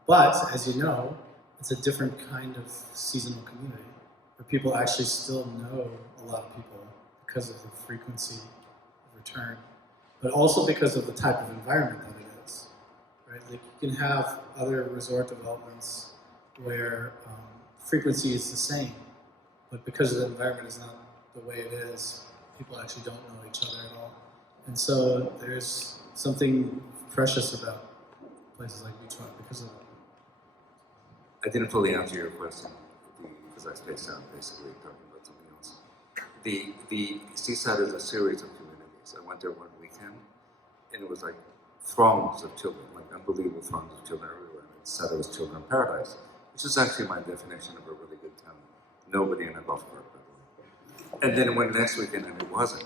but as you know, it's a different kind of seasonal community where people actually still know a lot of people because of the frequency of return, but also because of the type of environment that it is. Right? Like you can have other resort developments where frequency is the same, but because the environment is not the way it is, people actually don't know each other at all. And so there's something precious about places like Beachwalk because of that. I didn't fully answer your question. because I spaced out basically talking about something else. The Seaside is a series of communities. I went there one weekend, and it was like throngs of children, like unbelievable throngs of children everywhere. And it said it was children paradise, which is actually my definition of a really good town. Nobody in a golf cart, by the way. And then it went next weekend, and it wasn't.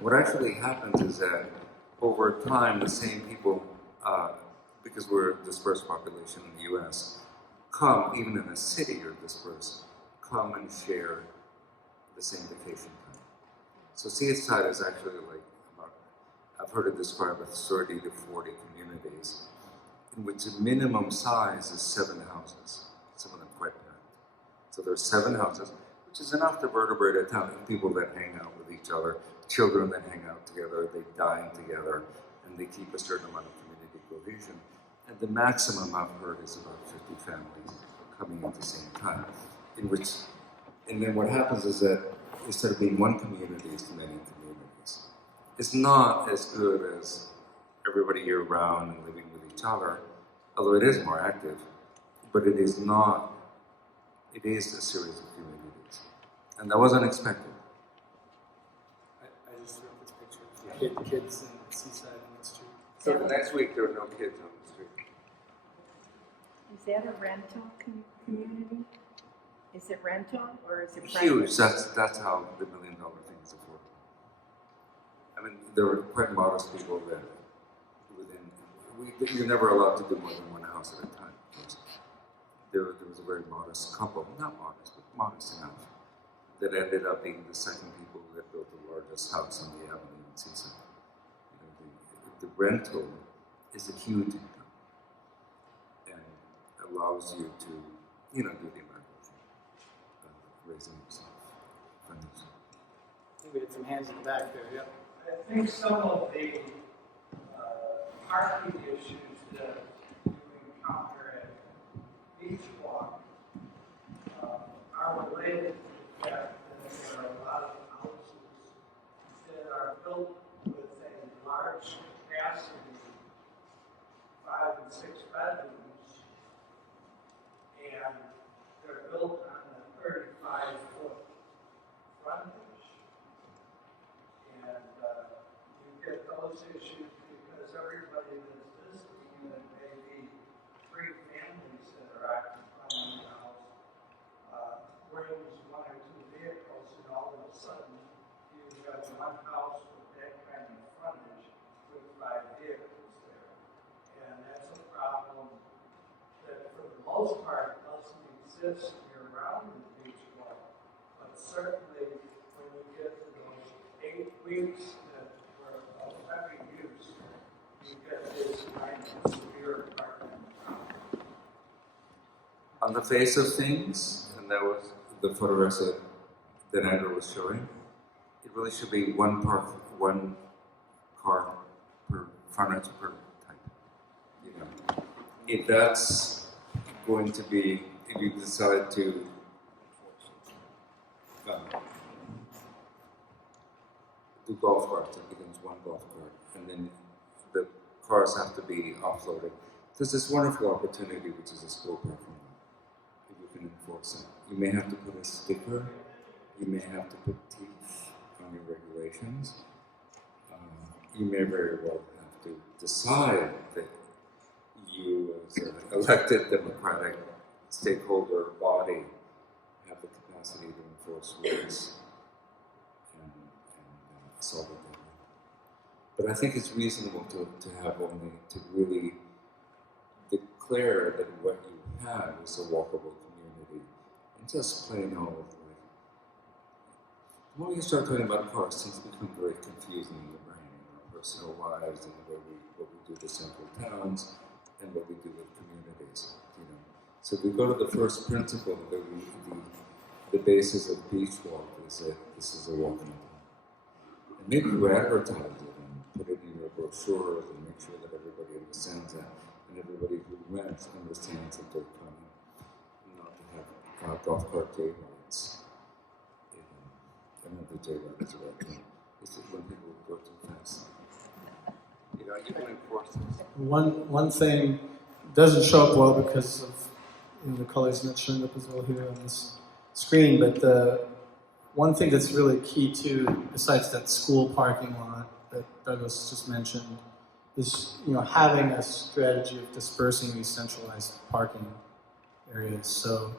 What actually happens is that over time, the same people, because we're a dispersed population in the U.S., come, even in a city you're dispersed, come and share the same vacation time. So Seaside is actually like, I've heard it described as 30 to 40 communities, in which the minimum size is 7 houses, some of them quite packed. So there's 7 houses, which is enough to vertebrate a town of people that hang out with each other, children that hang out together, they dine together, and they keep a certain amount of community cohesion. And the maximum I've heard is about 50 families coming at the same time, and then what happens is that instead of being one community, it's many communities. It's not as good as everybody year-round and living with each other, although it is more active, but it is not, it is a series of communities. And that wasn't expected. I just wrote this picture of kids in Seaside on the street. So the next week there were no kids on the street. Is that a rental community? Is it rental or is it Huge. That's how the $1 million thing is afforded. I mean, there were quite modest people that you're never allowed to do more than one house at a time. There was a very modest couple, not modest, but modest enough, that ended up being the second people that built the largest house on the avenue in Seaside. The rental is a huge income and allows you to, do the American thing, raising yourself financially. I think we had some hands in the back there, yeah. I think some of the parking issues that you encounter at Beachwalk are related to the fact that there are a lot of houses that are built with a large capacity, 5 and 6 bedrooms, and they're built on a 35-foot frontage. And you get those issues because everybody that's visiting, and maybe 3 families that are occupying the house, brings 1 or 2 vehicles, and all of a sudden you've got one house with that kind of frontage with 5 vehicles there. And that's a problem that for the most part doesn't exist year-round in Beachwalk, but certainly when you get to those 8 weeks that were of heavy use, you get this kind of severe parking problem. On the face of things, and that was the photographs that Andrew was showing, it really should be one car per frontage per type. If that's going to be, if you decide to do golf carts, it becomes one golf cart, and then the cars have to be offloaded. There's this wonderful opportunity, which is a school parking lot, if you can enforce it. You may have to put a sticker, you may have to put teeth on your regulations. You may very well have to decide that you, as an elected democratic stakeholder body, have the capacity to enforce rules and solve it that way. But I think it's reasonable to have only, to really declare that what you have is a walkable community, and just plain old, like, the more you start talking about cars, things become very confusing in the brain, our personal lives and what we do with central towns and what we do with communities, So if we go to the first principle, the basis of Beachwalk is that this is a walking town. And maybe you advertise it and put it in your brochures and make sure that everybody understands that, and everybody who rents understands that they're coming not to have golf cart day rides. I know the day ride is right thing. It's just when people go too fast. You can enforce this. One thing doesn't show up well because of the colors not showing up as well here on this screen, but the one thing that's really key too, besides that school parking lot that Douglas just mentioned, is having a strategy of dispersing these centralized parking areas. So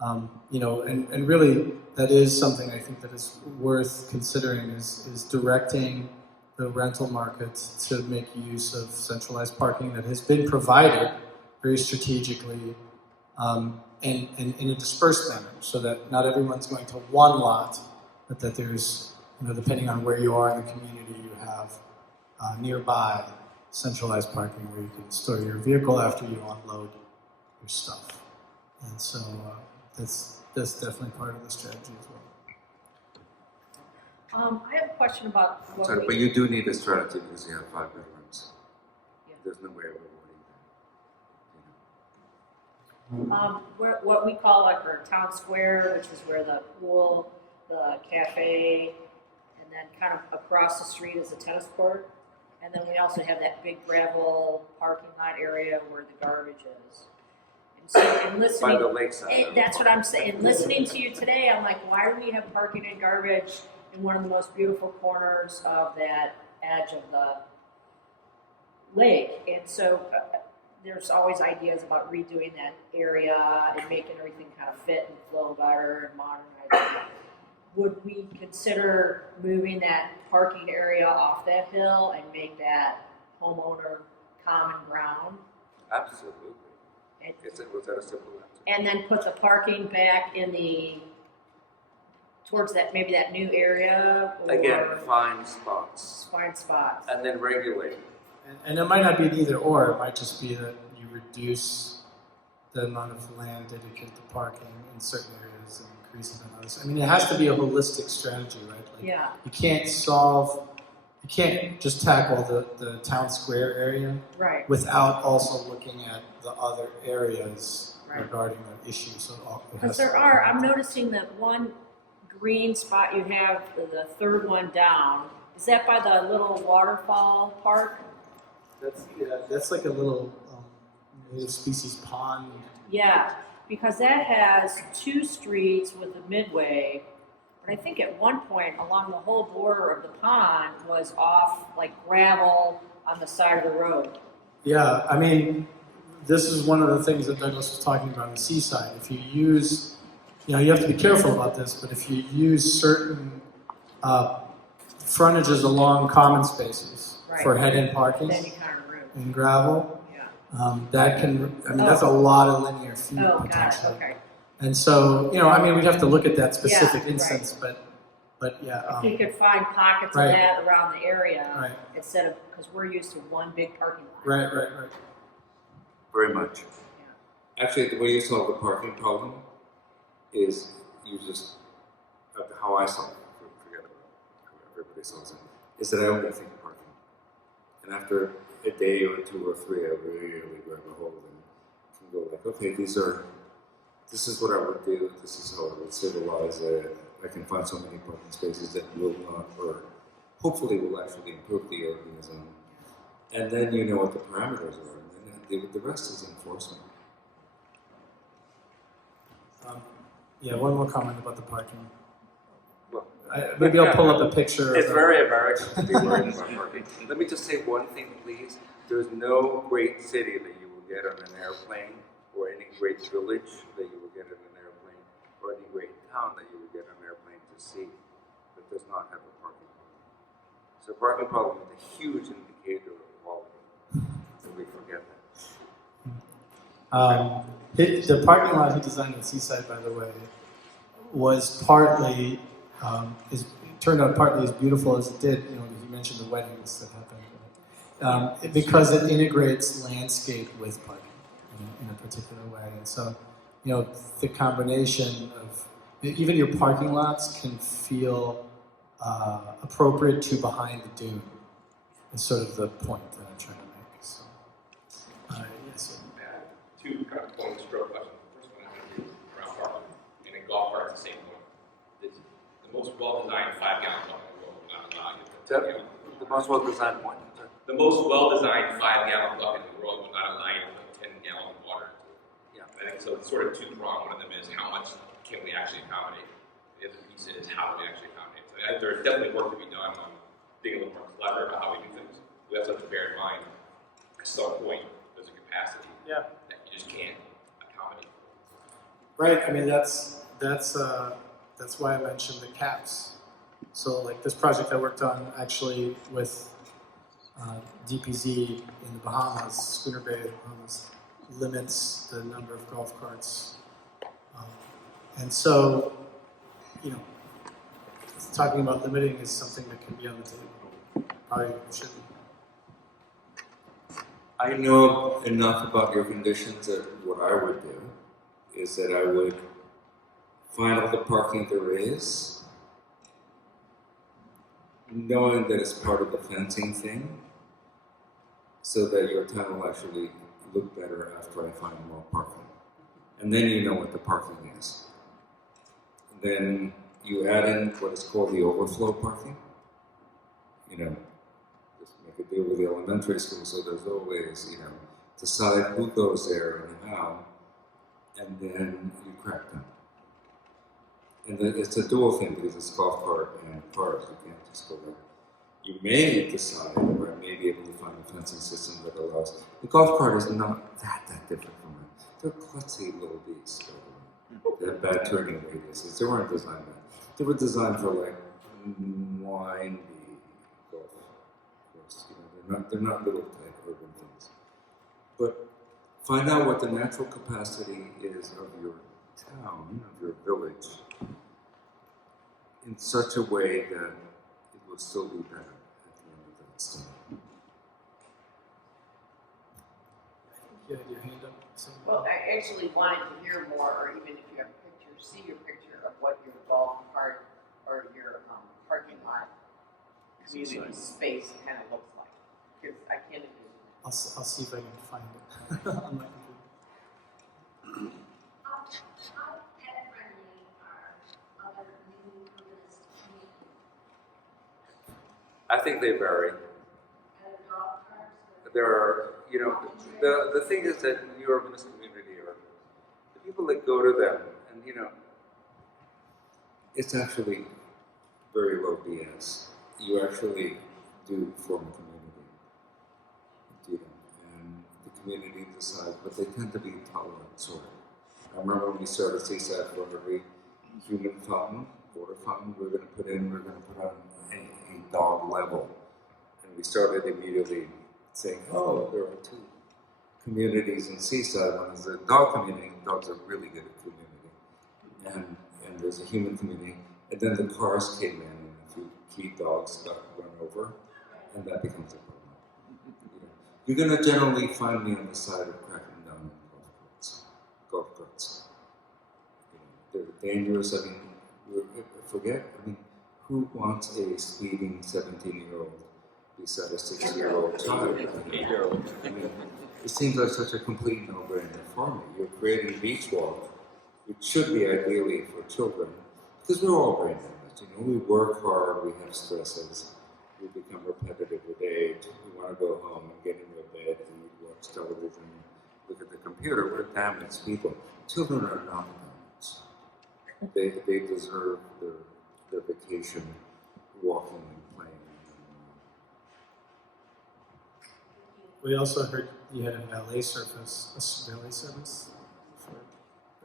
and really that is something I think that is worth considering is directing the rental market to make use of centralized parking that has been provided very strategically and in a dispersed manner, so that not everyone's going to one lot, but that there's, depending on where you are in the community, you have nearby centralized parking where you can store your vehicle after you unload your stuff. And so that's definitely part of the strategy as well. I have a question about what Sorry, but you do need a strategy because you have 5 bedrooms. Yeah. There's no way of avoiding what we call like our town square, which is where the pool, the cafe, and then kind of across the street is the tennis court. And then we also have that big gravel parking lot area where the garbage is. And so in listening, By the lakeside. that's what I'm saying. Listening to you today, I'm like, why do we have parking and garbage in one of the most beautiful corners of that edge of the lake? And so there's always ideas about redoing that area and making everything kind of fit and flow better and modernizing it. Would we consider moving that parking area off that hill and make that homeowner common ground? Absolutely. And, Was that a simple answer? and then put the parking back in towards that, maybe that new area? Or Again, find spots. find spots. And then regulate. And it might not be an either or, it might just be that you reduce the amount of land dedicated to parking in certain areas and increase it in others. I mean, it has to be a holistic strategy, right? Like, Yeah. you can't just tackle the town square area Right. without also looking at the other areas Right. regarding the issue. So it has Because to there be are, I'm connected. noticing that one green spot you have, the third one down, is that by the little waterfall park? That's like a little native species pond. Yeah, because that has 2 streets with a midway, but I think at one point along the whole border of the pond was off like gravel on the side of the road. Yeah, I mean, this is one of the things that Douglas was talking about in Seaside. If you use, you have to be careful about this, but if you use certain frontages along common spaces Right. for head-in parking Then you kind of room. and gravel, Yeah. that can, that's a lot of linear feet Oh, got it, potentially. okay. And so, we'd have to look at that specific right. instance, but yeah. If you could find pockets right. of that around the area Right. instead of, because we're used to one big parking lot. Right. Very much. Actually, the way you solve the parking problem is you just, how I solve it, forget about how everybody solves it, is that I only think parking. And after a day or 2 or 3, I really grab a hold and can go like, okay, this is what I would do, this is how I would civilize it. I can find so many parking spaces that will not, or hopefully will actually improve the urbanism. And then you know what the parameters are, and then the rest is enforcement. One more comment about the parking. Well, Maybe I'll pull up a picture. It's of very American to be worried about parking. Let me just say one thing, please. There's no great city that you will get on an airplane, or any great village that you will get on an airplane, or any great town that you will get on an airplane to see that does not have a parking problem. So parking problem is a huge indicator of quality, and we forget that. The parking lot he designed at Seaside, by the way, was partly, turned out partly as beautiful as it did. He mentioned the weddings that happened, because it integrates landscape with parking in a particular way. And so, the combination of even your parking lots can feel appropriate to behind the dune. Is sort of the point that I'm trying to make. So, yes. Two kind of point stroke questions. The first one I have is around parking, and in golf carts, the same point. It's the most well-designed 5-gallon bucket in the world will not allow you to put 10 gallons. The most well-designed one. The most well-designed 5-gallon bucket in the world will not allow you to put 10 gallons of water into it. Yeah. I think so. It's sort of two-pronged. One of them is how much can we actually accommodate? The other piece is how do we actually accommodate? So I think there's definitely work to be done on being a little more clever about how we do things. We also have to bear in mind, at some point, there's a capacity that you just can't accommodate. Right. I mean, that's why I mentioned the caps. So, like this project I worked on actually with DPZ in the Bahamas, Schooner Bay, the Bahamas, limits the number of golf carts, and so, you know, talking about limiting is something that can be on the table. Probably should be. I know enough about your conditions that what I would do is that I would find all the parking there is, knowing that it's part of the fencing thing, so that your town will actually look better after I find more parking. And then you know what the parking is. Then you add in what is called the overflow parking. You know, just make a deal with the elementary school so there's always, you know, decide who goes there and how, and then you crack them. And then it's a dual thing because it's golf cart and cars. You can't just go there. You may decide, or I may be able to find a fencing system that allows. The golf cart is not that different from it. They're klutzy little beasts. They have bad turning radiuses. They weren't designed that. They were designed for like windy golf course. You know, they're not little tight urban things. But find out what the natural capacity is of your town, of your village, in such a way that it will still be better at the end of that study. You had your hand up. Well, I actually wanted to hear more, or even if you have a picture, see your picture of what your golf cart or your parking lot community space kind of looks like. Because I can't envision it. I'll see if I can find it on my computer. How pet-friendly are other new urbanist communities? I think they vary. And dog parks? There are, you know, the thing is that in the urbanist community are the people that go to them, and you know, it's actually very low BS. You actually do form a community, you know, and the community decides, but they tend to be tolerant, sort of. I remember when we started Seaside, for every human fountain, water fountain, we're going to put on a dog level, and we started immediately saying, oh, there are two communities in Seaside. One is a dog community. Dogs are really good at community. And there's a human community. And then the cars came in, and a few key dogs got run over, and that becomes a problem. You know, you're going to generally find me on the side of cracking down on golf carts. You know, they're dangerous. I mean, who wants a speeding 17-year-old beside a 6-year-old child? I mean, it seems like such a complete no-brainer for me. You're creating Beachwalk, which should be ideally for children, because we're all brain damaged. You know, we work hard, we have stresses, we become repetitive with age. We want to go home and get into a bed and watch television, look at the computer. We're damaged people. Children are not damaged. They deserve their vacation, walking and playing. We also heard you had a valet service.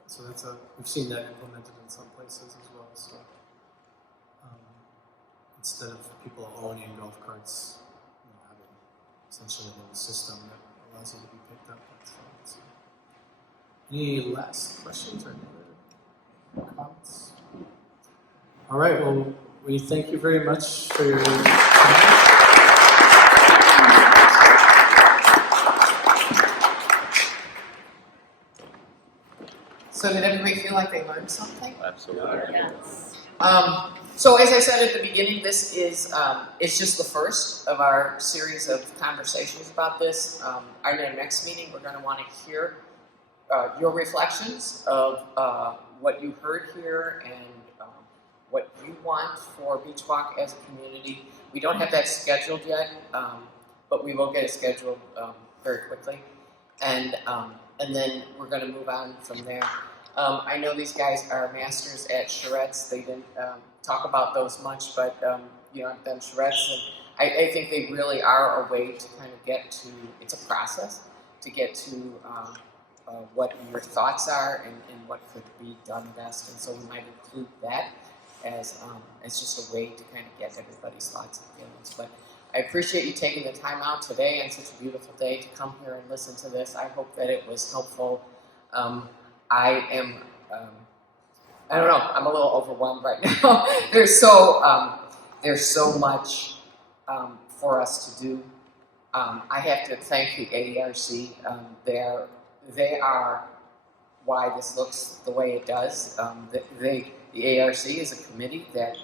So we've seen that implemented in some places as well. So instead of people owning golf carts, you know, having essentially a little system that allows you to be picked up. That's fun. So, any last questions or other comments? All right. Well, we thank you very much for your time. So did everybody feel like they learned something? Absolutely. Yes. So as I said at the beginning, this is it's just the first of our series of conversations about this. Our next meeting, we're going to want to hear your reflections of what you heard here and what you want for Beachwalk as a community. We don't have that scheduled yet, but we will get it scheduled very quickly. And then we're going to move on from there. I know these guys are masters at charrettes. They didn't talk about those much, but I've done charrettes, and I think they really are a way to kind of get to, it's a process, to get to what your thoughts are and what could be done best. And so we might include that as just a way to kind of get everybody's thoughts and feelings. But I appreciate you taking the time out today on such a beautiful day to come here and listen to this. I hope that it was helpful. I don't know, I'm a little overwhelmed right now. There's so much for us to do. I have to thank the AARC. They are why this looks the way it does. The AARC is a committee that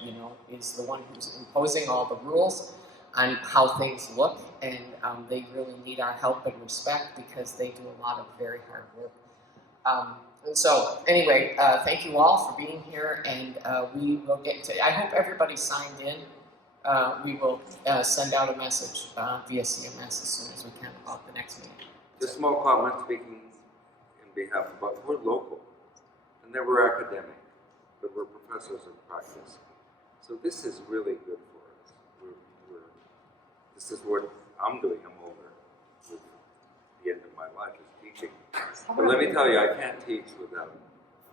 is the one who's imposing all the rules on how things look, and they really need our help and respect because they do a lot of very hard work. And so, anyway, thank you all for being here, and we will get to. I hope everybody signed in. We will send out a message via CMS as soon as we can about the next meeting. Just a small comment speaking in behalf of, but we're local, and then we're academic, but we're professors of practice. So this is really good for us. This is what I'm doing. I'm older. With the end of my life is teaching. But let me tell you, I can't teach without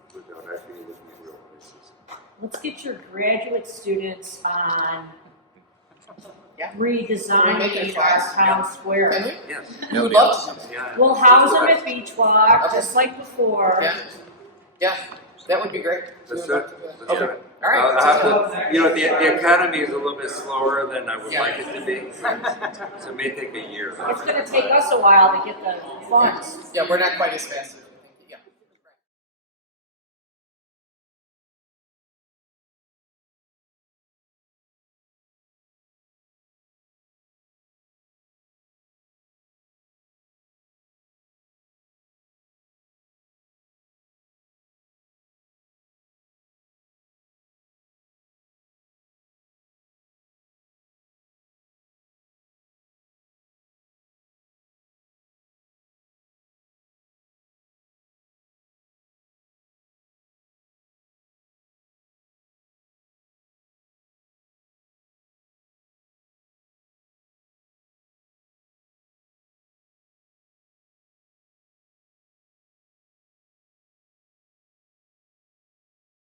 actually looking at real places. Let's get your graduate students on Yeah. redesigning our town square. Can we? Yes. We would love to. Yeah. We'll house them at Beachwalk, Okay. just like before. Yeah, that would be great. Let's do it. Let's do it. All right. I have to, the academy is a little bit slower than I would like it to be. So it may take a year. It's gonna take us a while to get the funds. Yeah, we're not quite as fast as